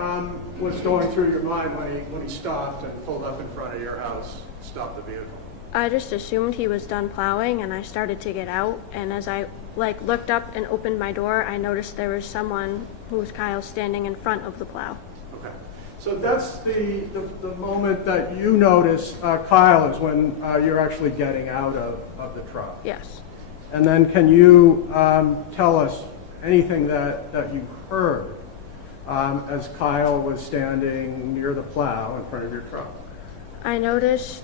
was going through your mind when he stopped and pulled up in front of your house, stopped the vehicle? I just assumed he was done plowing, and I started to get out. And as I looked up and opened my door, I noticed there was someone who was Kyle standing in front of the plow. Okay. So that's the moment that you notice Kyle is when you're actually getting out of the truck. Yes. And then can you tell us anything that you heard as Kyle was standing near the plow in front of your truck? I noticed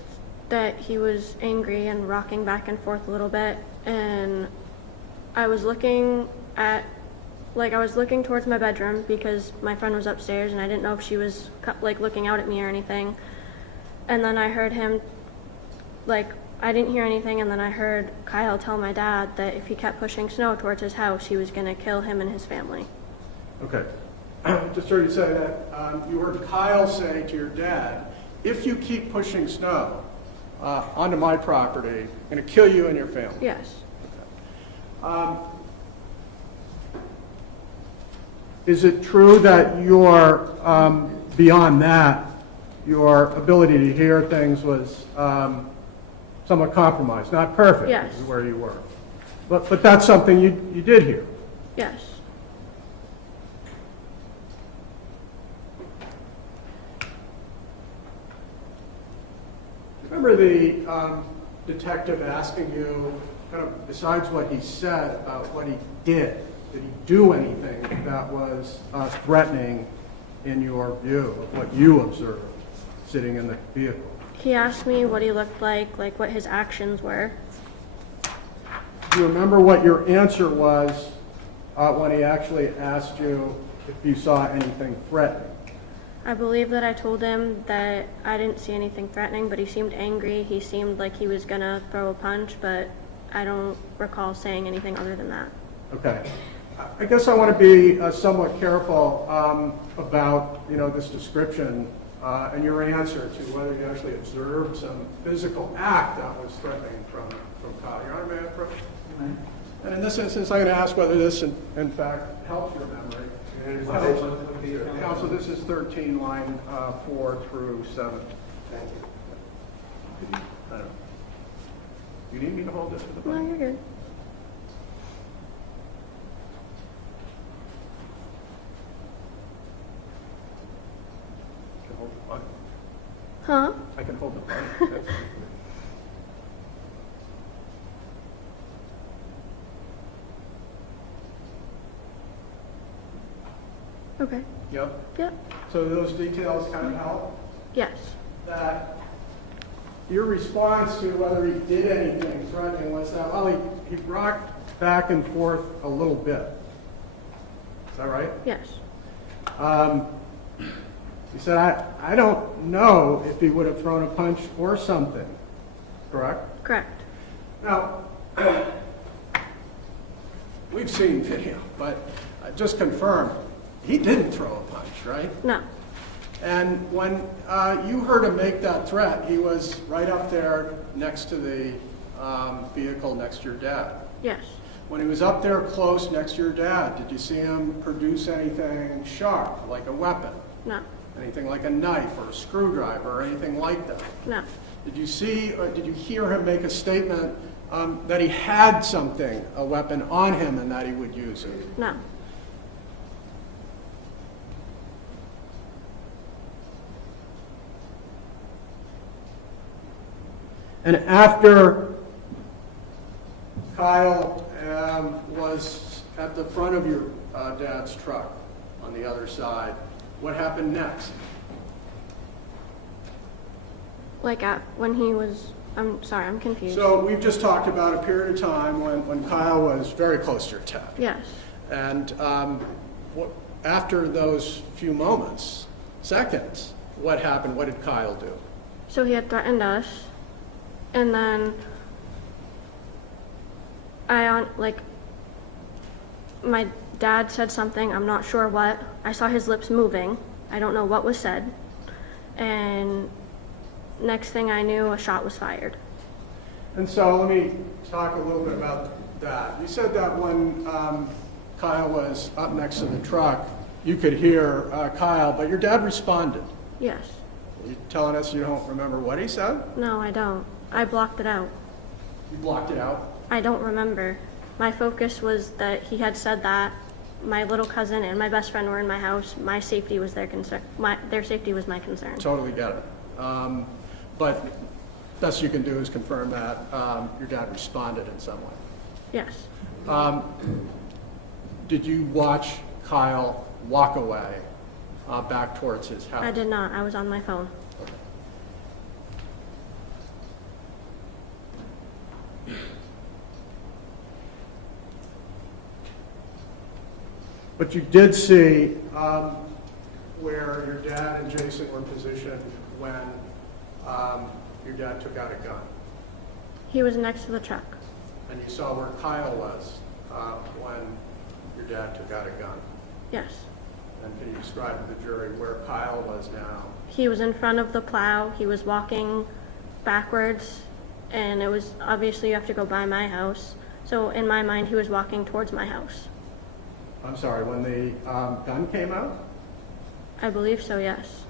that he was angry and rocking back and forth a little bit, and I was looking towards my bedroom because my friend was upstairs and I didn't know if she was looking out at me or anything. And then I heard him, I didn't hear anything, and then I heard Kyle tell my dad that if he kept pushing snow towards his house, he was going to kill him and his family. Okay. Just heard you say that. You heard Kyle say to your dad, if you keep pushing snow onto my property, I'm going to kill you and your family. Yes. Is it true that beyond that, your ability to hear things was somewhat compromised? Not perfect, Yes. This is where you were. But that's something you did hear. Yes. Remember the detective asking you, kind of besides what he said, about what he did? Did he do anything that was threatening in your view of what you observed sitting in the vehicle? He asked me what he looked like what his actions were. Do you remember what your answer was when he actually asked you if you saw anything threatening? I believe that I told him that I didn't see anything threatening, but he seemed angry. He seemed like he was gonna throw a punch, but I don't recall saying anything other than that. Okay. I guess I want to be somewhat careful about, this description and your answer to whether you actually observed some physical act that was threatening from Kyle. Your Honor, may I approach? And in this instance, I'm going to ask whether this, in fact, helps your memory. Counsel, this is 13, line 4 through 7. Thank you. I don't know. You need me to hold this to the No, mic? you're good. I can hold the mic. Huh? I can hold the mic. That's- Okay. Yep. Yep. So those details kind of help? Yes. That your response to whether he did anything threatening was that, well, he rocked back and forth a little bit. Is that right? Yes. He said, I don't know if he would have thrown a punch or something. Correct? Correct. Now, we've seen video, but just confirm, he didn't throw a punch, right? No. And when you heard him make that threat, he was right up there next to the vehicle next to your dad. Yes. When he was up there close next to your dad, did you see him produce anything sharp, like a weapon? No. Anything like a knife or a screwdriver or anything like that? No. Did you see or did you hear him make a statement that he had something, a weapon on him, and that he would use it? No. And after Kyle was at the front of your dad's truck on the other side, what happened next? Like when he was, I'm sorry, I'm confused. So we've just talked about a period of time when Kyle was very close to your dad. Yes. And after those few moments, seconds, what happened? What did Kyle do? So he had threatened us, and then my dad said something, I'm not sure what. I saw his lips moving. I don't know what was said. And next thing I knew, a shot was fired. And so let me talk a little bit about that. You said that when Kyle was up next to the truck, you could hear Kyle, but your dad responded. Yes. You telling us you don't remember what he said? No, I don't. I blocked it out. You blocked it out? I don't remember. My focus was that he had said that my little cousin and my best friend were in my house. My safety was their concern. Their safety was my concern. Totally get it. But best you can do is confirm that your dad responded in some way. Yes. Did you watch Kyle walk away back towards his house? I did not. I was on my phone. But you did see where your dad and Jason were positioned when your dad took out a gun. He was next to the truck. And you saw where Kyle was when your dad took out a gun. Yes. And can you describe to the jury where Kyle was now? He was in front of the plow. He was walking backwards, and it was obviously you have to go by my house. So in my mind, he was walking towards my house. I'm sorry, when the gun came out? I believe so, yes.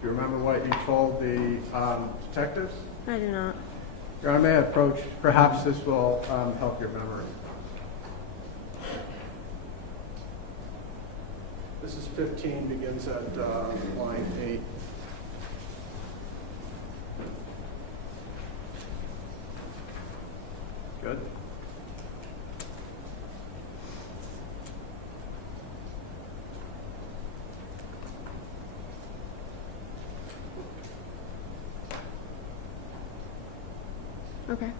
Do you remember what you told the detectives? I do not. Your Honor, may I approach? Perhaps this will help your memory. This is 15, begins at line 8. Good. Okay.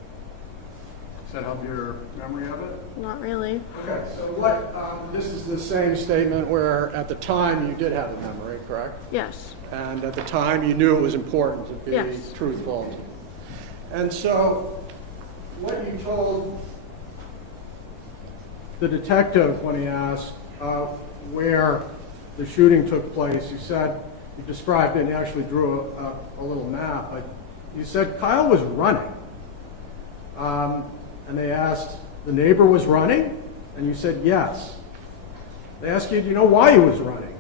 Does that help your memory of it? Not really. Okay, so this is the same statement where at the time you did have a memory, correct? Yes. And at the time you knew it was important to be Yes. truthful. And so what you told the detective when he asked where the shooting took place, you said, you described it and you actually drew a little map, but you said Kyle was running. And they asked, the neighbor was running? And you said, yes. They asked you, do you know why he was running?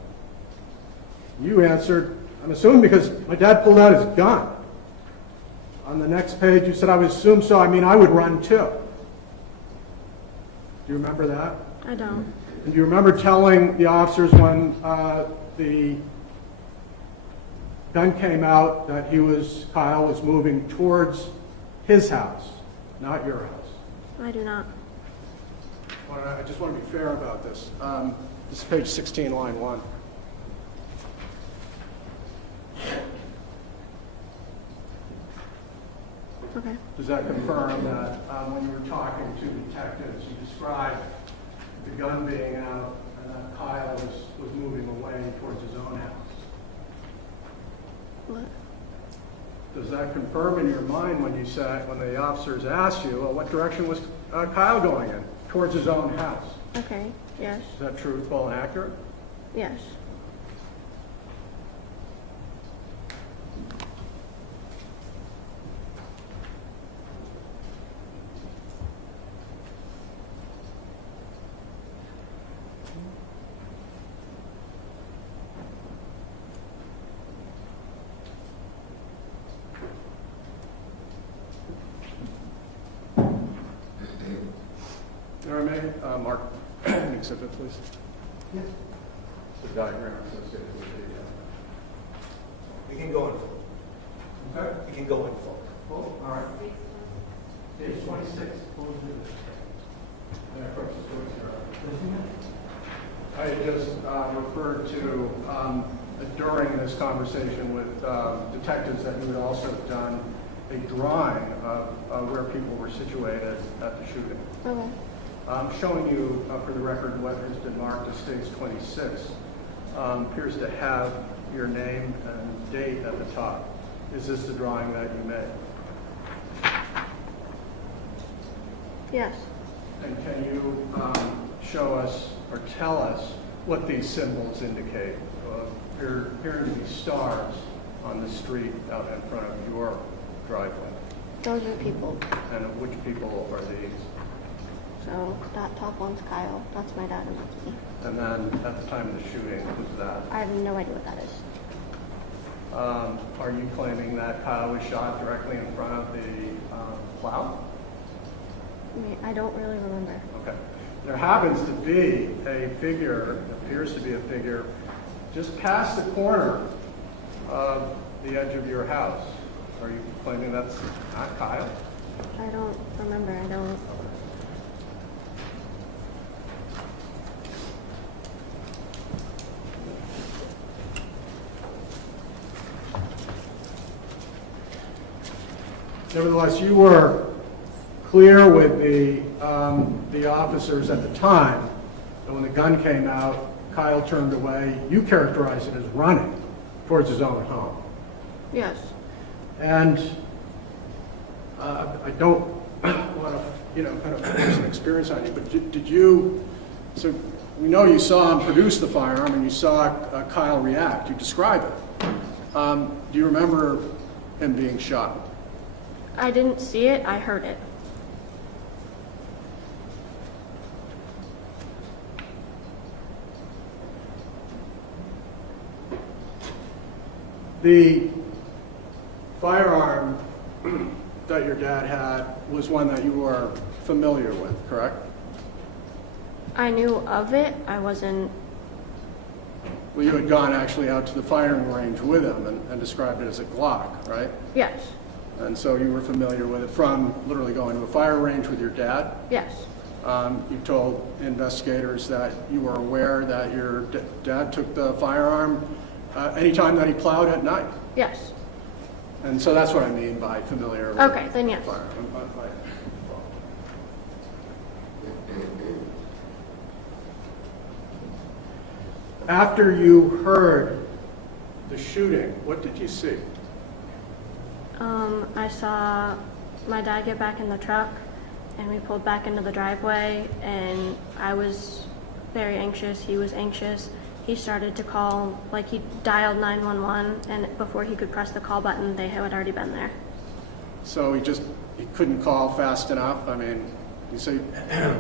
You answered, I'm assuming because my dad pulled out his gun. On the next page, you said, I would assume so. I mean, I would run too. Do you remember that? I don't. And do you remember telling the officers when the gun came out that Kyle was moving towards his house, not your house? I do not. I just want to be fair about this. This is page 16, line 1. Okay. Does that confirm that when you were talking to detectives, you described the gun being out and that Kyle was moving away towards his own house? What? Does that confirm in your mind when the officers asked you, well, what direction was Kyle going in? Towards his own house. Okay. Yes. Is that truthful and accurate? Yes. All right, May, Mark, an exhibit, please. Yes. The diagram associated with We can go in full. the. Okay. We can go in full. Cool. All right. Page 26. And of course, I just referred to during this conversation with detectives that you had also done a drawing of where people were situated at the shooting. Okay. I'm showing you, for the record, what has been marked as stage 26. Appears to have your name and date at the top. Is this the drawing that you made? Yes. And can you show us or tell us what these symbols indicate? There appear to be stars on the street out in front of your driveway. Those are people. And which people are these? So that top one's Kyle. That's my dad and that's me. And then at the time of the shooting, who's that? I have no idea what that is. Are you claiming that Kyle was shot directly in front of the plow? I don't really remember. Okay. There happens to be a figure, appears to be a figure, just past the corner of the edge of your house. Are you claiming that's not Kyle? I don't remember. I don't. Nevertheless, you were clear with the officers at the time that when the gun came out, Kyle turned away. You characterized it as running towards his own home. Yes. And I don't want to, kind of force an experience on you, but did you, so we know you saw him produce the firearm and you saw Kyle react. You describe it. Do you remember him being shot? I didn't see it. I heard it. The firearm that your dad had was one that you were familiar with, correct? I knew of it. I wasn't. Well, you had gone actually out to the firing range with him and described it as a Glock, right? Yes. And so you were familiar with it from literally going to a fire range with your dad? Yes. You told investigators that you were aware that your dad took the firearm anytime that he plowed at night? Yes. And so that's what I mean by familiar with Okay, then yes. firearm. after you heard the shooting, what did you see? I saw my dad get back in the truck, and we pulled back into the driveway, and I was very anxious. He was anxious. He started to call, like he dialed 911, and before he could press the call button, they had already been there. So he couldn't call fast enough? I mean, you say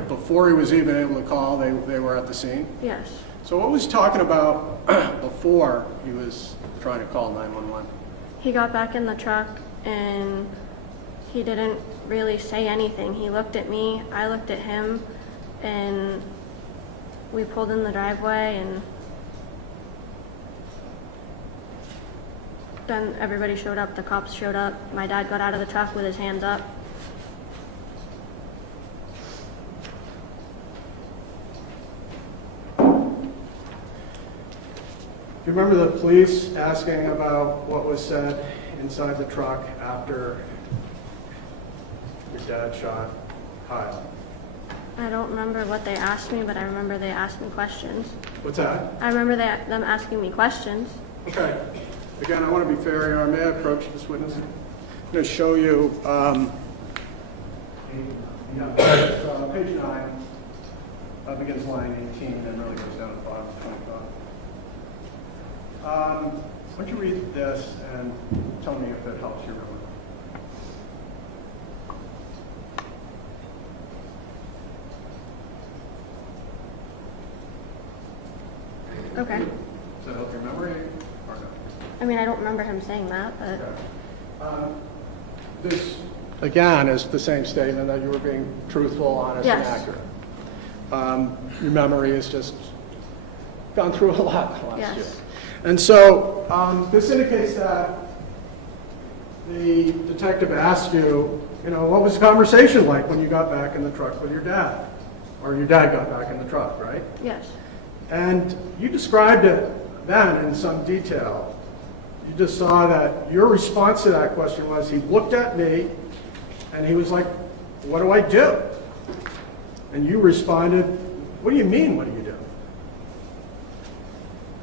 before he was even able to call, they were at the scene? Yes. So what was he talking about before he was trying to call 911? He got back in the truck, and he didn't really say anything. He looked at me, I looked at him, and we pulled in the driveway, and then everybody showed up, the cops showed up. My dad got out of the truck with his hands up. Do you remember the police asking about what was said inside the truck after your dad shot Kyle? I don't remember what they asked me, but I remember they asked me questions. What's that? I remember them asking me questions. Okay. Again, I want to be fair here. May I approach this witness? I'm going to show you page 9, begins line 18 and really goes down to the bottom of 25. Why don't you read this and tell me if it helps you remember? Okay. Does that help your memory or no? I mean, I don't remember him saying that, but Okay. This, again, is the same statement that you were being truthful, honest, and Yes. accurate. Your memory has just gone through a lot last Yes. year. And so this indicates that the detective asked you, what was the conversation like when you got back in the truck with your dad? Or your dad got back in the truck, right? yes. And you described it then in some detail. You just saw that your response to that question was he looked at me and he was like, what do I do? And you responded, what do you mean, what do you do?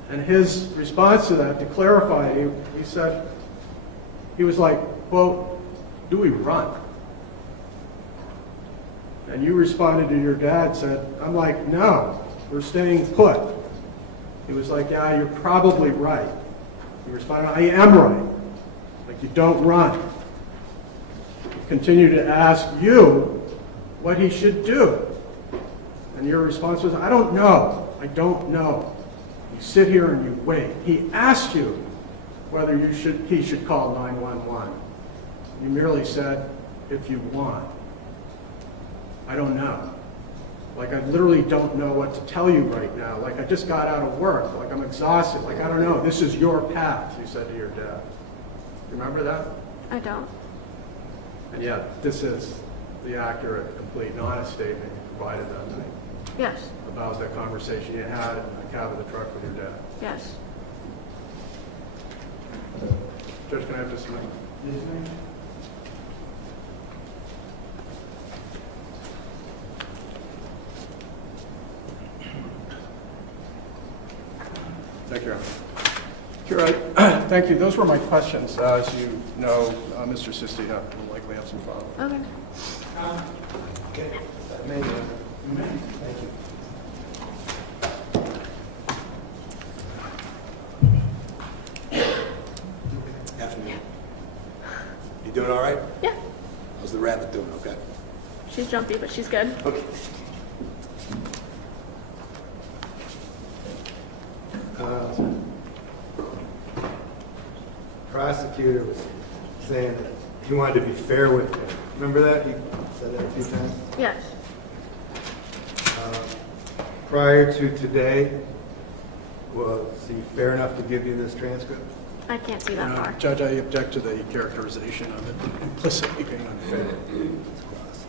And his response to that, to clarify, he said, he was like, well, do we run? And you responded to your dad, said, I'm like, no, we're staying put. He was like, yeah, you're probably right. You responded, I am right. Like, you don't run. He continued to ask you what he should do. And your response was, I don't know. I don't know. You sit here and you wait. He asked you whether he should call 911. You merely said, if you want. I don't know. Like, I literally don't know what to tell you right now. Like, I just got out of work. Like, I'm exhausted. Like, I don't know. This is your path, you said to your dad. Remember that? I don't. And yet, this is the accurate, complete, and honest statement you provided that night Yes. about the conversation you had in the cab of the truck with your dad. Yes. Judge, can I have this mic? Yes, ma'am. Thank you, Your Honor. Thank you. Those were my questions. As you know, Mr. Sistina will likely have some follow-up. Okay. Okay. Thank you. Afternoon. You doing all right? Yeah. How's the rabbit doing? Okay. She's jumpy, but she's good. Okay. Prosecutor was saying that he wanted to be fair with him. Remember that? He said that a few times. Yes. Prior to today, was he fair enough to give you this transcript? I can't see that far. Judge, I object to the characterization of it implicitly being unfair. Let's cross.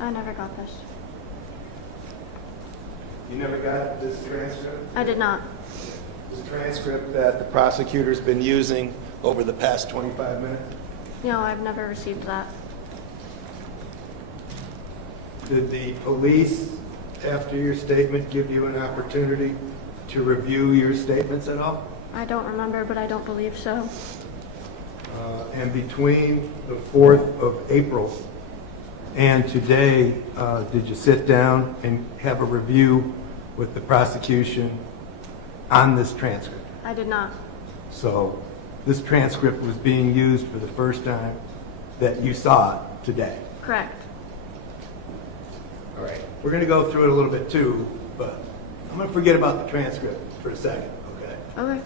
I never got this. You never got this transcript? I did not. This transcript that the prosecutor's been using over the past 25 minutes? No, I've never received that. Did the police, after your statement, give you an opportunity to review your statements at all? I don't remember, but I don't believe so. And between the 4th of April and today, did you sit down and have a review with the prosecution on this transcript? I did not. So this transcript was being used for the first time that you saw it today. Correct. All right. We're going to go through it a little bit too, but I'm going to forget about the transcript for a second, okay? Okay.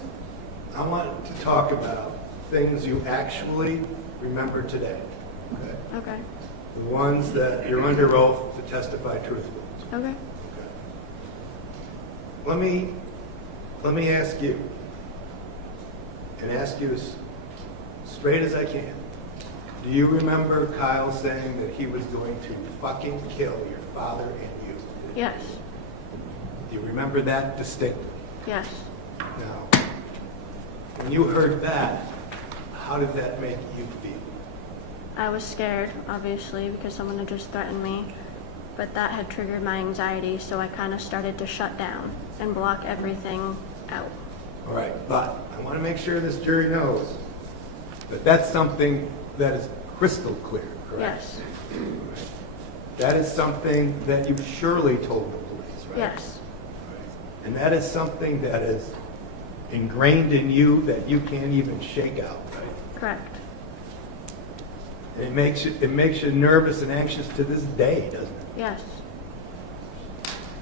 I want to talk about things you actually remember today, okay? Okay. The ones that you're under oath to testify truthfully. Okay. Okay. Let me ask you, and ask you as straight as I can. Do you remember Kyle saying that he was going to fucking kill your father and you? Yes. Do you remember that distinctly? Yes. Now, when you heard that, how did that make you feel? I was scared, obviously, because someone had just threatened me. But that had triggered my anxiety, so I kind of started to shut down and block everything out. All right, but I want to make sure this jury knows that that's something that is crystal clear, correct? Yes. That is something that you surely told the police, right? Yes. And that is something that is ingrained in you that you can't even shake out, right? Correct. And it makes you nervous and anxious to this day, doesn't it? Yes.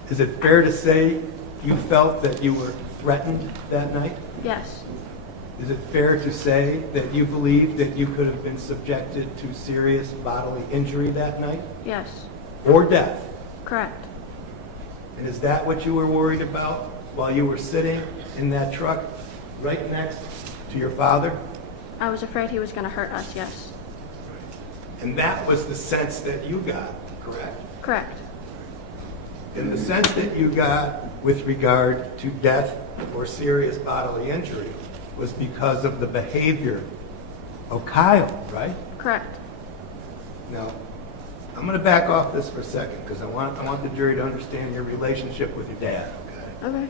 Is it fair to say you felt that you were threatened that night? Yes. Is it fair to say that you believed that you could have been subjected to serious bodily injury that night? Yes. Or death? Correct. And is that what you were worried about while you were sitting in that truck right next to your father? I was afraid he was going to hurt us, yes. And that was the sense that you got, correct? Correct. And the sense that you got with regard to death or serious bodily injury was because of the behavior of Kyle, right? Correct. Now, I'm going to back off this for a second because I want the jury to understand your relationship with your dad, okay? Okay.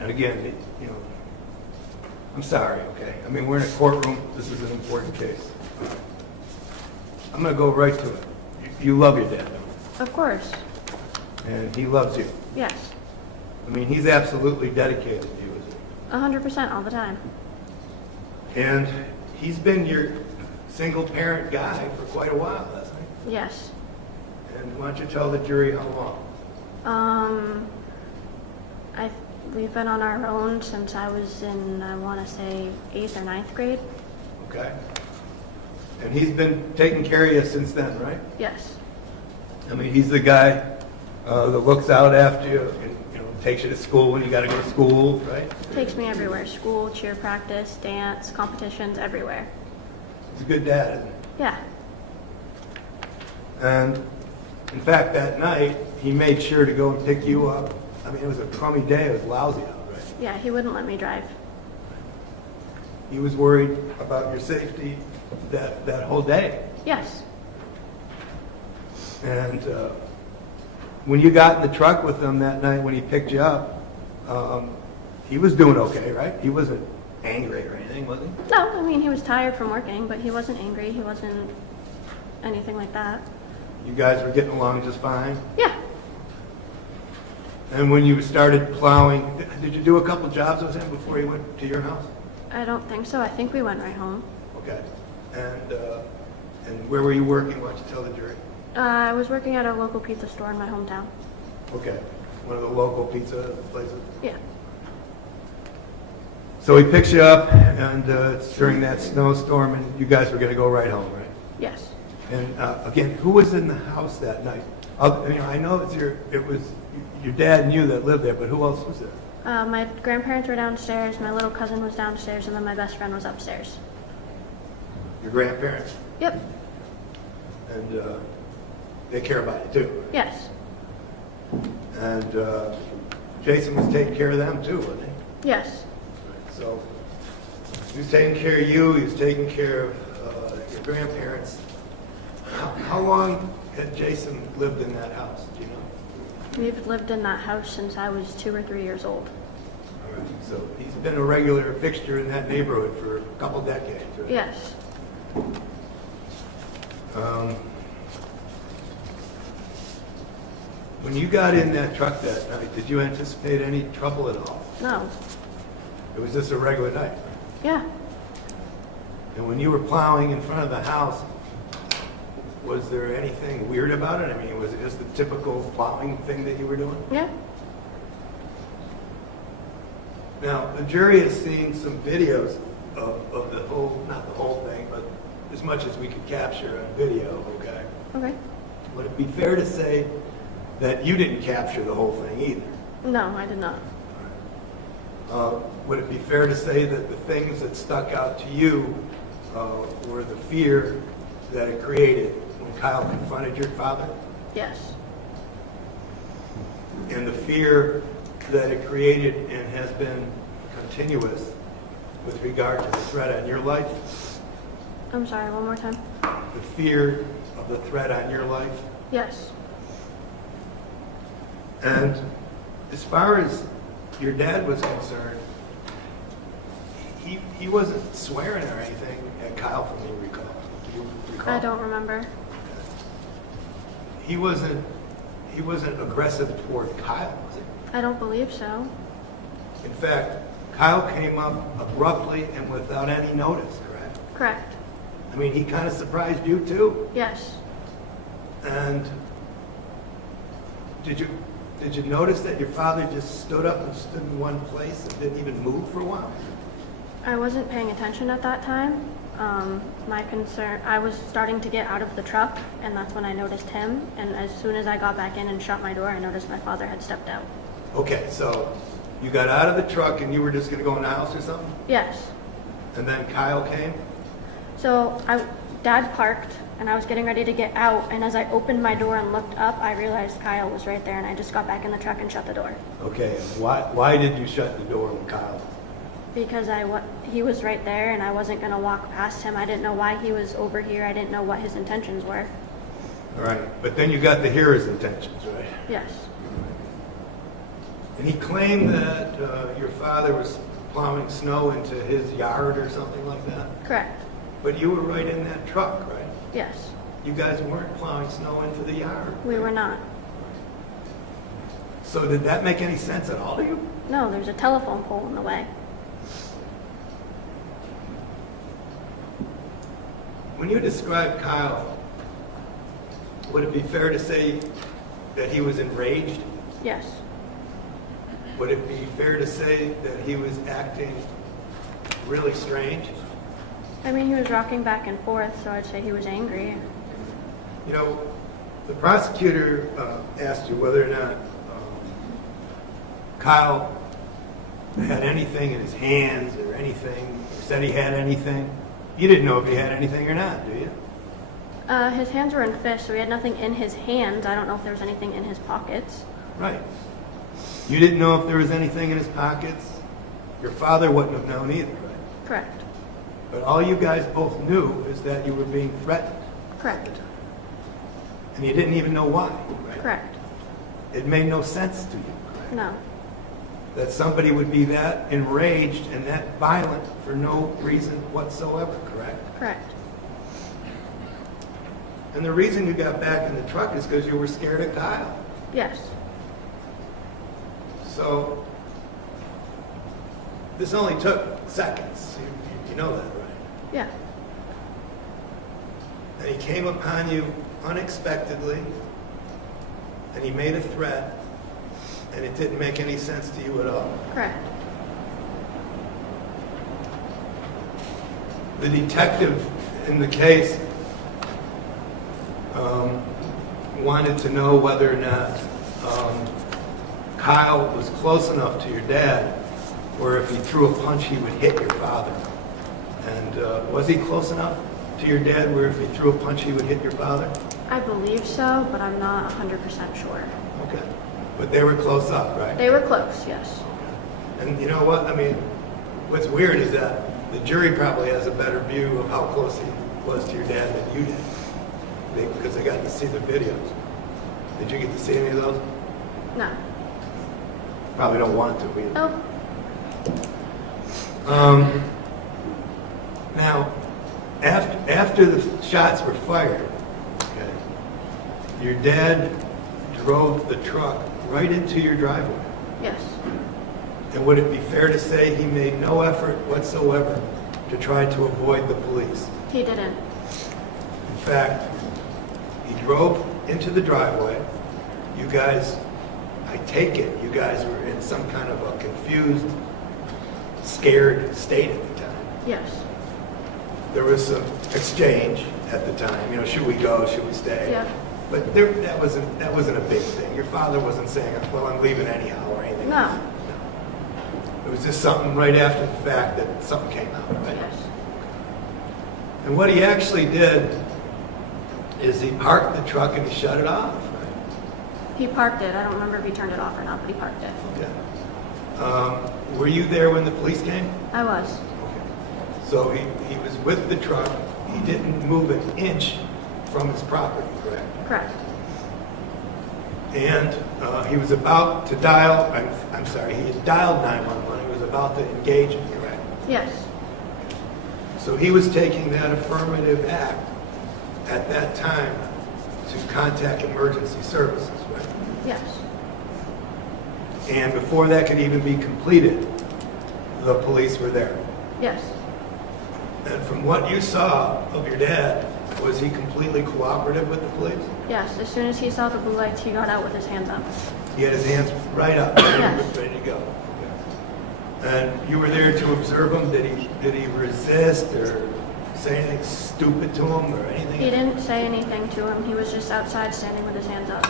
And again, you know, I'm sorry, okay? I mean, we're in a courtroom. This is an important case. I'm going to go right to it. You love your dad, don't you? Of course. And he loves you. Yes. I mean, he's absolutely dedicated to you, isn't he? 100% all the time. And he's been your single parent guy for quite a while, hasn't he? Yes. And why don't you tell the jury how long? We've been on our own since I was in, I want to say, 8th or 9th grade. Okay. And he's been taking care of you since then, right? Yes. I mean, he's the guy that looks out after you and, you know, takes you to school when you got to go to school, right? Takes me everywhere. School, cheer practice, dance, competitions, everywhere. He's a good dad, isn't he? Yeah. And in fact, that night, he made sure to go and pick you up. I mean, it was a crummy day. It was lousy out, right? Yeah, he wouldn't let me drive. He was worried about your safety that whole day. Yes. And when you got in the truck with him that night when he picked you up, he was doing okay, right? He wasn't angry or anything, was he? No, I mean, he was tired from working, but he wasn't angry. He wasn't anything like that. You guys were getting along just fine? Yeah. And when you started plowing, did you do a couple jobs with him before he went to your house? I don't think so. I think we went right home. Okay. And where were you working? Why don't you tell the jury? I was working at a local pizza store in my hometown. Okay. One of the local pizza places? Yeah. So he picks you up, and it's during that snowstorm, and you guys were going to go right home, right? Yes. And again, who was in the house that night? I know it was your dad and you that lived there, but who else was there? My grandparents were downstairs, my little cousin was downstairs, and then my best friend was upstairs. Your grandparents? Yep. And they care about you too? Yes. And Jason was taking care of them too, wasn't he? Yes. So He was taking care of you, he was taking care of your grandparents. How long had Jason lived in that house, do you know? We've lived in that house since I was 2 or 3 years old. All right, so he's been a regular fixture in that neighborhood for a couple decades, right? Yes. When you got in that truck that night, did you anticipate any trouble at all? No. It was just a regular night. Yeah. And when you were plowing in front of the house, was there anything weird about it? I mean, was it just the typical plowing thing that you were doing? Yeah. Now, the jury has seen some videos of the whole, not the whole thing, but as much as we could capture on video, okay? Okay. Would it be fair to say that you didn't capture the whole thing either? No, I did not. Would it be fair to say that the things that stuck out to you were the fear that it created when Kyle confronted your father? Yes. And the fear that it created and has been continuous with regard to the threat on your life? I'm sorry, one more time. The fear of the threat on your life? Yes. And as far as your dad was concerned, he wasn't swearing or anything at Kyle, from you recall. Do you recall? I don't remember. He wasn't aggressive toward Kyle, was he? I don't believe so. In fact, Kyle came up abruptly and without any notice, correct? Correct. I mean, he kind of surprised you too. Yes. And did you notice that your father just stood up and stood in one place and didn't even move for a while? I wasn't paying attention at that time. I was starting to get out of the truck, and that's when I noticed him. And as soon as I got back in and shut my door, I noticed my father had stepped out. Okay, so you got out of the truck and you were just going to go in the house or something? Yes. And then Kyle came? So Dad parked, and I was getting ready to get out, and as I opened my door and looked up, I realized Kyle was right there, and I just got back in the truck and shut the door. Okay, and why did you shut the door when Kyle was? Because he was right there, and I wasn't going to walk past him. I didn't know why he was over here. I didn't know what his intentions were. All right, but then you got to hear his intentions, right? Yes. And he claimed that your father was plowing snow into his yard or something like that? Correct. But you were right in that truck, right? Yes. You guys weren't plowing snow into the yard. We were not. So did that make any sense at all to you? No, there's a telephone pole in the way. When you describe Kyle, would it be fair to say that he was enraged? Yes. Would it be fair to say that he was acting really strange? I mean, he was rocking back and forth, so I'd say he was angry. You know, the prosecutor asked you whether or not Kyle had anything in his hands or anything, or said he had anything. You didn't know if he had anything or not, do you? His hands were in fists, so he had nothing in his hands. I don't know if there was anything in his pockets. Right. You didn't know if there was anything in his pockets. Your father wouldn't have known either, right? Correct. But all you guys both knew is that you were being threatened. Correct. And you didn't even know why, right? Correct. It made no sense to you, correct? No. That somebody would be that enraged and that violent for no reason whatsoever, correct? Correct. And the reason you got back in the truck is because you were scared of Kyle. Yes. So this only took seconds. You know that, right? Yeah. And he came upon you unexpectedly, and he made a threat, and it didn't make any sense to you at all. Correct. The detective in the case wanted to know whether or not Kyle was close enough to your dad where if he threw a punch he would hit your father. And was he close enough to your dad where if he threw a punch he would hit your father? I believe so, but I'm not 100% sure. Okay. But they were close up, right? They were close, yes. And you know what? I mean, what's weird is that the jury probably has a better view of how close he was to your dad than you did, because they got to see the videos. Did you get to see any of those? No. Probably don't want to either. Oh, Now, after the shots were fired, okay, your dad drove the truck right into your driveway. yes. And would it be fair to say he made no effort whatsoever to try to avoid the police? He didn't. In fact, he drove into the driveway. You guys, I take it, you guys were in some kind of a confused, scared state at the time. Yes. There was some exchange at the time, you know, should we go, should we stay? Yeah. But that wasn't a big thing. Your father wasn't saying, well, I'm leaving anyhow or anything. No. It was just something right after the fact that something came out, right? Yes. And what he actually did is he parked the truck and he shut it off, right? He parked it. I don't remember if he turned it off or not, but he parked it. Yeah. Were you there when the police came? I was. Okay. So he was with the truck. He didn't move an inch from his property, correct? Correct. And he was about to dial, I'm sorry, he had dialed 911. He was about to engage it, correct? Yes. So he was taking that affirmative act at that time to contact emergency services, right? Yes. And before that could even be completed, the police were there. Yes. And from what you saw of your dad, was he completely cooperative with the police? Yes. As soon as he saw the blue lights, he got out with his hands up. He had his hands right up, Yes. ready to go. And you were there to observe him. Did he resist or say anything stupid to him or anything? He didn't say anything to him. He was just outside standing with his hands up.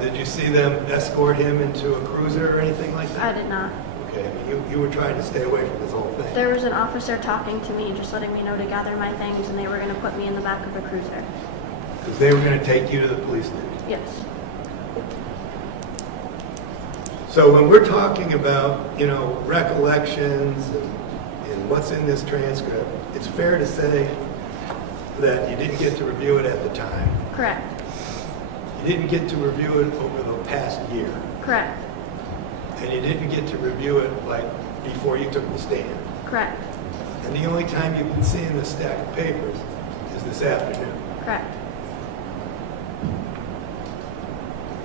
Did you see them escort him into a cruiser or anything like that? I did not. Okay, I mean, you were trying to stay away from this whole thing. There was an officer talking to me, just letting me know to gather my things, and they were going to put me in the back of a cruiser. Because they were going to take you to the police station. Yes. So when we're talking about, you know, recollections and what's in this transcript, it's fair to say that you didn't get to review it at the time. Correct. You didn't get to review it over the past year. Correct. And you didn't get to review it like before you took the stand. Correct. And the only time you've been seeing this stack of papers is this afternoon. Correct.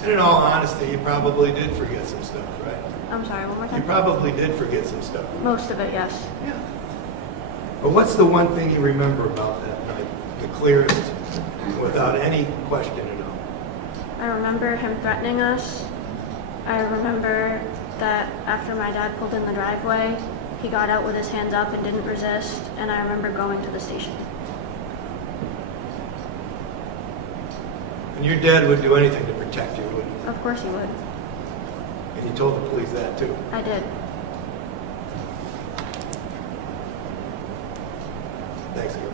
And in all honesty, you probably did forget some stuff, right? I'm sorry, one more You time? probably did forget some stuff. Most of it, yes. Yeah. But what's the one thing you remember about that night, the clearest, without any question at all? I remember him threatening us. I remember that after my dad pulled in the driveway, he got out with his hands up and didn't resist, and I remember going to the station. And your dad would do anything to protect you, wouldn't he? Of course he would. And you told the police that too. I did. Thanks, Gil.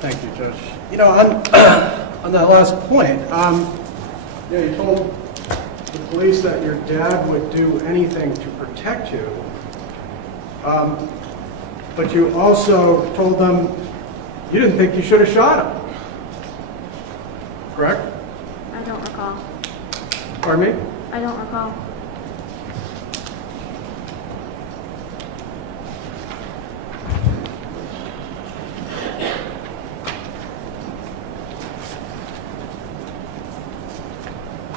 Thank you, Judge. You know, on that last point, you told the police that your dad would do anything to protect you, but you also told them you didn't think you should have shot him. Correct? I don't recall. Pardon me? I don't recall.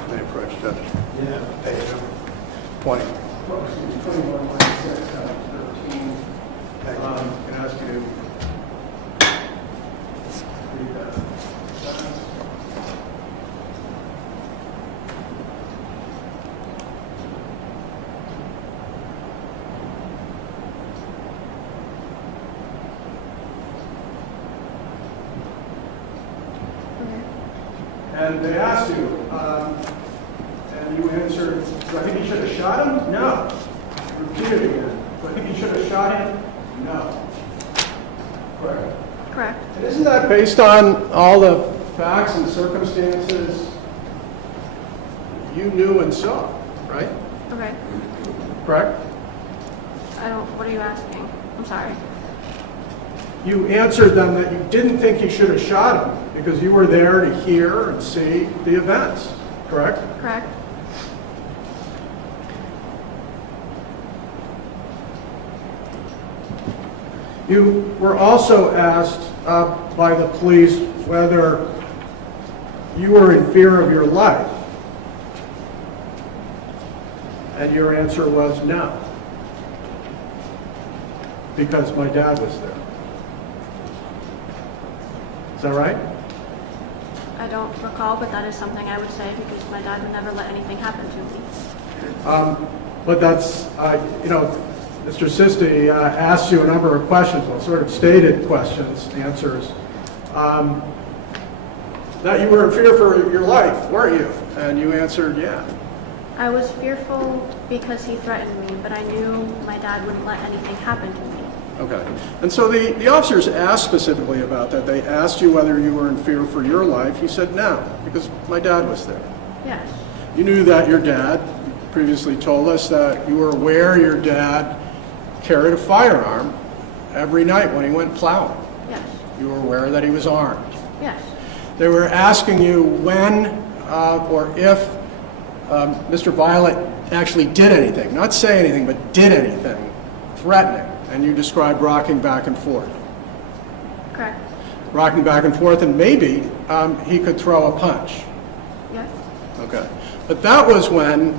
May I approach, Judge? Yeah. Page number. 20. 21, 26, 13. Can I ask you to read that? And they asked you, and you answered, do I think he should have shot him? No. Repeat it again. Do I think he should have shot him? No. Correct. Correct. And isn't that based on all the facts and circumstances you knew and saw, right? Okay. correct? What are you asking? I'm sorry. You answered them that you didn't think he should have shot him because you were there to hear and see the events, correct? Correct? You were also asked by the police whether you were in fear of your life. And your answer was no. Because my dad was there. Is that right? I don't recall, but that is something I would say because my dad would never let anything happen to me. But that's, Mr. Sisti asked you a number of questions, well, sort of stated questions, answers, that you were in fear for your life, weren't you? And you answered, yeah. I was fearful because he threatened me, but I knew my dad wouldn't let anything happen to me. Okay. And so the officers asked specifically about that. They asked you whether you were in fear for your life. You said no, because my dad was there. Yes. You knew that your dad previously told us that you were aware your dad carried a firearm every night when he went plowing. Yes. You were aware that he was armed. Yes. They were asking you when or if Mr. Violette actually did anything, not say anything, but did anything threatening, and you described rocking back and forth. Correct. Rocking back and forth, and maybe he could throw a punch. Yes. Okay. But that was when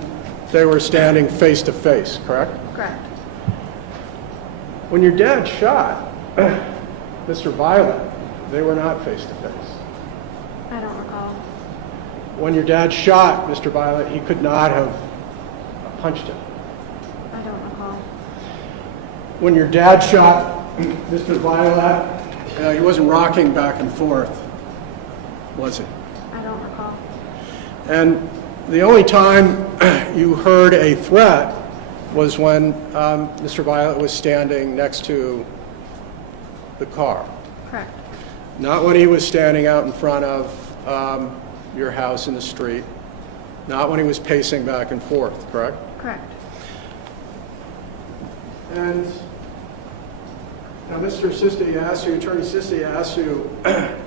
they were standing face to face, correct? Correct. When your dad shot Mr. Violette, they were not face to face. I don't recall. When your dad shot Mr. Violette, he could not have punched him. I don't recall. When your dad shot Mr. Violette, he wasn't rocking back and forth, was he? I don't recall. And the only time you heard a threat was when Mr. Violette was standing next to the car. Correct. Not when he was standing out in front of your house in the street. Not when he was pacing back and forth, correct? Correct. And now Mr. Sisti asked you, Attorney Sisti asked you,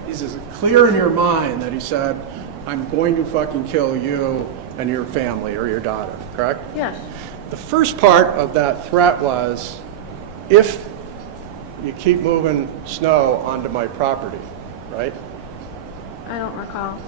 is it clear in your mind that he said, I'm going to fucking kill you and your family or your daughter, correct? Yes. The first part of that threat was, if you keep moving snow onto my property, right? I don't recall.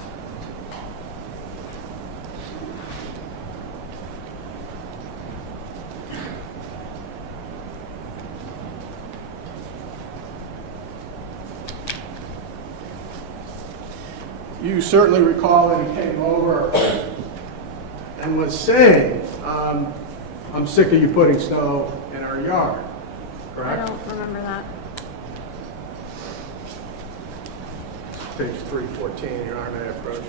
You certainly recall that he came over and was saying, I'm sick of you putting snow in our yard, correct? I don't remember that. Page 314, your RMA approach.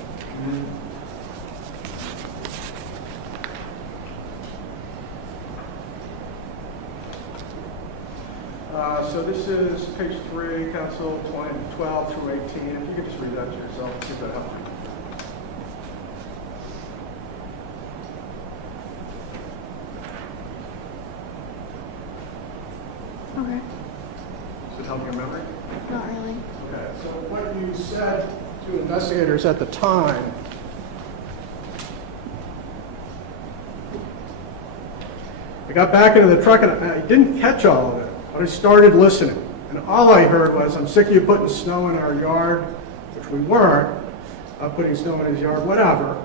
So this is page 3, Council 12 through 18. If you could just read that to yourself, see if that helps you. Okay. Does it help your memory? Not really. Okay, so what you said to investigators at the time, I got back into the truck and I didn't catch all of it, but I started listening. And all I heard was, I'm sick of you putting snow in our yard, which we weren't, putting snow in his yard, whatever.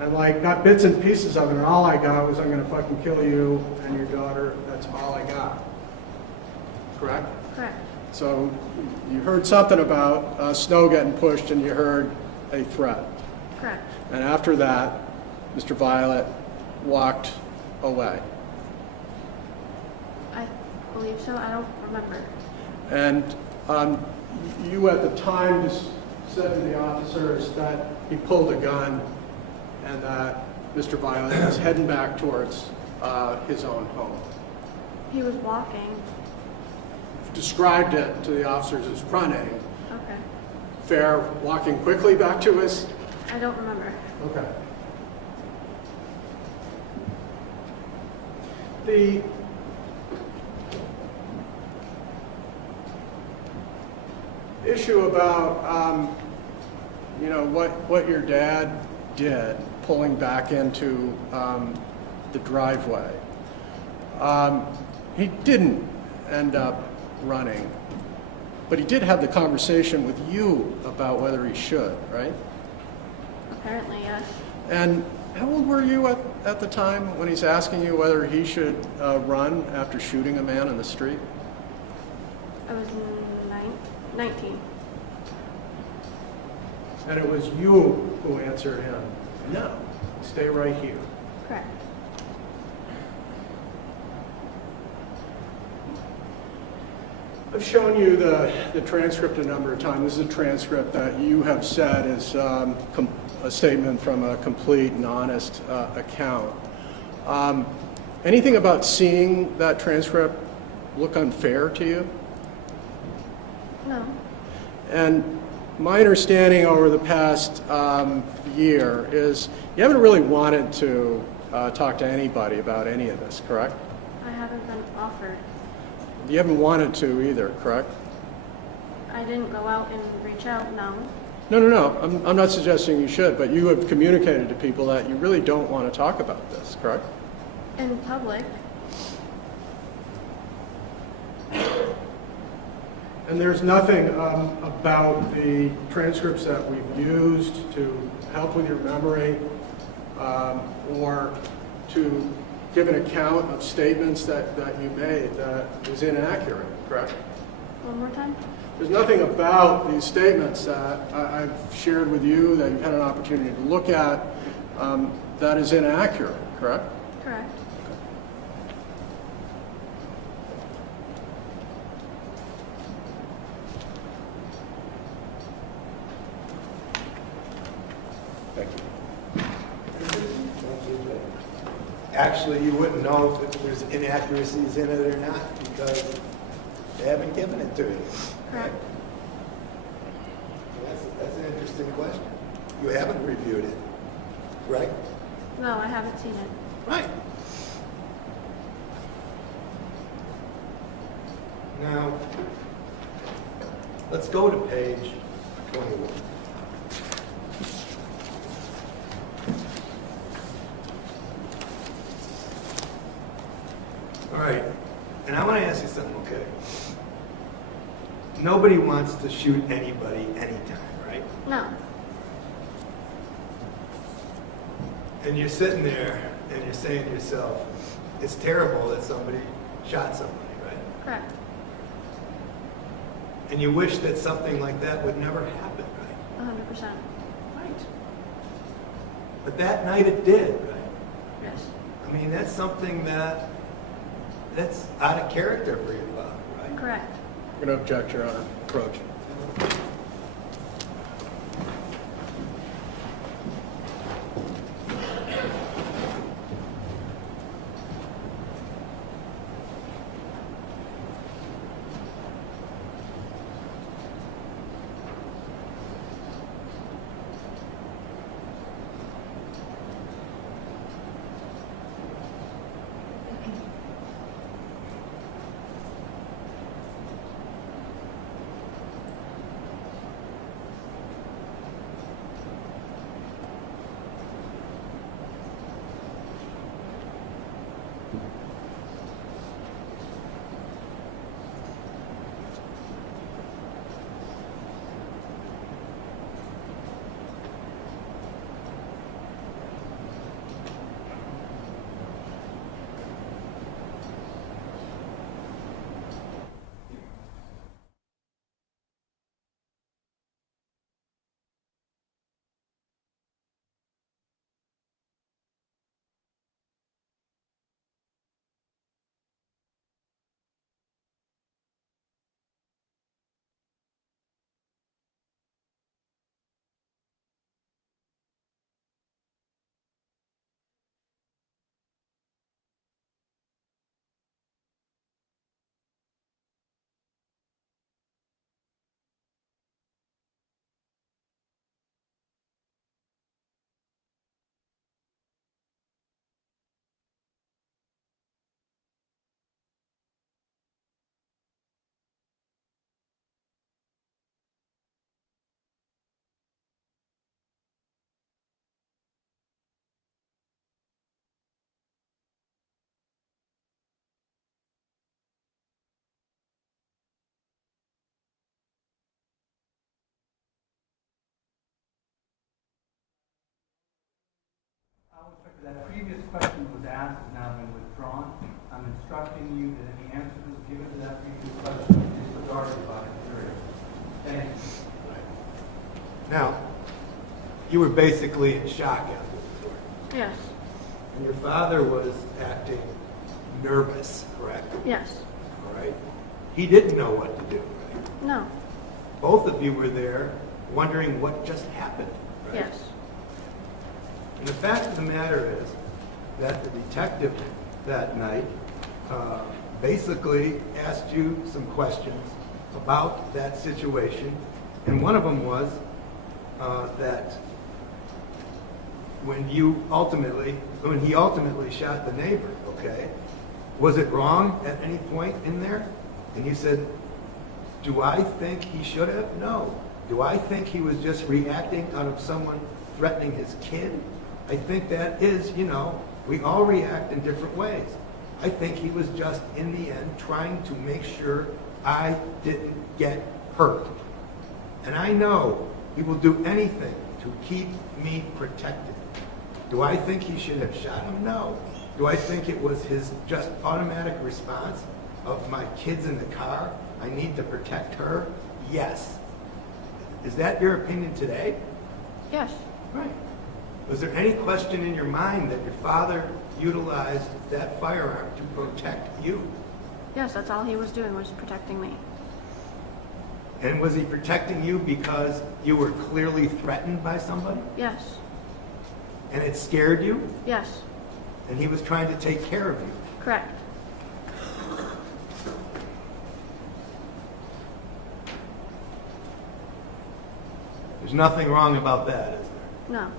And like got bits and pieces of it, and all I got was, I'm gonna fucking kill you and your daughter. That's all I got. Correct? Correct. So you heard something about snow getting pushed and you heard a threat. Correct. And after that, Mr. Violette walked away. I believe so. I don't remember. And you at the time just said to the officers that he pulled a gun and that Mr. Violette was heading back towards his own home. He was walking. Described it to the officers as running. Okay. Fair, walking quickly back to his? I don't remember. Okay. The issue about, you know, what your dad did, pulling back into the driveway, he didn't end up running, but he did have the conversation with you about whether he should, right? Apparently, yes. And how old were you at the time when he's asking you whether he should run after shooting a man in the street? I was 19. And it was you who answered him, no, stay right here. Correct. I've shown you the transcript a number of times. This is a transcript that you have said is a statement from a complete and honest account. Anything about seeing that transcript look unfair to you? No. And my understanding over the past year is you haven't really wanted to talk to anybody about any of this, correct? I haven't been offered. You haven't wanted to either, correct? I didn't go out and reach out, no. No. I'm not suggesting you should, but you have communicated to people that you really don't want to talk about this, correct? In public, And there's nothing about the transcripts that we've used to help with your memory or to give an account of statements that you made that is inaccurate, correct? one more time? There's nothing about these statements that I've shared with you, that you've had an opportunity to look at, that is inaccurate, correct? Correct. Thank you. Actually, you wouldn't know if there's inaccuracies in it or not because they haven't given it to you. Correct. That's an interesting question. You haven't reviewed it, right? No, I haven't seen it. Right. Now, let's go to page 21. All right, and I want to ask you something, okay? Nobody wants to shoot anybody anytime, right? No. And you're sitting there and you're saying to yourself, it's terrible that somebody shot somebody, right? Correct. And you wish that something like that would never happen, right? 100%. Right. But that night it did, right? Yes. I mean, that's something that's out of character for your father, right? Correct. I'm going to object, Your Honor. Approach. asked has now been withdrawn. I'm instructing you that any answers given to that previous question is disregarded by the jury. Thank you. Now, you were basically in shock after the report. Yes. And your father was acting nervous, correct? Yes. All right. He didn't know what to do, right? No. Both of you were there wondering what just happened, right? Yes. And the fact of the matter is that the detective that night basically asked you some questions about that situation. And one of them was that when he ultimately shot the neighbor, okay, was it wrong at any point in there? And you said, do I think he should have? No. Do I think he was just reacting out of someone threatening his kid? I think that is, we all react in different ways. I think he was just, in the end, trying to make sure I didn't get hurt. And I know he will do anything to keep me protected. Do I think he should have shot him? No. Do I think it was his just automatic response of my kid's in the car, I need to protect her? Yes. Is that your opinion today? Yes. Right. Was there any question in your mind that your father utilized that firearm to protect you? Yes, that's all he was doing, was protecting me. And was he protecting you because you were clearly threatened by somebody? Yes. And it scared you? Yes. And he was trying to take care of you? Correct. There's nothing wrong about that, is there? No.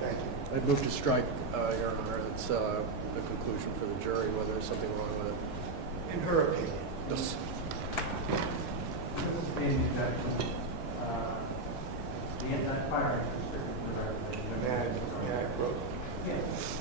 Thank you. I'd move to strike, Your Honor. It's the conclusion for the jury, whether there's something wrong with it. In her opinion. Yes. This is Danie, objection. The anti-fire is restricted to the record. May I quote? Yes.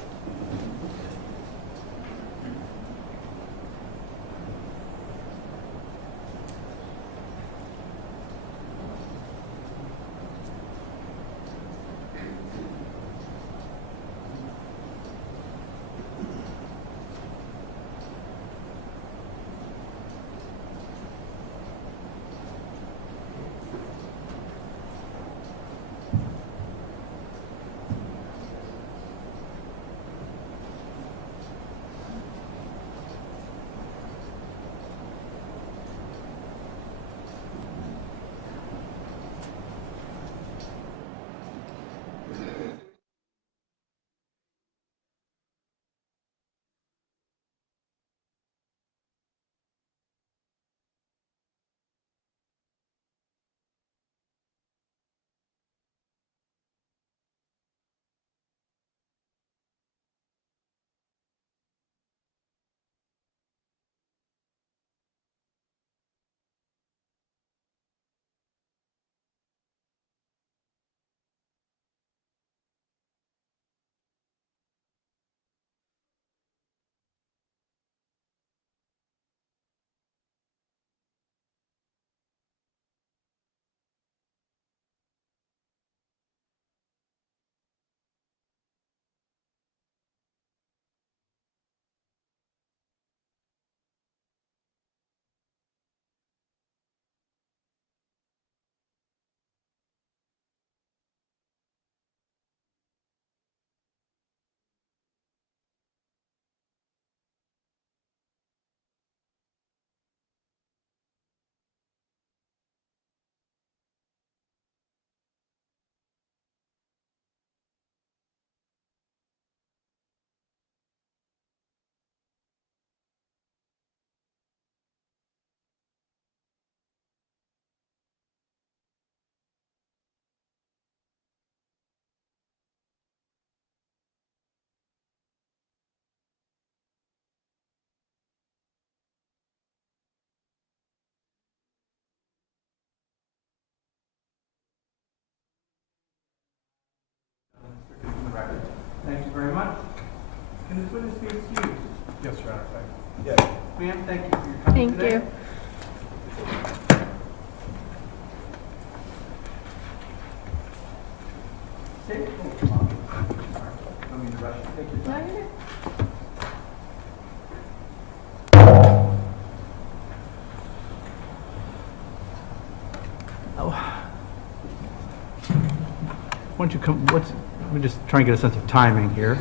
Restricted to the record. Thank you very much. Can this witness be excused? Yes, Your Honor. Yes. Ma'am, thank you for your time Thank today. you. Sit. Oh, come on. Sorry. Don't mean to rush you. Take your time. Why don't you come, let me just try and get a sense of timing here.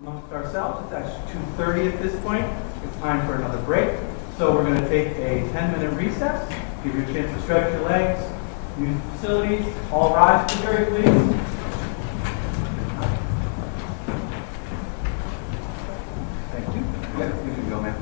Amongst ourselves, it's actually 2:30 at this point. It's time for another break. So we're going to take a 10-minute recess, give you a chance to stretch your legs, use the facilities. All rise to the jury, please. Thank you. Yeah, you can go, ma'am.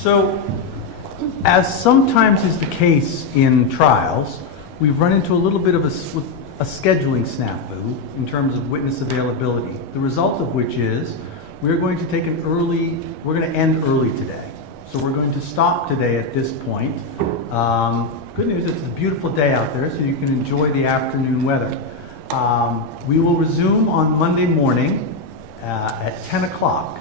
So, as sometimes is the case in trials, we've run into a little bit of a scheduling snafu in terms of witness availability. The result of which is we're going to we're going to end early today. So we're going to stop today at this point. Good news, it's a beautiful day out there, so you can enjoy the afternoon weather. We will resume on Monday morning at 10 o'clock.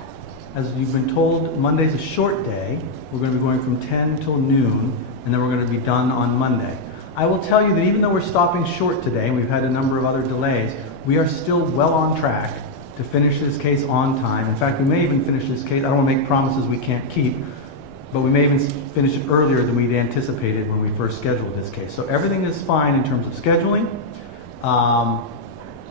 As you've been told, Monday's a short day. We're going to be going from 10 till noon, and then we're going to be done on Monday. I will tell you that even though we're stopping short today, and we've had a number of other delays, we are still well on track to finish this case on time. In fact, we may even finish this case, I don't want to make promises we can't keep, but we may even finish it earlier than we'd anticipated when we first scheduled this case. So everything is fine in terms of scheduling.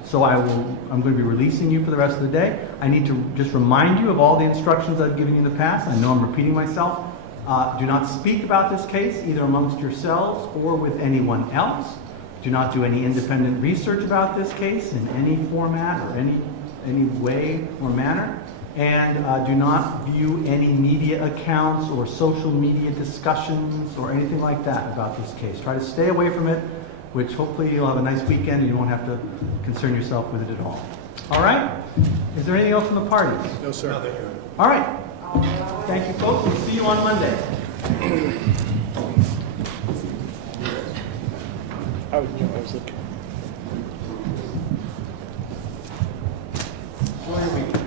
So I'm going to be releasing you for the rest of the day. I need to just remind you of all the instructions I've given you in the past. I know I'm repeating myself. Do not speak about this case either amongst yourselves or with anyone else. Do not do any independent research about this case in any format or any way or manner. And do not view any media accounts or social media discussions or anything like that about this case. Try to stay away from it, which hopefully you'll have a nice weekend and you won't have to concern yourself with it at all. All right? Is there anything else from the parties? No, sir. All right. Thank you, folks. We'll see you on Monday. I was looking. Enjoy your weekend.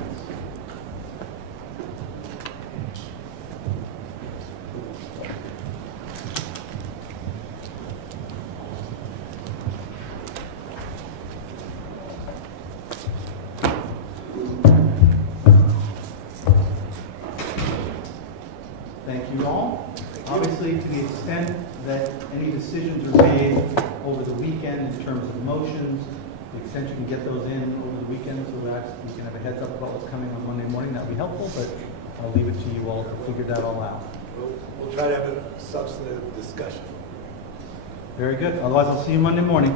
Thank you all. Obviously, to the extent that any decisions are made over the weekend in terms of motions, to the extent you can get those in over the weekend so that you can have a heads up about what's coming on Monday morning, that would be helpful, but I'll leave it to you all to figure that all out. We'll try to have a substantive discussion. Very good. Otherwise, I'll see you Monday morning.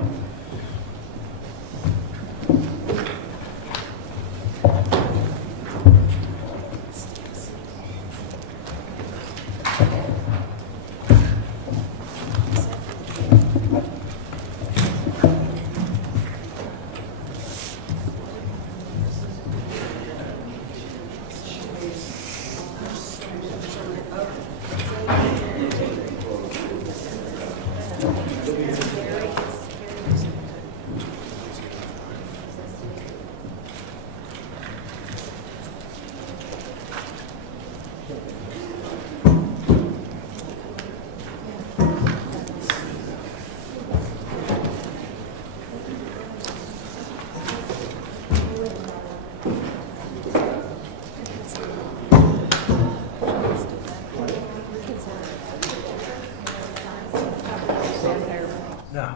No.